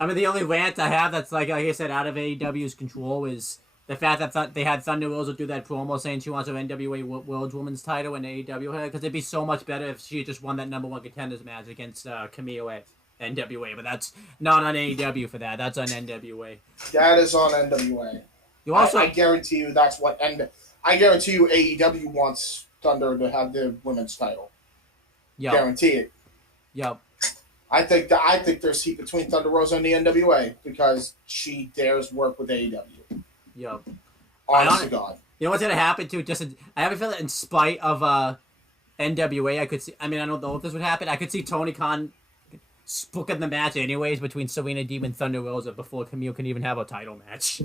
I mean, the only rant I have that's like I said, out of AEW's control is the fact that they had Thunder Rosa do that promo saying she wants her NWA World Women's title in AEW, because it'd be so much better if she just won that number one contenders match against Camille at NWA. But that's not on AEW for that. That's on NWA. That is on NWA. You also, I guarantee you that's what. And I guarantee you AEW wants Thunder to have the women's title. Yep. Guarantee it. Yep. I think there's heat between Thunder Rosa and the NWA because she dares work with AEW. Yep. Honest to God. You know what's gonna happen too? I have a feeling, in spite of NWA, I could see. I mean, I don't know if this would happen. I could see Tony Khan booking the match anyways between Serena Deeb and Thunder Rosa before Camille can even have a title match.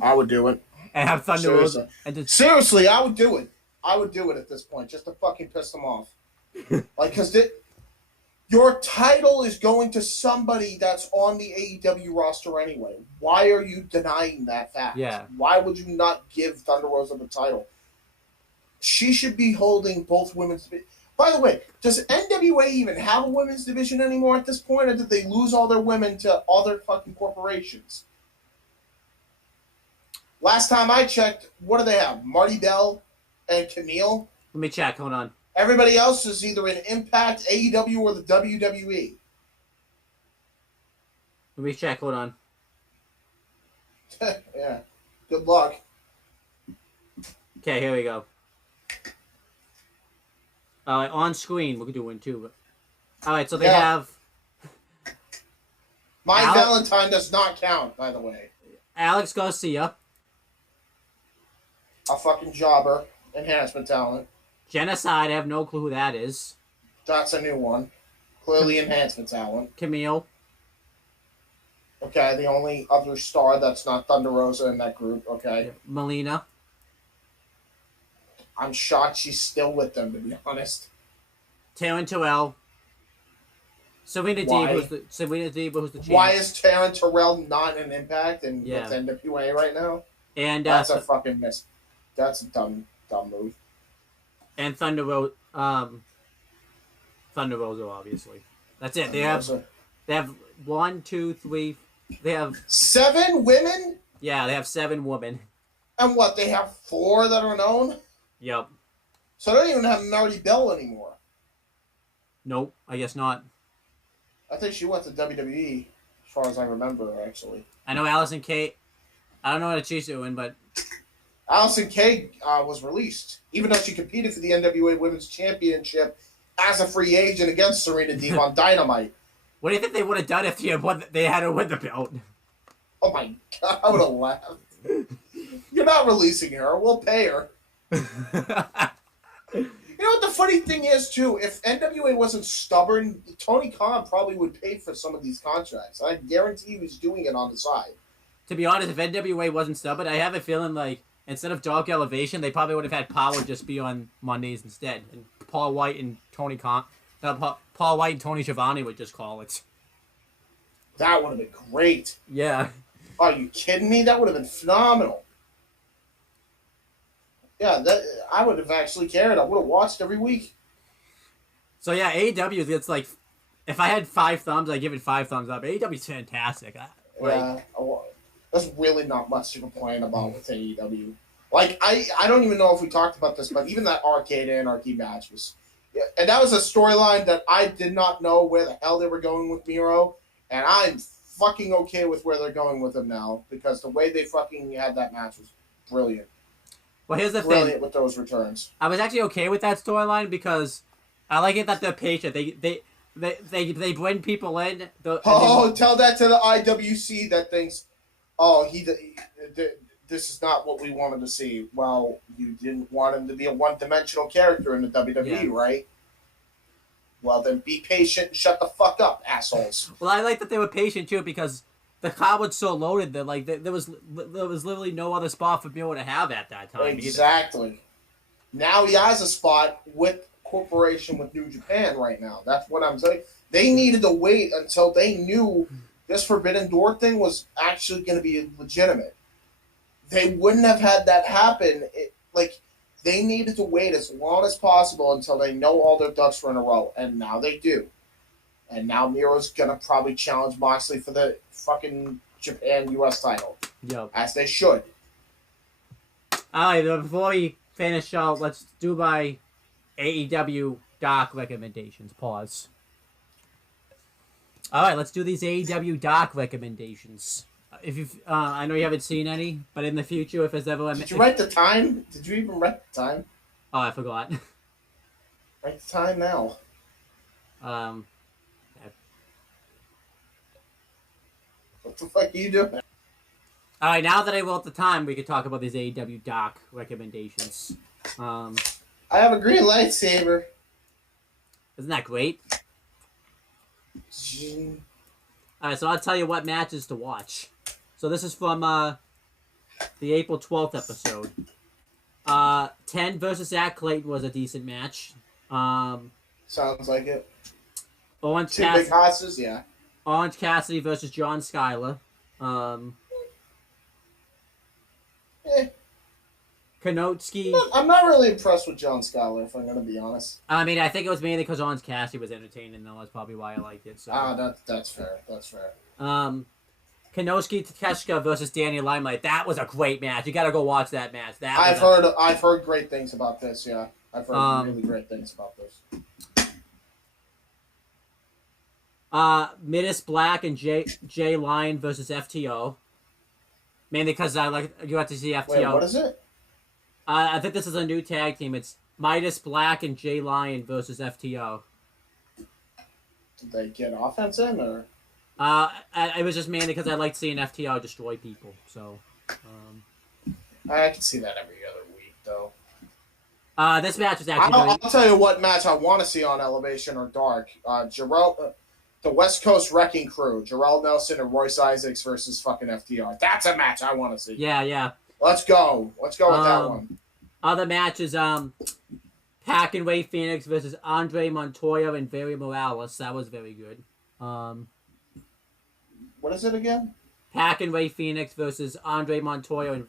I would do it. And have Thunder Rosa. Seriously, I would do it. I would do it at this point just to fucking piss them off. Like, because your title is going to somebody that's on the AEW roster anyway. Why are you denying that fact? Yeah. Why would you not give Thunder Rosa the title? She should be holding both women's divisions. By the way, does NWA even have a women's division anymore at this point, or did they lose all their women to other fucking corporations? Last time I checked, what do they have? Marty Bell and Camille? Let me check. Hold on. Everybody else is either in Impact, AEW, or the WWE. Let me check. Hold on. Yeah. Good luck. Okay, here we go. On screen, we're doing too. All right, so they have. My Valentine does not count, by the way. Alex Garcia. A fucking jobber. Enhancement talent. Genocide, I have no clue who that is. That's a new one. Clearly enhancement talent. Camille. Okay, the only other star that's not Thunder Rosa in that group. Okay, Melina. I'm shocked she's still with them, to be honest. Taryn Terrell. Serena Deeb, who's the champ. Why is Taryn Terrell not in Impact and with NWA right now? And that's a fucking miss. That's a dumb move. And Thunder Rosa, obviously. That's it. They have 1, 2, 3. They have 7 women. Yeah, they have 7 women. And what? They have 4 that are known. Yep. So they don't even have Marty Bell anymore. Nope, I guess not. I think she went to WWE, as far as I remember, actually. I know Allison Kay. I don't know what she's doing, but Allison Kay was released, even though she competed for the NWA Women's Championship as a free agent against Serena Deeb on Dynamite. What do you think they would have done if they had her win the belt? Oh my god, I would have laughed. You're not releasing her. We'll pay her. You know what the funny thing is, too? If NWA wasn't stubborn, Tony Khan probably would pay for some of these contracts. I guarantee he was doing it on the side. To be honest, if NWA wasn't stubborn, I have a feeling like instead of Dark Elevation, they probably would have had Power just be on Mondays instead. And Paul White and Tony Schiavone would just call it. That would have been great. Yeah. Are you kidding me? That would have been phenomenal. Yeah, I would have actually cared. I would have watched every week. So yeah, AEW, it's like, if I had 5 thumbs, I'd give it 5 thumbs up. AEW's fantastic. There's really not much to complain about with AEW. Like, I don't even know if we talked about this, but even that Arcade Anarchy match was... Yeah, and that was a storyline that I did not know where the hell they were going with Miro, and I'm fucking okay with where they're going with him now, because the way they fucking had that match was brilliant. Well, here's the thing. Brilliant with those returns. I was actually okay with that storyline because I like it that they're patient. They bring people in. Tell that to the IWC that thinks, this is not what we wanted to see. Well, you didn't want him to be a one-dimensional character in the WWE, right? Well, then be patient and shut the fuck up, assholes. Well, I like that they were patient too because the crowd was so loaded that like there was literally no other spot for Miro to have at that time. Exactly. Either. Now he has a spot with Corporation with New Japan right now. That's what I'm saying. They needed to wait until they knew this Forbidden Door thing was actually going to be legitimate. They wouldn't have had that happen. They needed to wait as long as possible until they know all their ducks were in a row, and now they do. And now Miro's going to probably challenge Moxley for the fucking Japan U.S. title. Yep. As they should. Alright, before we finish out, let's do my AEW Dark recommendations. Pause. Alright, let's do these AEW Dark recommendations. If you, I know you haven't seen any, but in the future, if there's ever... Did you write the time? Did you even write the time? Oh, I forgot. Write the time now. What the fuck are you doing? Alright, now that I wrote the time, we could talk about these AEW Dark recommendations. I have a green lightsaber. Isn't that great? Alright, so I'll tell you what matches to watch. So this is from the April 12th episode. 10 versus Zach Clayton was a decent match. Sounds like it. Orange big hosses, yeah. Orange Cassidy versus John Skyler. Kanotski. I'm not really impressed with John Skyler, if I'm going to be honest. I mean, I think it was mainly because Orange Cassidy was entertaining, though. That's probably why I liked it. So. That's fair. That's fair. Kanosuke Takeshita versus Danny Limelight. That was a great match. You got to go watch that match. I've heard great things about this. Yeah, I've heard really great things about this. Midas Black and Jay Lyon versus FTO. Mainly because you have to see FTO. Wait, what is it? I think this is a new tag team. It's Midas Black and Jay Lyon versus FTO. Did they get offense in, or? It was just mainly because I liked seeing FTO destroy people. So. I can see that every other week, though. This match was actually. I'll tell you what match I want to see on Elevation or Dark. The West Coast Wrecking Crew, Jarrell Nelson and Royce Isaacs versus fucking FTR. That's a match I want to see. Yeah. Let's go. Let's go with that one. Other matches, Pac and Ray Phoenix versus Andre Montoya and Barry Morales. That was very good. What is it again? Pac and Ray Phoenix versus Andre Montoya and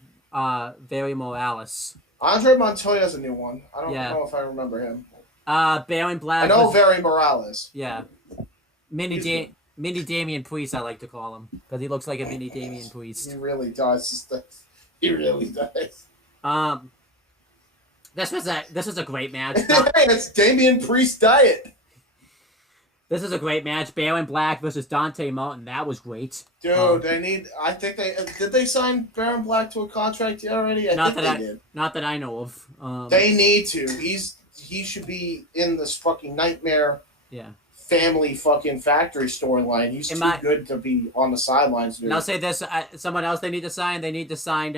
Barry Morales. Andre Montoya's a new one. I don't know if I remember him. Baron Black. I know Barry Morales. Yeah. Mini Damian Priest, I like to call him, because he looks like a mini Damian Priest. He really does. He really does. This was a great match. It's Damian Priest diet. This is a great match. Baron Black versus Dante Martin. That was great. Dude, I think did they sign Baron Black to a contract already? I think they did. Not that I know of. They need to. He should be in this fucking Nightmare. Yeah. Family fucking factory storyline. He's too good to be on the sidelines, dude. And I'll say this: someone else they need to sign. They need to sign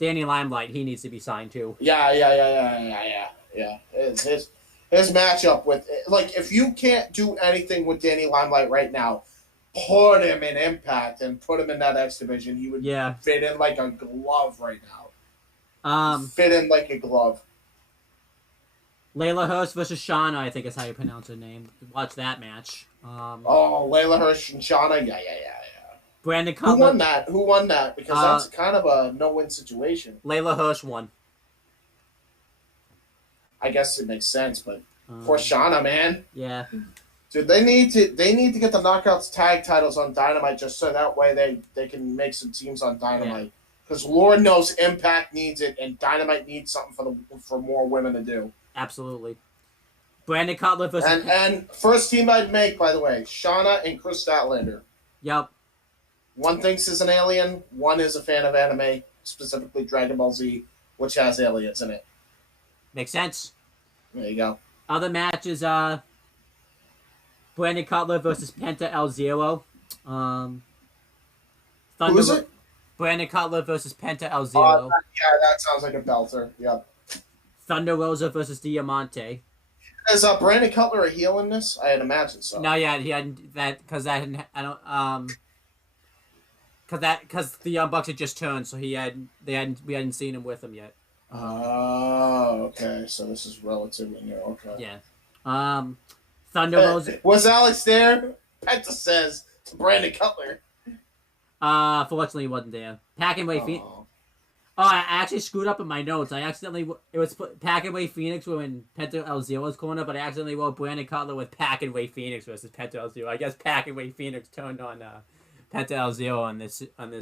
Danny Limelight. He needs to be signed too. Yeah. His matchup with, like, if you can't do anything with Danny Limelight right now, put him in Impact and put him in that X division. He would fit in like a glove right now. Fit in like a glove. Layla Hirsch versus Shauna, I think is how you pronounce her name. Watch that match. Layla Hirsch and Shauna, yeah. Brandon Cutler. Who won that? Because that's kind of a no-win situation. Layla Hirsch won. I guess it makes sense, but for Shauna, man. Yeah. Dude, they need to get the Knockouts tag titles on Dynamite just so that way they can make some teams on Dynamite. Because Lord knows Impact needs it and Dynamite needs something for more women to do. Absolutely. Brandon Cutler versus... And first team I'd make, by the way, Shauna and Chris Statlander. Yep. One thinks is an alien, one is a fan of anime, specifically Dragon Ball Z, which has aliens in it. Makes sense. There you go. Other matches, Brandon Cutler versus Penta El Zero. Who is it? Brandon Cutler versus Penta El Zero. That sounds like a belter. Yep. Thunder Rosa versus Diamante. Is Brandon Cutler a heel in this? I had imagined so. No, yeah, he hadn't that because because the Young Bucks had just turned, so we hadn't seen him with him yet. Oh, okay. So this is relatively new. Okay. Yeah. Thunder Rosa. Was Alex there? Penta says to Brandon Cutler. Fortunately, he wasn't there. Pac and Ray Phoenix. Oh, I actually screwed up in my notes. It was Pac and Ray Phoenix were in Penta El Zero's corner, but I accidentally wrote Brandon Cutler with Pac and Ray Phoenix versus Penta El Zero. I guess Pac and Ray Phoenix turned on Penta El Zero on this. What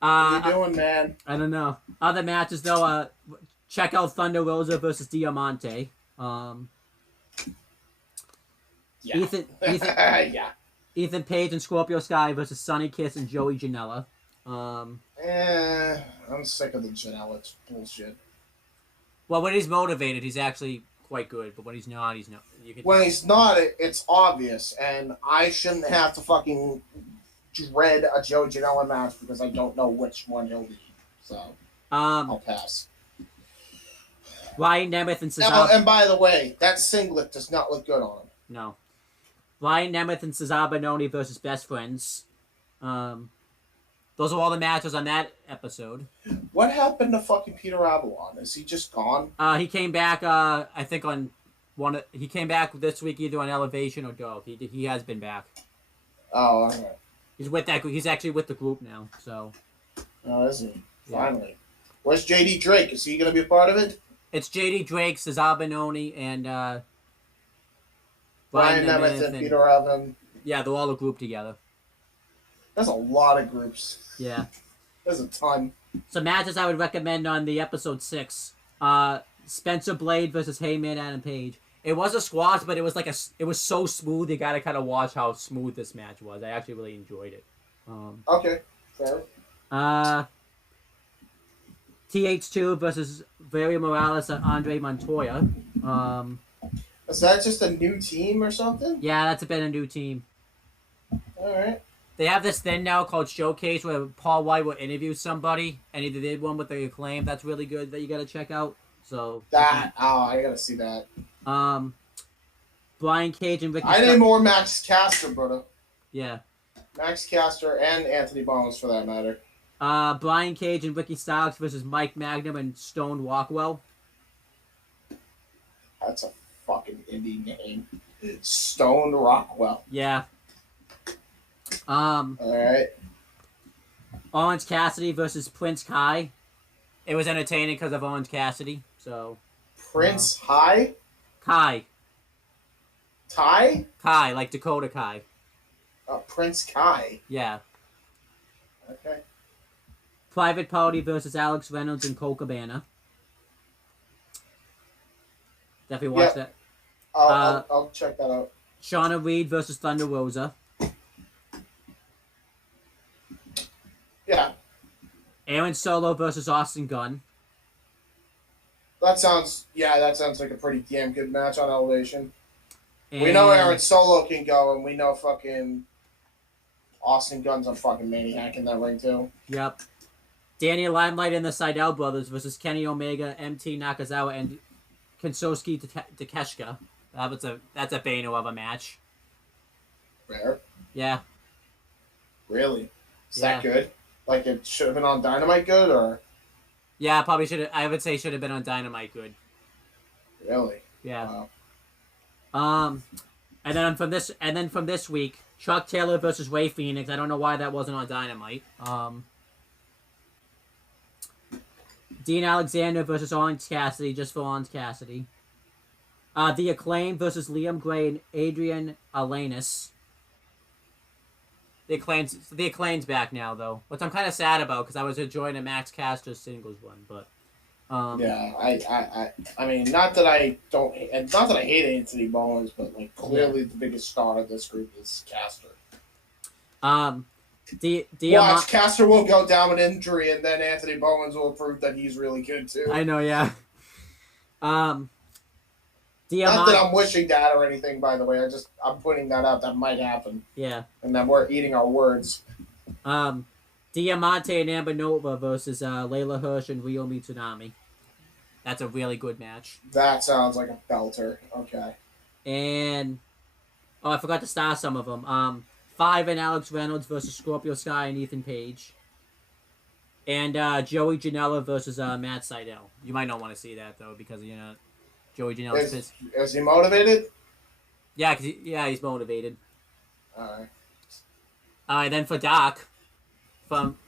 are you doing, man? I don't know. Other matches though, check out Thunder Rosa versus Diamante. Ethan yeah. Ethan Page and Scorpio Sky versus Sonny Kiss and Joey Janela. I'm sick of the Janela bullshit. Well, when he's motivated, he's actually quite good, but when he's not, he's not. When he's not, it's obvious, and I shouldn't have to fucking dread a Joey Janela match because I don't know which one he'll be. So, I'll pass. Ryan Nemeth and Cesaro. And by the way, that singlet does not look good on him. No. Ryan Nemeth and Cesaro Bononi versus Best Friends. Those are all the matches on that episode. What happened to fucking Peter Avalon? Is he just gone? He came back. I think on he came back this week either on Elevation or Dove. He has been back. Oh, okay. He's with that. He's actually with the group now. So. Oh, is he? Finally. Yeah. Where's JD Drake? Is he gonna be a part of it? It's JD Drake, Cesaro Bononi, and Ryan Nemeth and Peter Avalon. Yeah, they're all a group together. There's a lot of groups. Yeah. There's a ton. So matches I would recommend on the episode 6. Spencer Blade versus Heyman Adam Page. It was a squash, but it was so smooth. You gotta kind of watch how smooth this match was. I actually really enjoyed it. Okay, fair. TH2 versus Barry Morales and Andre Montoya. Is that just a new team or something? Yeah, that's been a new team. All right. They have this thing now called Showcase where Paul White will interview somebody, and they did one with the Acclaim. That's really good that you got to check out. So I got to see that. Brian Cage and Ricky I need more Max Caster, brother. Yeah. Max Caster and Anthony Bowens, for that matter. Brian Cage and Ricky Starks versus Mike Magnum and Stone Rockwell. That's a fucking indie name. Stone Rockwell. Yeah. Alright. Orange Cassidy versus Prince Kai. It was entertaining because of Orange Cassidy, so... Prince Kai? Ty? Kai, like Dakota Kai. Prince Kai. Yeah. Okay. Private Party versus Alex Reynolds and Cole Cabana. Definitely watch that. I'll check that out. Shauna Reed versus Thunder Rosa. Yeah. Aaron Solo versus Austin Gunn. That sounds like a pretty damn good match on Elevation. And we know Aaron Solo can go, and we know fucking Austin Gunn's a fucking maniac in that ring too. Yep. Danny Limelight and the Seidel brothers versus Kenny Omega, MT Nakazawa, and Kensuke Takeshita. That's a Bano of a match. Rare. Yeah. Really? Is that good? Like it should have been on Dynamite good, or? Yeah, probably should have. I would say should have been on Dynamite good. Really? Yeah. Wow. And then from this week, Chuck Taylor versus Ray Phoenix. I don't know why that wasn't on Dynamite. Dean Alexander versus Orange Cassidy, just for Orange Cassidy. The Acclaim versus Liam Gray and Adrian Alanis. The Acclaim's back now, though, which I'm kind of sad about because I was enjoying a Max Caster singles run, but. Yeah, I mean, not that I hate Anthony Bowens, but like clearly the biggest star of this group is Caster. Watch, Caster will go down with injury, and then Anthony Bowens will prove that he's really good too. I know, yeah. Not that I'm wishing that or anything, by the way. I'm pointing that out. That might happen. Yeah. And then we're eating our words. Diamante and Amber Nova versus Layla Hirsch and Ryo Mitsunami. That's a really good match. That sounds like a belter. Okay. And I forgot to star some of them. Five and Alex Reynolds versus Scorpio Sky and Ethan Page. And Joey Janela versus Matt Sydal. You might not want to see that though because Joey Janela's pissed. Is he motivated? Yeah, he's motivated. All right. Then for Doc, from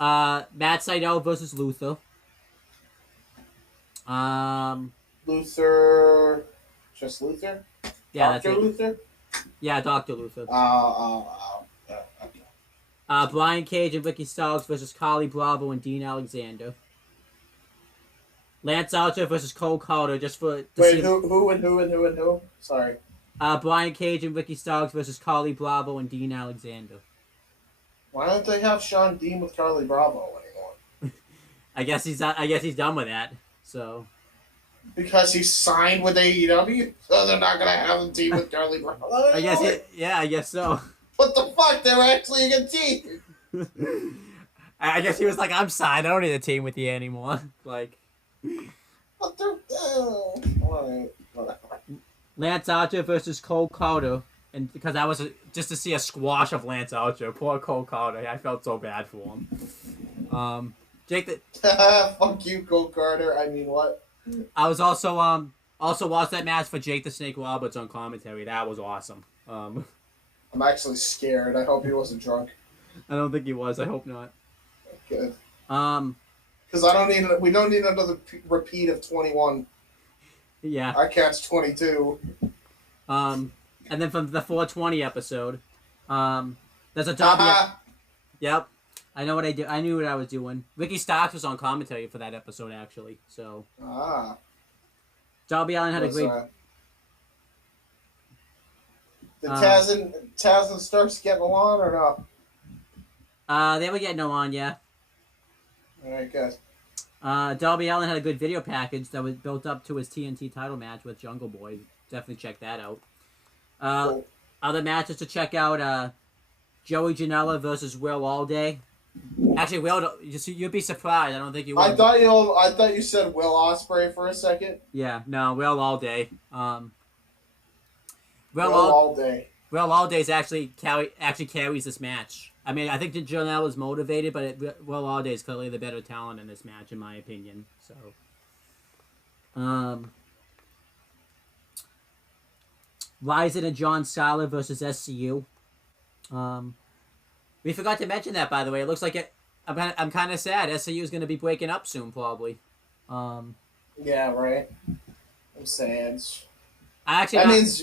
Matt Sydal versus Luther. Luther, just Luther. Yeah, Dr. that's it. Luther. Yeah, Dr. Luther. Yeah, okay. Brian Cage and Ricky Starks versus Carly Bravo and Dean Alexander. Lance Archer versus Cole Carter just for... Who? Sorry. Brian Cage and Ricky Starks versus Carly Bravo and Dean Alexander. Why don't they have Sean Dean with Carly Bravo anymore? I guess he's done with that. So. Because he's signed with AEW, so they're not gonna have him team with Carly Bravo. I guess so. What the fuck? They're actually a good team. I guess he was like, I'm signed. I don't need a team with you anymore. Like. But they're alright. Lance Archer versus Cole Carter, and because I was just to see a squash of Lance Archer, poor Cole Carter. I felt so bad for him. Jake, fuck you, Cole Carter. I mean, what? I was also watched that match for Jake the Snake Roberts on commentary. That was awesome. I'm actually scared. I hope he wasn't drunk. I don't think he was. I hope not. Good. Because we don't need another repeat of 21. Yeah. I catch 22. And then from the 420 episode, there's a W. Yep. I know what I do. I knew what I was doing. Ricky Starks was on commentary for that episode, actually. So. Darby Allin had a great. Did Taz and Starks get along or no? They were getting along, yeah. All right, guys. Darby Allin had a good video package that was built up to his TNT title match with Jungle Boy. Definitely check that out. Other matches to check out: Joey Janela versus Will Allday. Actually, you'd be surprised. I don't think you would. I thought you said Will Ospreay for a second. Yeah, no, Will all day. Will all day. Will all days actually carries this match. I mean, I think Janelle is motivated, but Will all day is clearly the better talent in this match, in my opinion. So, Ryzen and John Skyler versus SCU. We forgot to mention that, by the way. It looks like it. I'm kind of sad. SCU is going to be breaking up soon, probably. Yeah, right. I'm sad. That means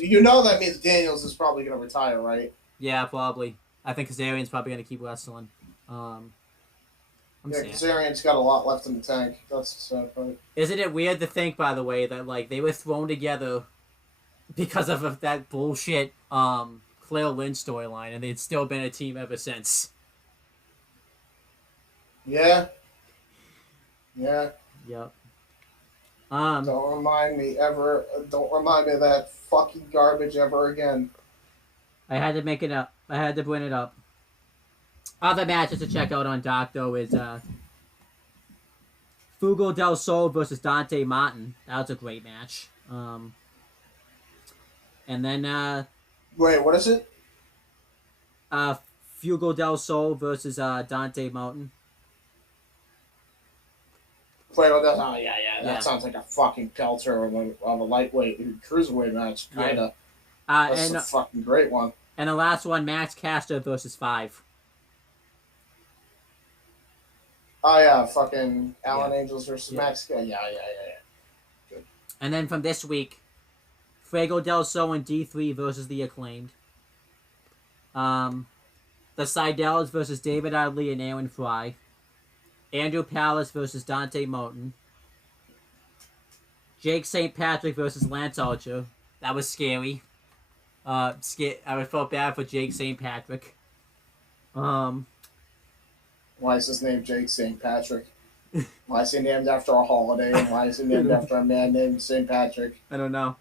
Daniels is probably going to retire, right? Yeah, probably. I think Kazarian's probably going to keep wrestling. Kazarian's got a lot left in the tank. That's the sad part. Isn't it weird to think, by the way, that like they were thrown together because of that bullshit Claire Lynn storyline, and they'd still been a team ever since. Yeah. Yeah. Yep. Don't remind me of that fucking garbage ever again. I had to make it up. I had to bring it up. Other matches to check out on Dark, though, is Fugo del Sol versus Dante Martin. That was a great match. And then... Wait, what is it? Fugo del Sol versus Dante Martin. That sounds like a fucking pelter of a lightweight cruiserweight match, kinda. That's a fucking great one. And the last one, Max Caster versus 5. Oh yeah, fucking Alan Angels versus Max. Yeah. Good. And then from this week, Fuego del Sol and D3 versus the Acclaimed. The Seidels versus David Adley and Aaron Fry. Andrew Palace versus Dante Martin. Jake St. Patrick versus Lance Archer. That was scary. I felt bad for Jake St. Patrick. Why is his name Jake St. Patrick? Why is he named after a holiday? And why is he named after a man named St. Patrick? I don't know.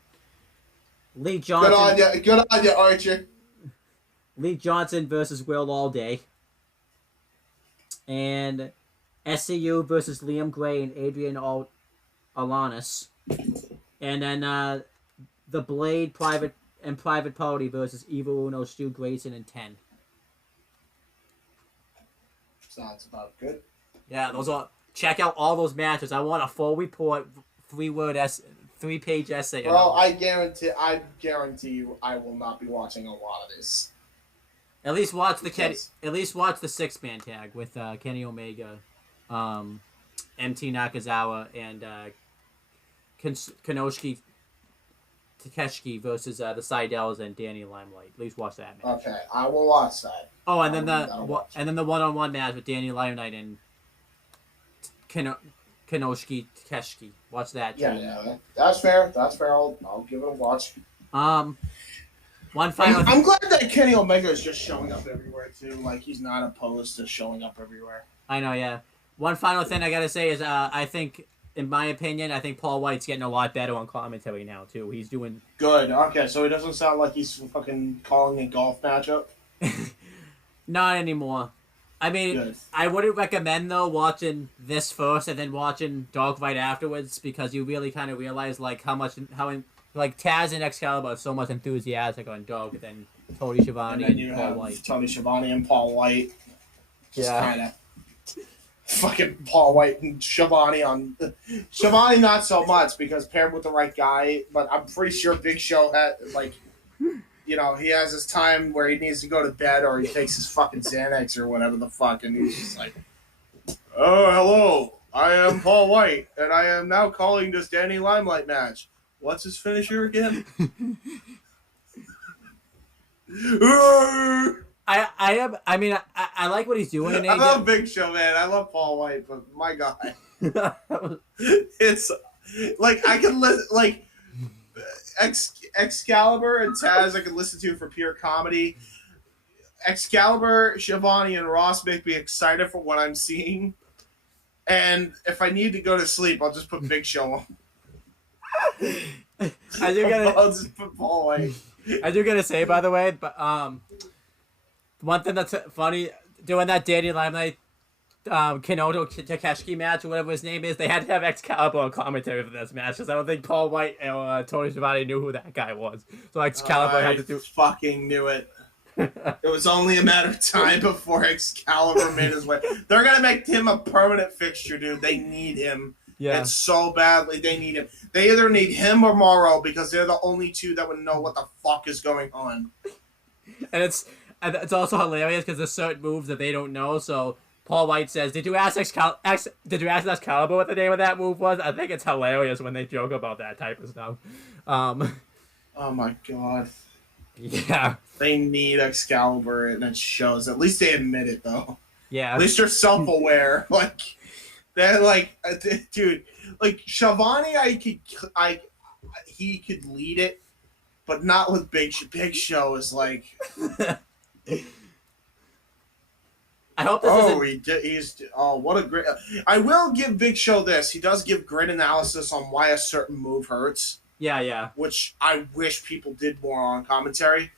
Lee Johnson. Good on you, Archer. Lee Johnson versus Will Allday. And SCU versus Liam Gray and Adrian Alanis. And then the Blade Private Party versus Evil Uno, Stu Grayson, and 10. Sounds about good. Yeah, check out all those matches. I want a full report, 3-page essay. Well, I guarantee you, I will not be watching a lot of this. At least watch the 6-man tag with Kenny Omega, MT Nakazawa, and Kanoshi Takeshki versus the Seidels and Danny Limelight. At least watch that match. Okay, I will watch that. Oh, and then the one-on-one match with Danny Limelight and Kanoshi Takeshki. Watch that too. Yeah, that's fair. I'll give it a watch. One final. I'm glad that Kenny Omega is just showing up everywhere too. Like he's not opposed to showing up everywhere. I know, yeah. One final thing I gotta say is, I think, in my opinion, I think Paul White's getting a lot better on commentary now too. He's doing good. Okay, so he doesn't sound like he's fucking calling a golf matchup. Not anymore. I mean, good. I wouldn't recommend though watching this first and then watching Dogfight afterwards, because you really kind of realize like how Taz and Excalibur are so much enthusiastic on Dog than Tony Schiavone and Paul White. Tony Schiavone and Paul White. Just kind of fucking Paul White and Schiavone on Schiavone not so much, because paired with the right guy, but I'm pretty sure Big Show had he has his time where he needs to go to bed or he takes his fucking Xanax or whatever the fuck, and he's just like, oh, hello, I am Paul White, and I am now calling this Danny Limelight match. What's his finisher again? I like what he's doing in AEW. I love Big Show, man. I love Paul White, but my God. It's like I can listen like Excalibur and Taz I can listen to for pure comedy. Excalibur, Schiavone, and Ross make me excited for what I'm seeing. And if I need to go to sleep, I'll just put Big Show on. I'll just put Paul White. I do gotta say, by the way, but one thing that's funny, doing that Danny Limelight Kenoto Takeshi match or whatever his name is, they had to have Excalibur on commentary for this match because I don't think Paul White and Tony Schiavone knew who that guy was. So Excalibur had to do. Fucking knew it. It was only a matter of time before Excalibur made his way. They're gonna make him a permanent fixture, dude. They need him. Yeah. And so badly they need him. They either need him or Morrow because they're the only two that would know what the fuck is going on. And it's also hilarious because there's certain moves that they don't know. So Paul White says, "Did you ask Excalibur what the name of that move was?" I think it's hilarious when they joke about that type of stuff. Oh my god. Yeah. They need Excalibur, and it shows. At least they admit it, though. Yeah. At least they're self-aware. Like, they're like, dude, like Schiavone, he could lead it, but not with Big Show. Big Show is like. I hope this what a great. I will give Big Show this. He does give great analysis on why a certain move hurts. Yeah. Which I wish people did more on commentary.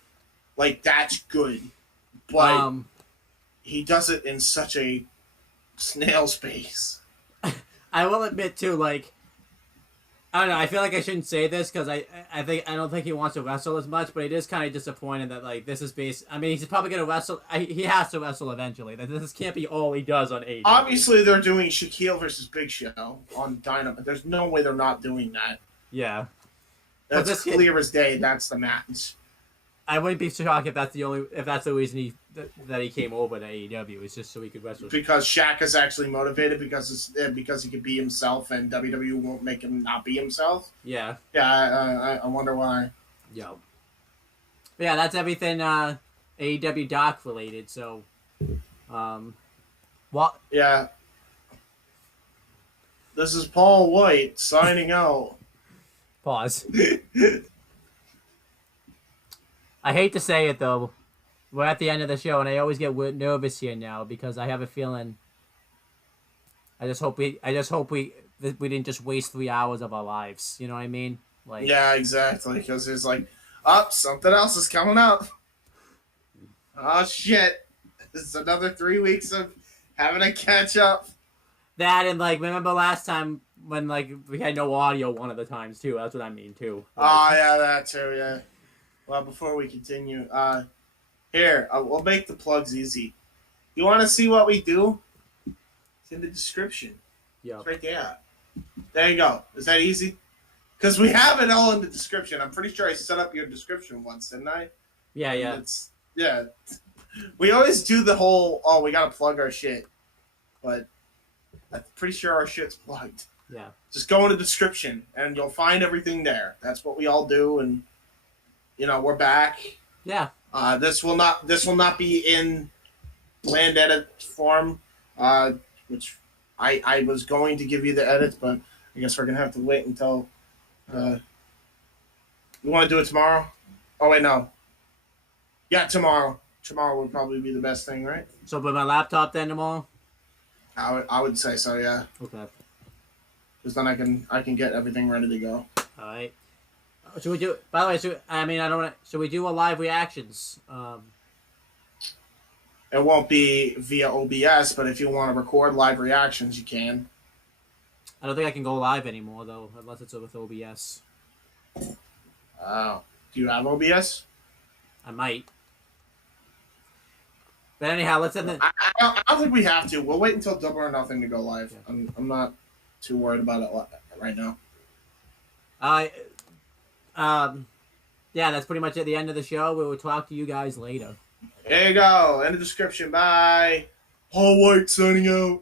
Like, that's good. But he does it in such a snail's pace. I will admit, too, like, I don't know, I feel like I shouldn't say this because I don't think he wants to wrestle as much, but it is kind of disappointing that, like, this is based... I mean, he's probably going to wrestle... he has to wrestle eventually. This can't be all he does on AEW. Obviously, they're doing Shaquille versus Big Show on Dynamite. There's no way they're not doing that. Yeah. That's clear as day. That's the match. I wouldn't be shocked if that's the reason that he came over to AEW. It's just so he could wrestle. Because Shaq is actually motivated because he could be himself and WWE won't make him not be himself. Yeah. Yeah, I wonder why. Yo. But yeah, that's everything AEW Doc related. So, what? Yeah. This is Paul White signing out. Pause. I hate to say it though, we're at the end of the show, and I always get nervous here now because I have a feeling. I just hope we didn't just waste 3 hours of our lives. You know what I mean? Like. Yeah, exactly. Because it's like, something else is coming up. Oh shit! This is another 3 weeks of having to catch up. That and like, remember last time when like we had no audio one of the times too. That's what I mean too. Like, oh yeah, that too. Yeah. Well, before we continue, here, we'll make the plugs easy. You want to see what we do? It's in the description. Yeah. It's right there. There you go. Is that easy? Because we have it all in the description. I'm pretty sure I set up your description once, didn't I? Yeah. Yeah. We always do the whole, we got to plug our shit. But I'm pretty sure our shit's plugged. Yeah. Just go in the description, and you'll find everything there. That's what we all do, and... You know, we're back. Yeah. This will not be in land edit form, which I was going to give you the edits, but I guess we're gonna have to wait until. You want to do it tomorrow? Oh wait, no. Yeah, tomorrow. Tomorrow would probably be the best thing, right? So with my laptop then tomorrow. I would say so, yeah. Okay. Because then I can get everything ready to go. All right. Should we do? By the way, should we do a live reactions? It won't be via OBS, but if you want to record live reactions, you can. I don't think I can go live anymore though, unless it's with OBS. Oh, do you have OBS? I might. But anyhow, let's end the. I don't think we have to. We'll wait until Double or Nothing to go live. Yeah. I'm not too worried about it right now. Yeah, that's pretty much at the end of the show. We will talk to you guys later. There you go. End of description. Bye. Paul White signing out.